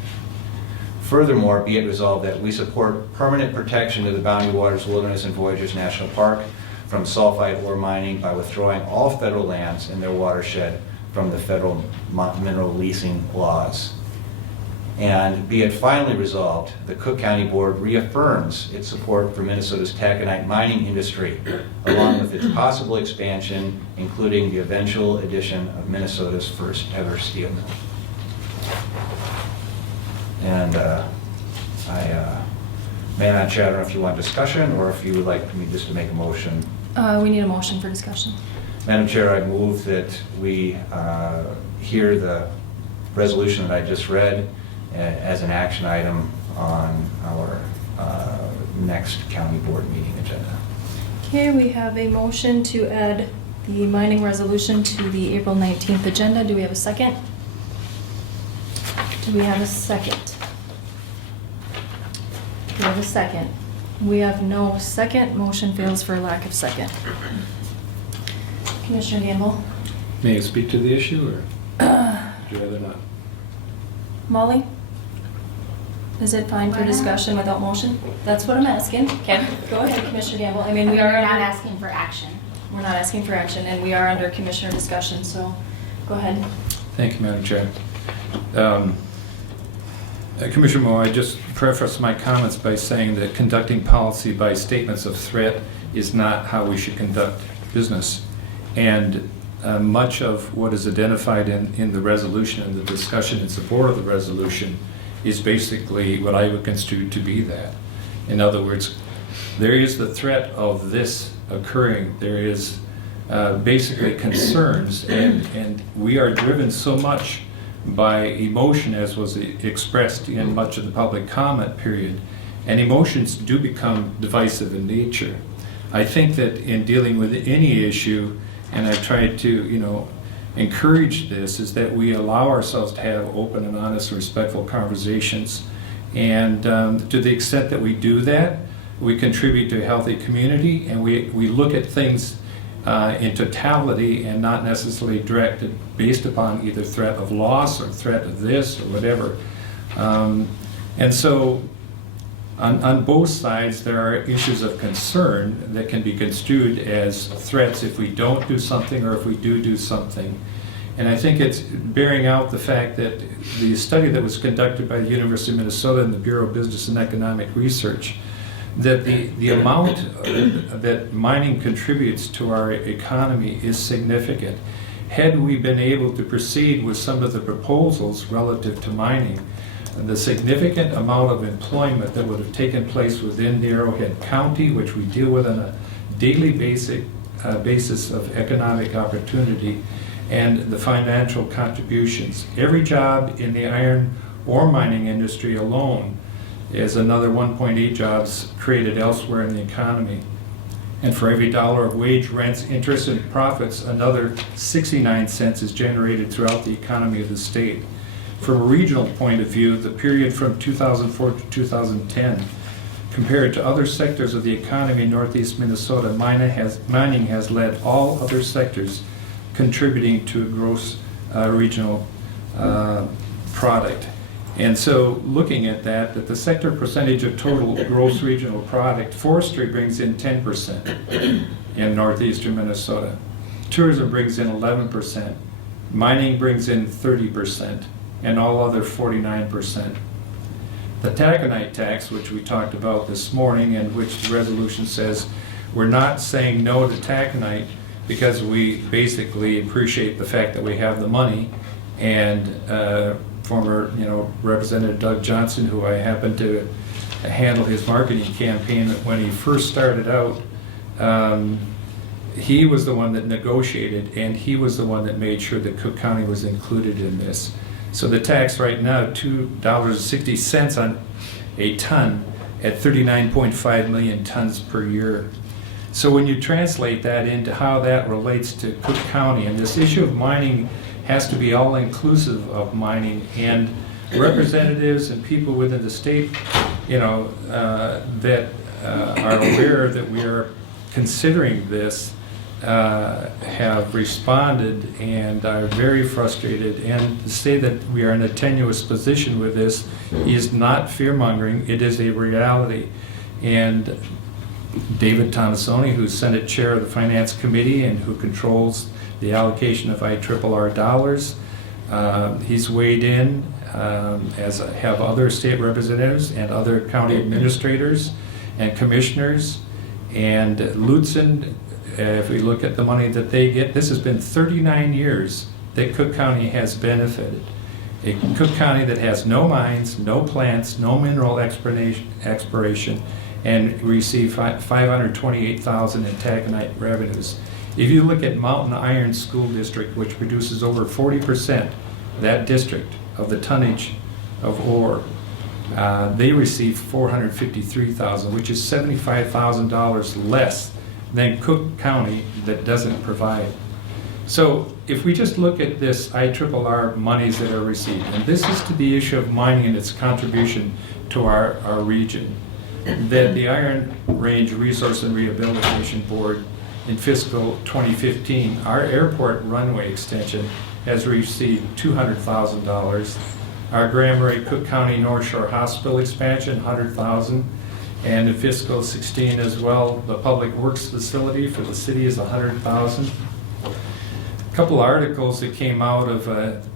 Furthermore, be it resolved that we support permanent protection of the Boundary Waters Wilderness and Voyageurs National Park from sulfide ore mining by withdrawing all federal lands in their watershed from the federal mineral leasing laws. And be it finally resolved, the Cook County Board reaffirms its support for Minnesota's taconite mining industry, along with its possible expansion, including the eventual addition of Minnesota's first ever steel mill. And Madam Chair, I don't know if you want discussion or if you would like me just to make a motion. We need a motion for discussion. Madam Chair, I move that we hear the resolution that I just read as an action item on our next county board meeting agenda. Okay, we have a motion to add the mining resolution to the April 19th agenda. Do we have a second? Do we have a second? Do we have a second? We have no second. Motion fails for lack of second. Commissioner Gamble? May I speak to the issue, or would you rather not? Molly? Is it fine for discussion without motion? That's what I'm asking. Okay, go ahead, Commissioner Gamble. I mean, we are not under- asking for action. We're not asking for action, and we are under commissioner discussion, so go ahead. Thank you, Madam Chair. Commissioner Moore, I just preface my comments by saying that conducting policy by statements of threat is not how we should conduct business. And much of what is identified in the resolution and the discussion in support of the resolution is basically what I would construe to be that. In other words, there is the threat of this occurring. There is basically concerns, and we are driven so much by emotion, as was expressed in much of the public comment period, and emotions do become divisive in nature. I think that in dealing with any issue, and I've tried to, encourage this, is that we allow ourselves to have open and honest, respectful conversations. And to the extent that we do that, we contribute to a healthy community, and we look at things in totality and not necessarily directed based upon either threat of loss or threat of this or whatever. And so on both sides, there are issues of concern that can be construed as threats if we don't do something or if we do something. And I think it's bearing out the fact that the study that was conducted by the University of Minnesota and the Bureau of Business and Economic Research, that the amount that mining contributes to our economy is significant. Had we been able to proceed with some of the proposals relative to mining, the significant amount of employment that would have taken place within the Arrowhead County, which we deal with on a daily basis of economic opportunity, and the financial contributions. Every job in the iron ore mining industry alone is another 1.8 jobs created elsewhere in the economy. And for every dollar of wage, rents, interest, and profits, another 69 cents is generated throughout the economy of the state. From a regional point of view, the period from 2004 to 2010, compared to other sectors of the economy in Northeast Minnesota, mining has led all other sectors, contributing to a gross regional product. And so looking at that the sector percentage of total gross regional product, forestry brings in 10% in northeastern Minnesota. Tourism brings in 11%. Mining brings in 30%, and all other 49%. The taconite tax, which we talked about this morning, and which the resolution says we're not saying no to taconite because we basically appreciate the fact that we have the money, and former, Representative Doug Johnson, who I happened to handle his marketing campaign when he first started out, he was the one that negotiated, and he was the one that made sure that Cook County was included in this. So the tax right now, $2.60 on a ton at 39.5 million tons per year. So when you translate that into how that relates to Cook County, and this issue of mining has to be all-inclusive of mining, and representatives and people within the state, that are aware that we are considering this, have responded and are very frustrated. And to say that we are in a tenuous position with this is not fear-mongering, it is a reality. And David Tomasoni, who's Senate Chair of the Finance Committee and who controls the allocation of IRRR dollars, he's weighed in, as have other state representatives and other county administrators and commissioners. And Lutzen, if we look at the money that they get, this has been 39 years that Cook County has benefited. A Cook County that has no mines, no plants, no mineral exploration, and receive $528,000 in taconite revenues. If you look at Mountain Iron School District, which produces over 40%, that district, of the tonnage of ore, they receive $453,000, which is $75,000 less than Cook County that doesn't provide. So if we just look at this IRRR monies that are received, and this is to the issue of mining and its contribution to our region, that the Iron Range Resource and Rehabilitation Board in fiscal 2015, our airport runway extension has received $200,000. Our Grand Marais Cook County North Shore Hospital expansion, $100,000. And in fiscal 16 as well, the Public Works facility for the city is $100,000. couple articles that came out of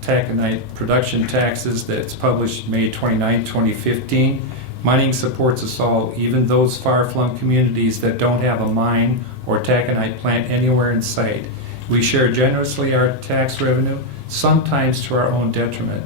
taconite production taxes that's published May 29, 2015. Mining supports us all, even those far-flung communities that don't have a mine or taconite plant anywhere in sight. We share generously our tax revenue, sometimes to our own detriment.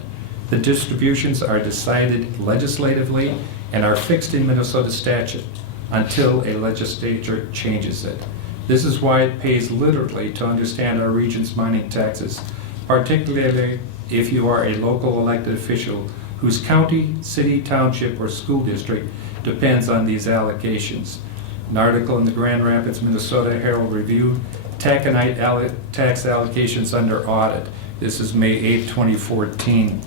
The distributions are decided legislatively and are fixed in Minnesota statute until a legislature changes it. This is why it pays literally to understand our region's mining taxes, particularly if you are a local elected official whose county, city, township, or school district depends on these allocations. An article in the Grand Rapids, Minnesota Herald Review, taconite tax allocations under audit. This is May 8, 2014.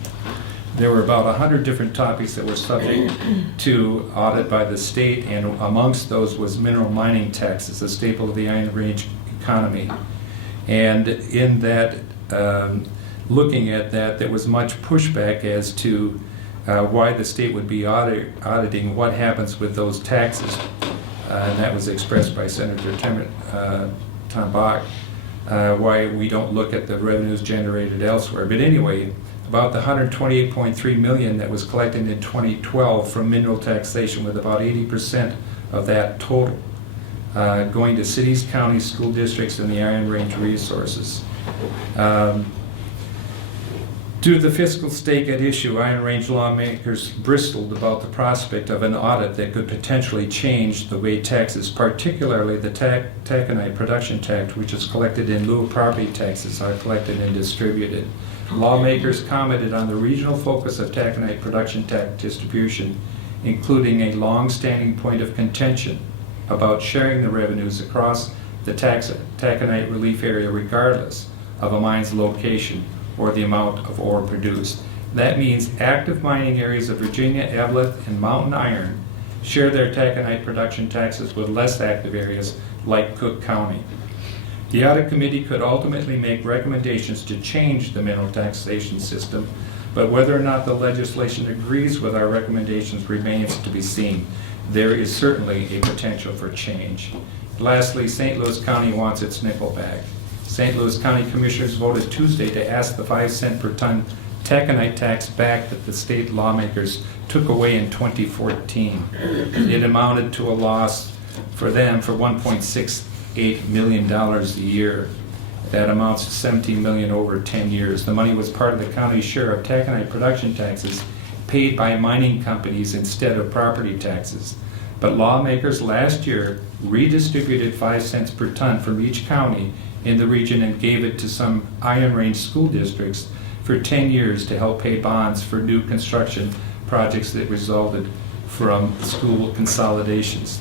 There were about 100 different topics that were subject to audit by the state, and amongst those was mineral mining taxes, a staple of the Iron Range economy. And in that, looking at that, there was much pushback as to why the state would be auditing what happens with those taxes. And that was expressed by Senator Tom Bach, why we don't look at the revenues generated elsewhere. But anyway, about the $128.3 million that was collected in 2012 from mineral taxation, with about 80% of that total going to cities, counties, school districts, and the Iron Range resources. Due to the fiscal stake at issue, Iron Range lawmakers bristled about the prospect of an audit that could potentially change the way taxes, particularly the taconite production tax, which is collected in lieu of property taxes, are collected and distributed. Lawmakers commented on the regional focus of taconite production tax distribution, including a long-standing point of contention about sharing the revenues across the taconite relief area regardless of a mine's location or the amount of ore produced. That means active mining areas of Virginia, Eveleth, and Mountain Iron share their taconite production taxes with less active areas like Cook County. The audit committee could ultimately make recommendations to change the mineral taxation system, but whether or not the legislation agrees with our recommendations remains to be seen. There is certainly a potential for change. Lastly, St. Louis County wants its nickel back. St. Louis County Commissioners voted Tuesday to ask the 5 cent per ton taconite tax back that the state lawmakers took away in 2014. It amounted to a loss for them for $1.68 million a year. That amounts to $17 million over 10 years. The money was part of the county's share of taconite production taxes paid by mining companies instead of property taxes. But lawmakers last year redistributed 5 cents per ton from each county in the region and gave it to some Iron Range school districts for 10 years to help pay bonds for new construction projects that resulted from school consolidations.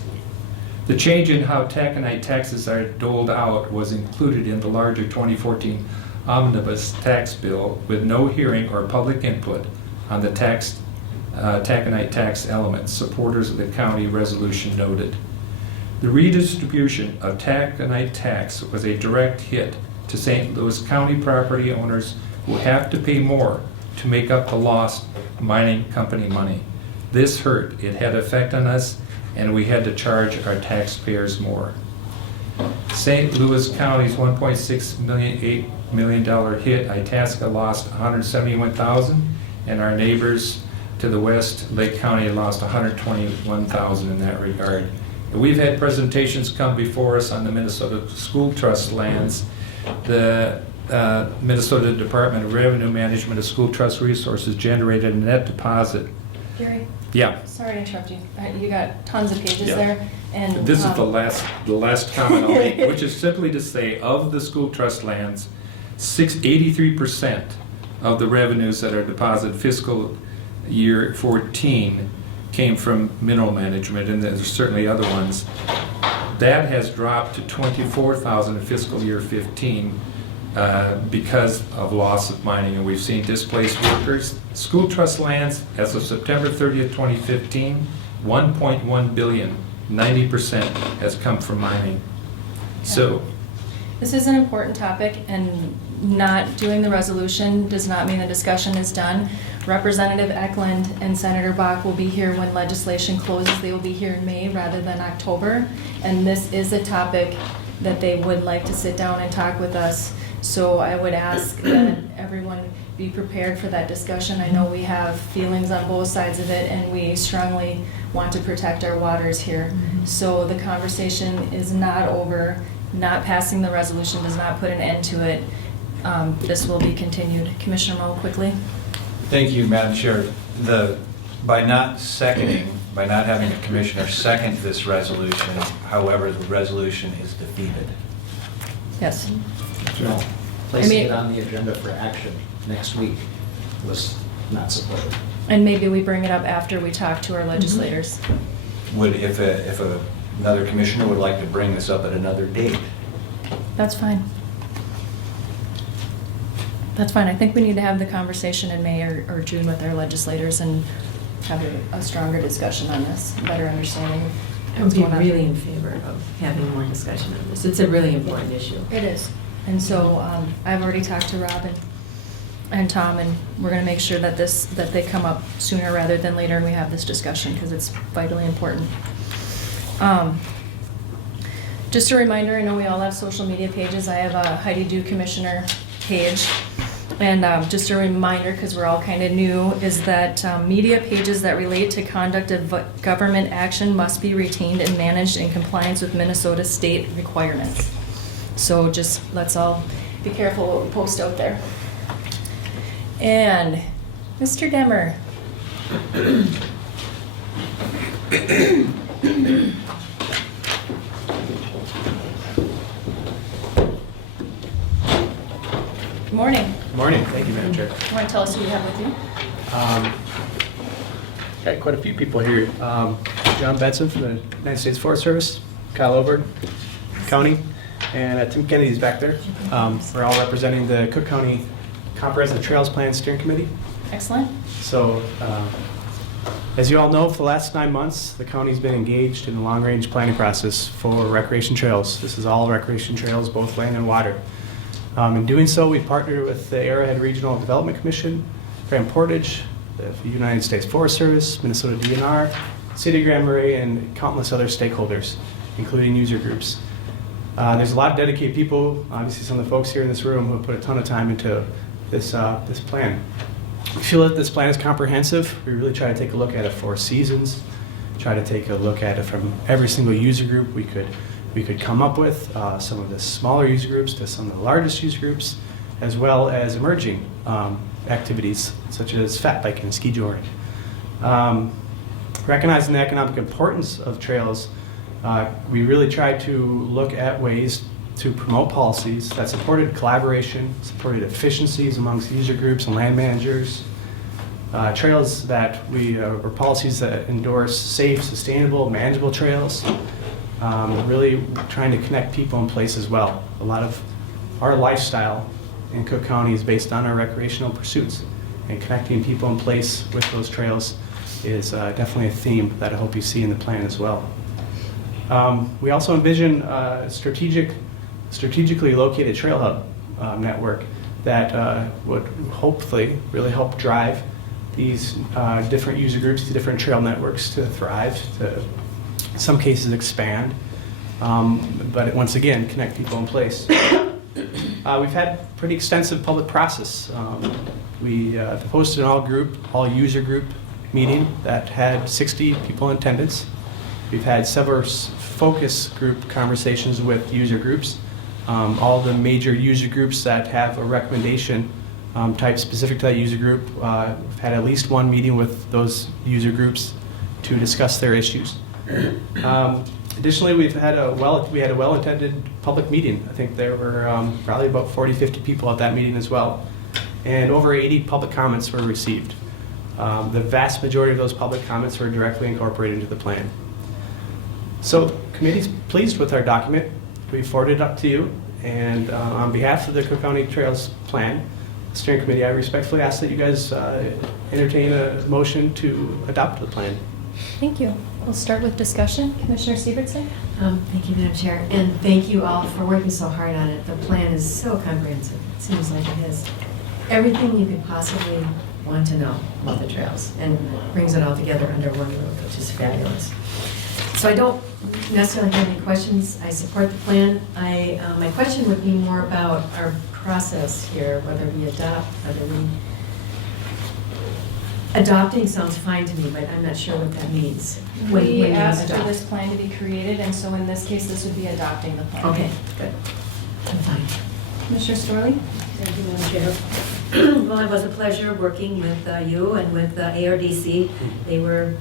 The change in how taconite taxes are doled out was included in the larger 2014 omnibus tax bill with no hearing or public input on the taconite tax elements, supporters of the county resolution noted. The redistribution of taconite tax was a direct hit to St. Louis County property owners who have to pay more to make up the lost mining company money. This hurt. It had effect on us, and we had to charge our taxpayers more. St. Louis County's $1.6 million, $8 million hit, Itasca lost $171,000, and our neighbors to the west, Lake County, lost $121,000 in that regard. We've had presentations come before us on the Minnesota School Trust lands. The Minnesota Department of Revenue Management of School Trust Resources generated a net deposit. Gary? Yeah. Sorry to interrupt you. You got tons of pages Yeah. there. And This is the last comment I'll make, which is simply to say, of the school trust lands, 83% of the revenues that are deposited fiscal year 14 came from mineral management, and there's certainly other ones. That has dropped to 24,000 in fiscal year 15 because of loss of mining, and we've seen displaced workers. School trust lands, as of September 30th, 2015, $1.1 billion, 90% has come from mining. So, this is an important topic, and not doing the resolution does not mean the discussion is done. Representative Eklund and Senator Bach will be here when legislation closes. They will be here in May rather than October. And this is a topic that they would like to sit down and talk with us So I would ask that everyone be prepared for that discussion. I know we have feelings on both sides of it, and we strongly want to protect our waters here. So the conversation is not over. Not passing the resolution does not put an end to it. This will be continued. Commissioner Moe, quickly. Thank you, Madam Chair. By not having a commissioner second this resolution, however, the resolution is defeated. Yes. Placing it on the agenda for action next week was not supported. And maybe we bring it up after we talk to our legislators. If another commissioner would like to bring this up at another date? That's fine. That's fine. I think we need to have the conversation in May or June with our legislators and have a stronger discussion on this, better understanding. I would be really in favor of having more discussion on this. It's a really important issue. It is. And so I've already talked to Rob and Tom, and we're going to make sure that they come up sooner rather than later and we have this discussion because it's vitally important. Just a reminder, I know we all have social media pages. I have a Heidi Do Commissioner page. And just a reminder, because we're all kind of new, is that media pages that relate to conduct of government action must be retained and managed in compliance with Minnesota state requirements. So just let's all be careful what we post out there. And Mr. Demmer. Good morning. Good morning. Thank you, Madam Chair. You want to tell us who you have with you? Got quite a few people here. John Betson from the United States Forest Service, Kyle Oberg, County, and Tim Kennedy's back there. We're all representing the Cook County Comprehensive Trails Plan Steering Committee. Excellent. So, as you all know, for the last 9 months, the county's been engaged in the long-range planning process for recreation trails. This is all recreation trails, both land and water. In doing so, we partnered with the Arrowhead Regional Development Commission, Grand Portage, the United States Forest Service, Minnesota DNR, City of Grand Marais, and countless other stakeholders, including user groups. There's a lot of dedicated people, obviously some of the folks here in this room who have put a ton of time into this plan. We feel that this plan is comprehensive. We really try to take a look at it for seasons, try to take a look at it from every single user group we could come up with, some of the smaller user groups to some of the largest user groups, as well as emerging activities such as fat biking and ski touring. Recognizing the economic importance of trails, we really try to look at ways to promote policies that supported collaboration, supported efficiencies amongst user groups and land managers, trails that or policies that endorse safe, sustainable, manageable trails. Really trying to connect people in place as well. A lot of our lifestyle in Cook County is based on our recreational pursuits, and connecting people in place with those trails is definitely a theme that I hope you see in the plan as well. We also envision a strategically located trail hub network that would hopefully really help drive these different user groups, these different trail networks to thrive, to in some cases expand, but once again, connect people in place. We've had pretty extensive public process. We hosted an all user group meeting that had 60 people in attendance. We've had several focus group conversations with user groups. All the major user groups that have a recommendation type specific to that user group, we've had at least one meeting with those user groups to discuss their issues. Additionally, we had a well-attended public meeting. I think there were probably about 40, 50 people at that meeting as well. And over 80 public comments were received. The vast majority of those public comments were directly incorporated into the plan. So the committee's pleased with our document. We forwarded it up to you. And on behalf of the Cook County Trails Plan Steering Committee, I respectfully ask that you guys entertain a motion to adopt the plan. Thank you. We'll start with discussion. Commissioner Severson? Thank you, Madam Chair, and thank you all for working so hard on it. The plan is so comprehensive. It seems like it has everything you could possibly want to know about the trails and brings it all together under one roof, which is fabulous. So I don't necessarily have any questions. I support the plan. My question would be more about our process here, whether we adopting sounds fine to me, but I'm not sure what that means. When We you asked for adopt. this plan to be created, and so in this case, this would be adopting the plan. Okay, good. I'm fine. Commissioner Storley? Thank you, Madam Chair. Well, it was a pleasure working with you and with ARDC. They were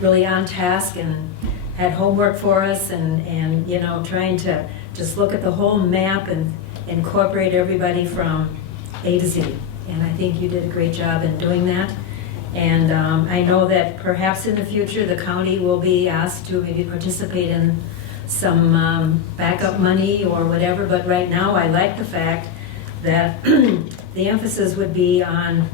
really on task and had homework for us and you know, trying to just look at the whole map and incorporate everybody from A to Z. And I think you did a great job in doing that. And I know that perhaps in the future, the county will be asked to maybe participate in some backup money or whatever, but right now, I like the fact that the emphasis would be on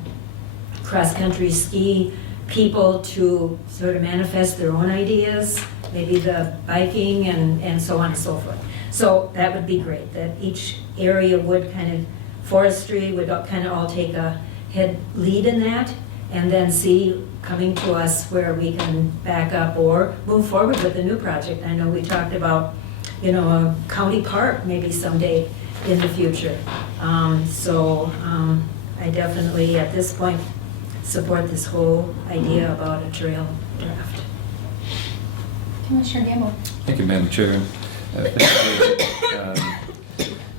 cross-country ski people to sort of manifest their own ideas, maybe the biking and so on and so forth. So that would be great, that each area would kind of, forestry would kind of all take a head lead in that, and then see coming to us where we can back up or move forward with a new project. I know we talked about, you know, a county park maybe someday in the future. I definitely, at this point, support this whole idea about a trail draft. Commissioner Gamble? Thank you, Madam Chair.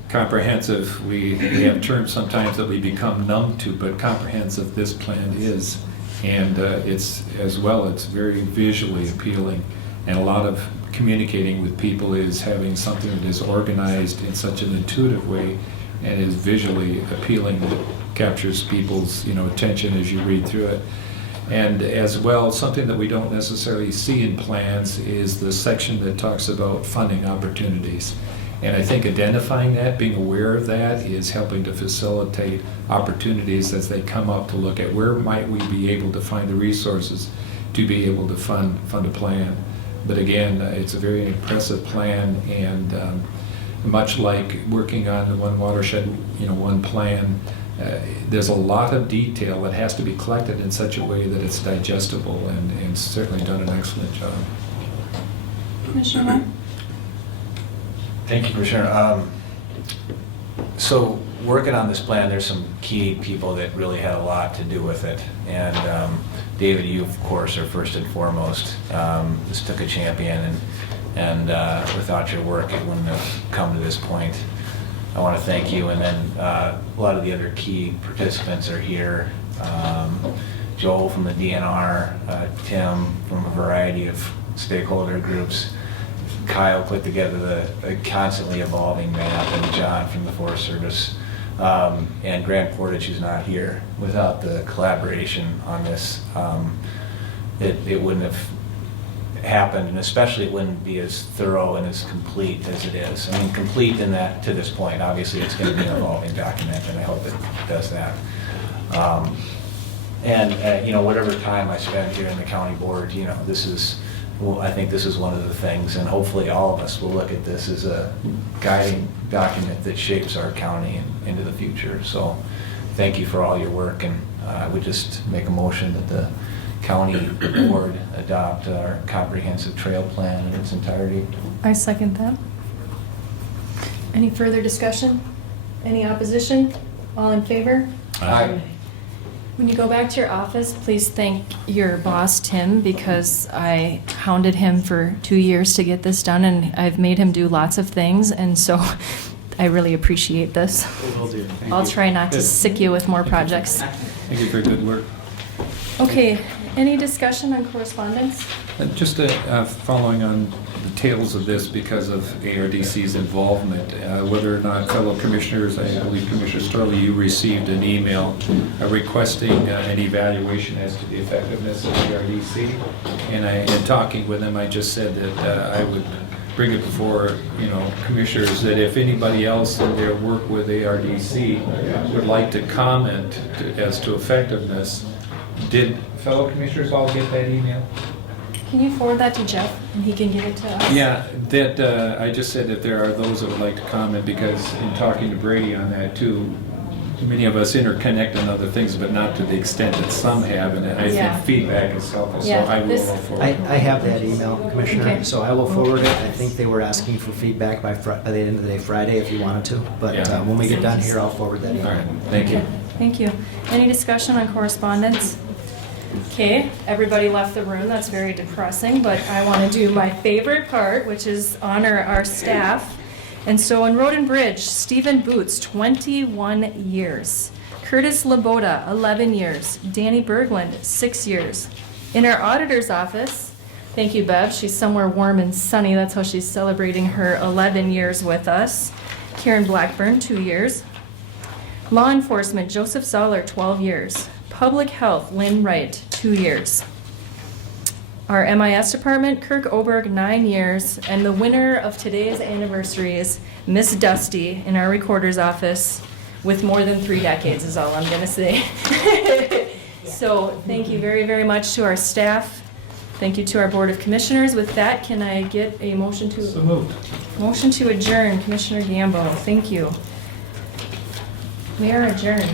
Comprehensive, we have terms sometimes that we become numb to, but comprehensive this plan is. And it's, as well, it's very visually appealing. And a lot of communicating with people is having something that is organized in such an intuitive way and is visually appealing that captures people's, you know, attention as you read through it. And as well, something that we don't necessarily see in plans is the section that talks about funding opportunities. And I think identifying that, being aware of that, is helping to facilitate opportunities as they come up to look at where might we be able to find the resources to be able to fund a plan. But again, it's a very impressive plan, and much like working on the one watershed, you know, one plan, there's a lot of detail that has to be collected in such a way that it's digestible, and certainly done an excellent job. Commissioner Moore? Thank you, Commissioner. So working on this plan, there's some key people that really had a lot to do with it. And David, you, of course, are first and foremost. This took a champion, and without your work, it wouldn't have come to this point. I want to thank you. And then a lot of the other key participants are here. Joel from the DNR, Tim from a variety of stakeholder groups, Kyle put together the constantly evolving map, and John from the Forest Service, and Grant Portage, who's not here. Without the collaboration on this, it wouldn't have happened, and especially it wouldn't be as thorough and as complete as it is. I mean, complete in that to this point. Obviously, it's going to be an evolving document, and I hope it does that. You know, whatever time I spend here in the county board, you know, this is, well, I think this is one of the things, and hopefully all of us will look at this as a guiding document that shapes our county into the future. So thank you for all your work, and I would just make a motion that the county board adopt our comprehensive trail plan in its entirety. I second that. Any further discussion? Any opposition? All in favor? Aye. When you go back to your office, please thank your boss, Tim, because I hounded him for 2 years to get this done, and I've made him do lots of things, and so I really appreciate this. Will do. Thank I'll you. try not to Good. sick you with more projects. Thank you for your good work. Okay, any discussion on correspondence? Just following on the tails of this because of ARDC's involvement, whether or not fellow commissioners, I believe Commissioner Storley, you received an email requesting an evaluation as to the effectiveness of ARDC. And in talking with him, I just said that I would bring it before, you know, commissioners, that if anybody else in their work with ARDC would like to comment as to effectiveness. Did fellow commissioners all get that email? Can you forward that to Jeff, and he can give it to us? Yeah, that I just said that there are those that would like to comment, because in talking to Brady on that too, many of us interconnect on other things, but not to the extent that some have, and I Yeah. think feedback is helpful, so Yeah, I will this- go forward. I have that email, Commissioner, Okay. so I will forward it. I think they were asking for feedback by the end of the day Friday if you wanted to, but Yeah. when we get done here, I'll forward that All email. right, thank you. Thank you. Any discussion on correspondence? Okay, everybody left the room, that's very depressing, but I want to do my favorite part, which is honor our staff. And so in Road and Bridge, Stephen Boots, 21 years. Curtis Laboda, 11 years. Danny Berglund, 6 years. In our auditor's office, thank you, Bev, she's somewhere warm and sunny, that's how she's celebrating her 11 years with us. Karen Blackburn, 2 years. Law Enforcement, Joseph Zoller, 12 years. Public Health, Lynn Wright, 2 years. Our MIS department, Kirk Oberg, 9 years. And the winner of today's anniversary is Miss Dusty in our recorder's office with more than 3 decades is all I'm gonna say. So thank you very, very much to our staff. Thank you to our Board of Commissioners. With that, can I get a motion to? So moved. Motion to adjourn, Commissioner Gambo, thank you. We are adjourned.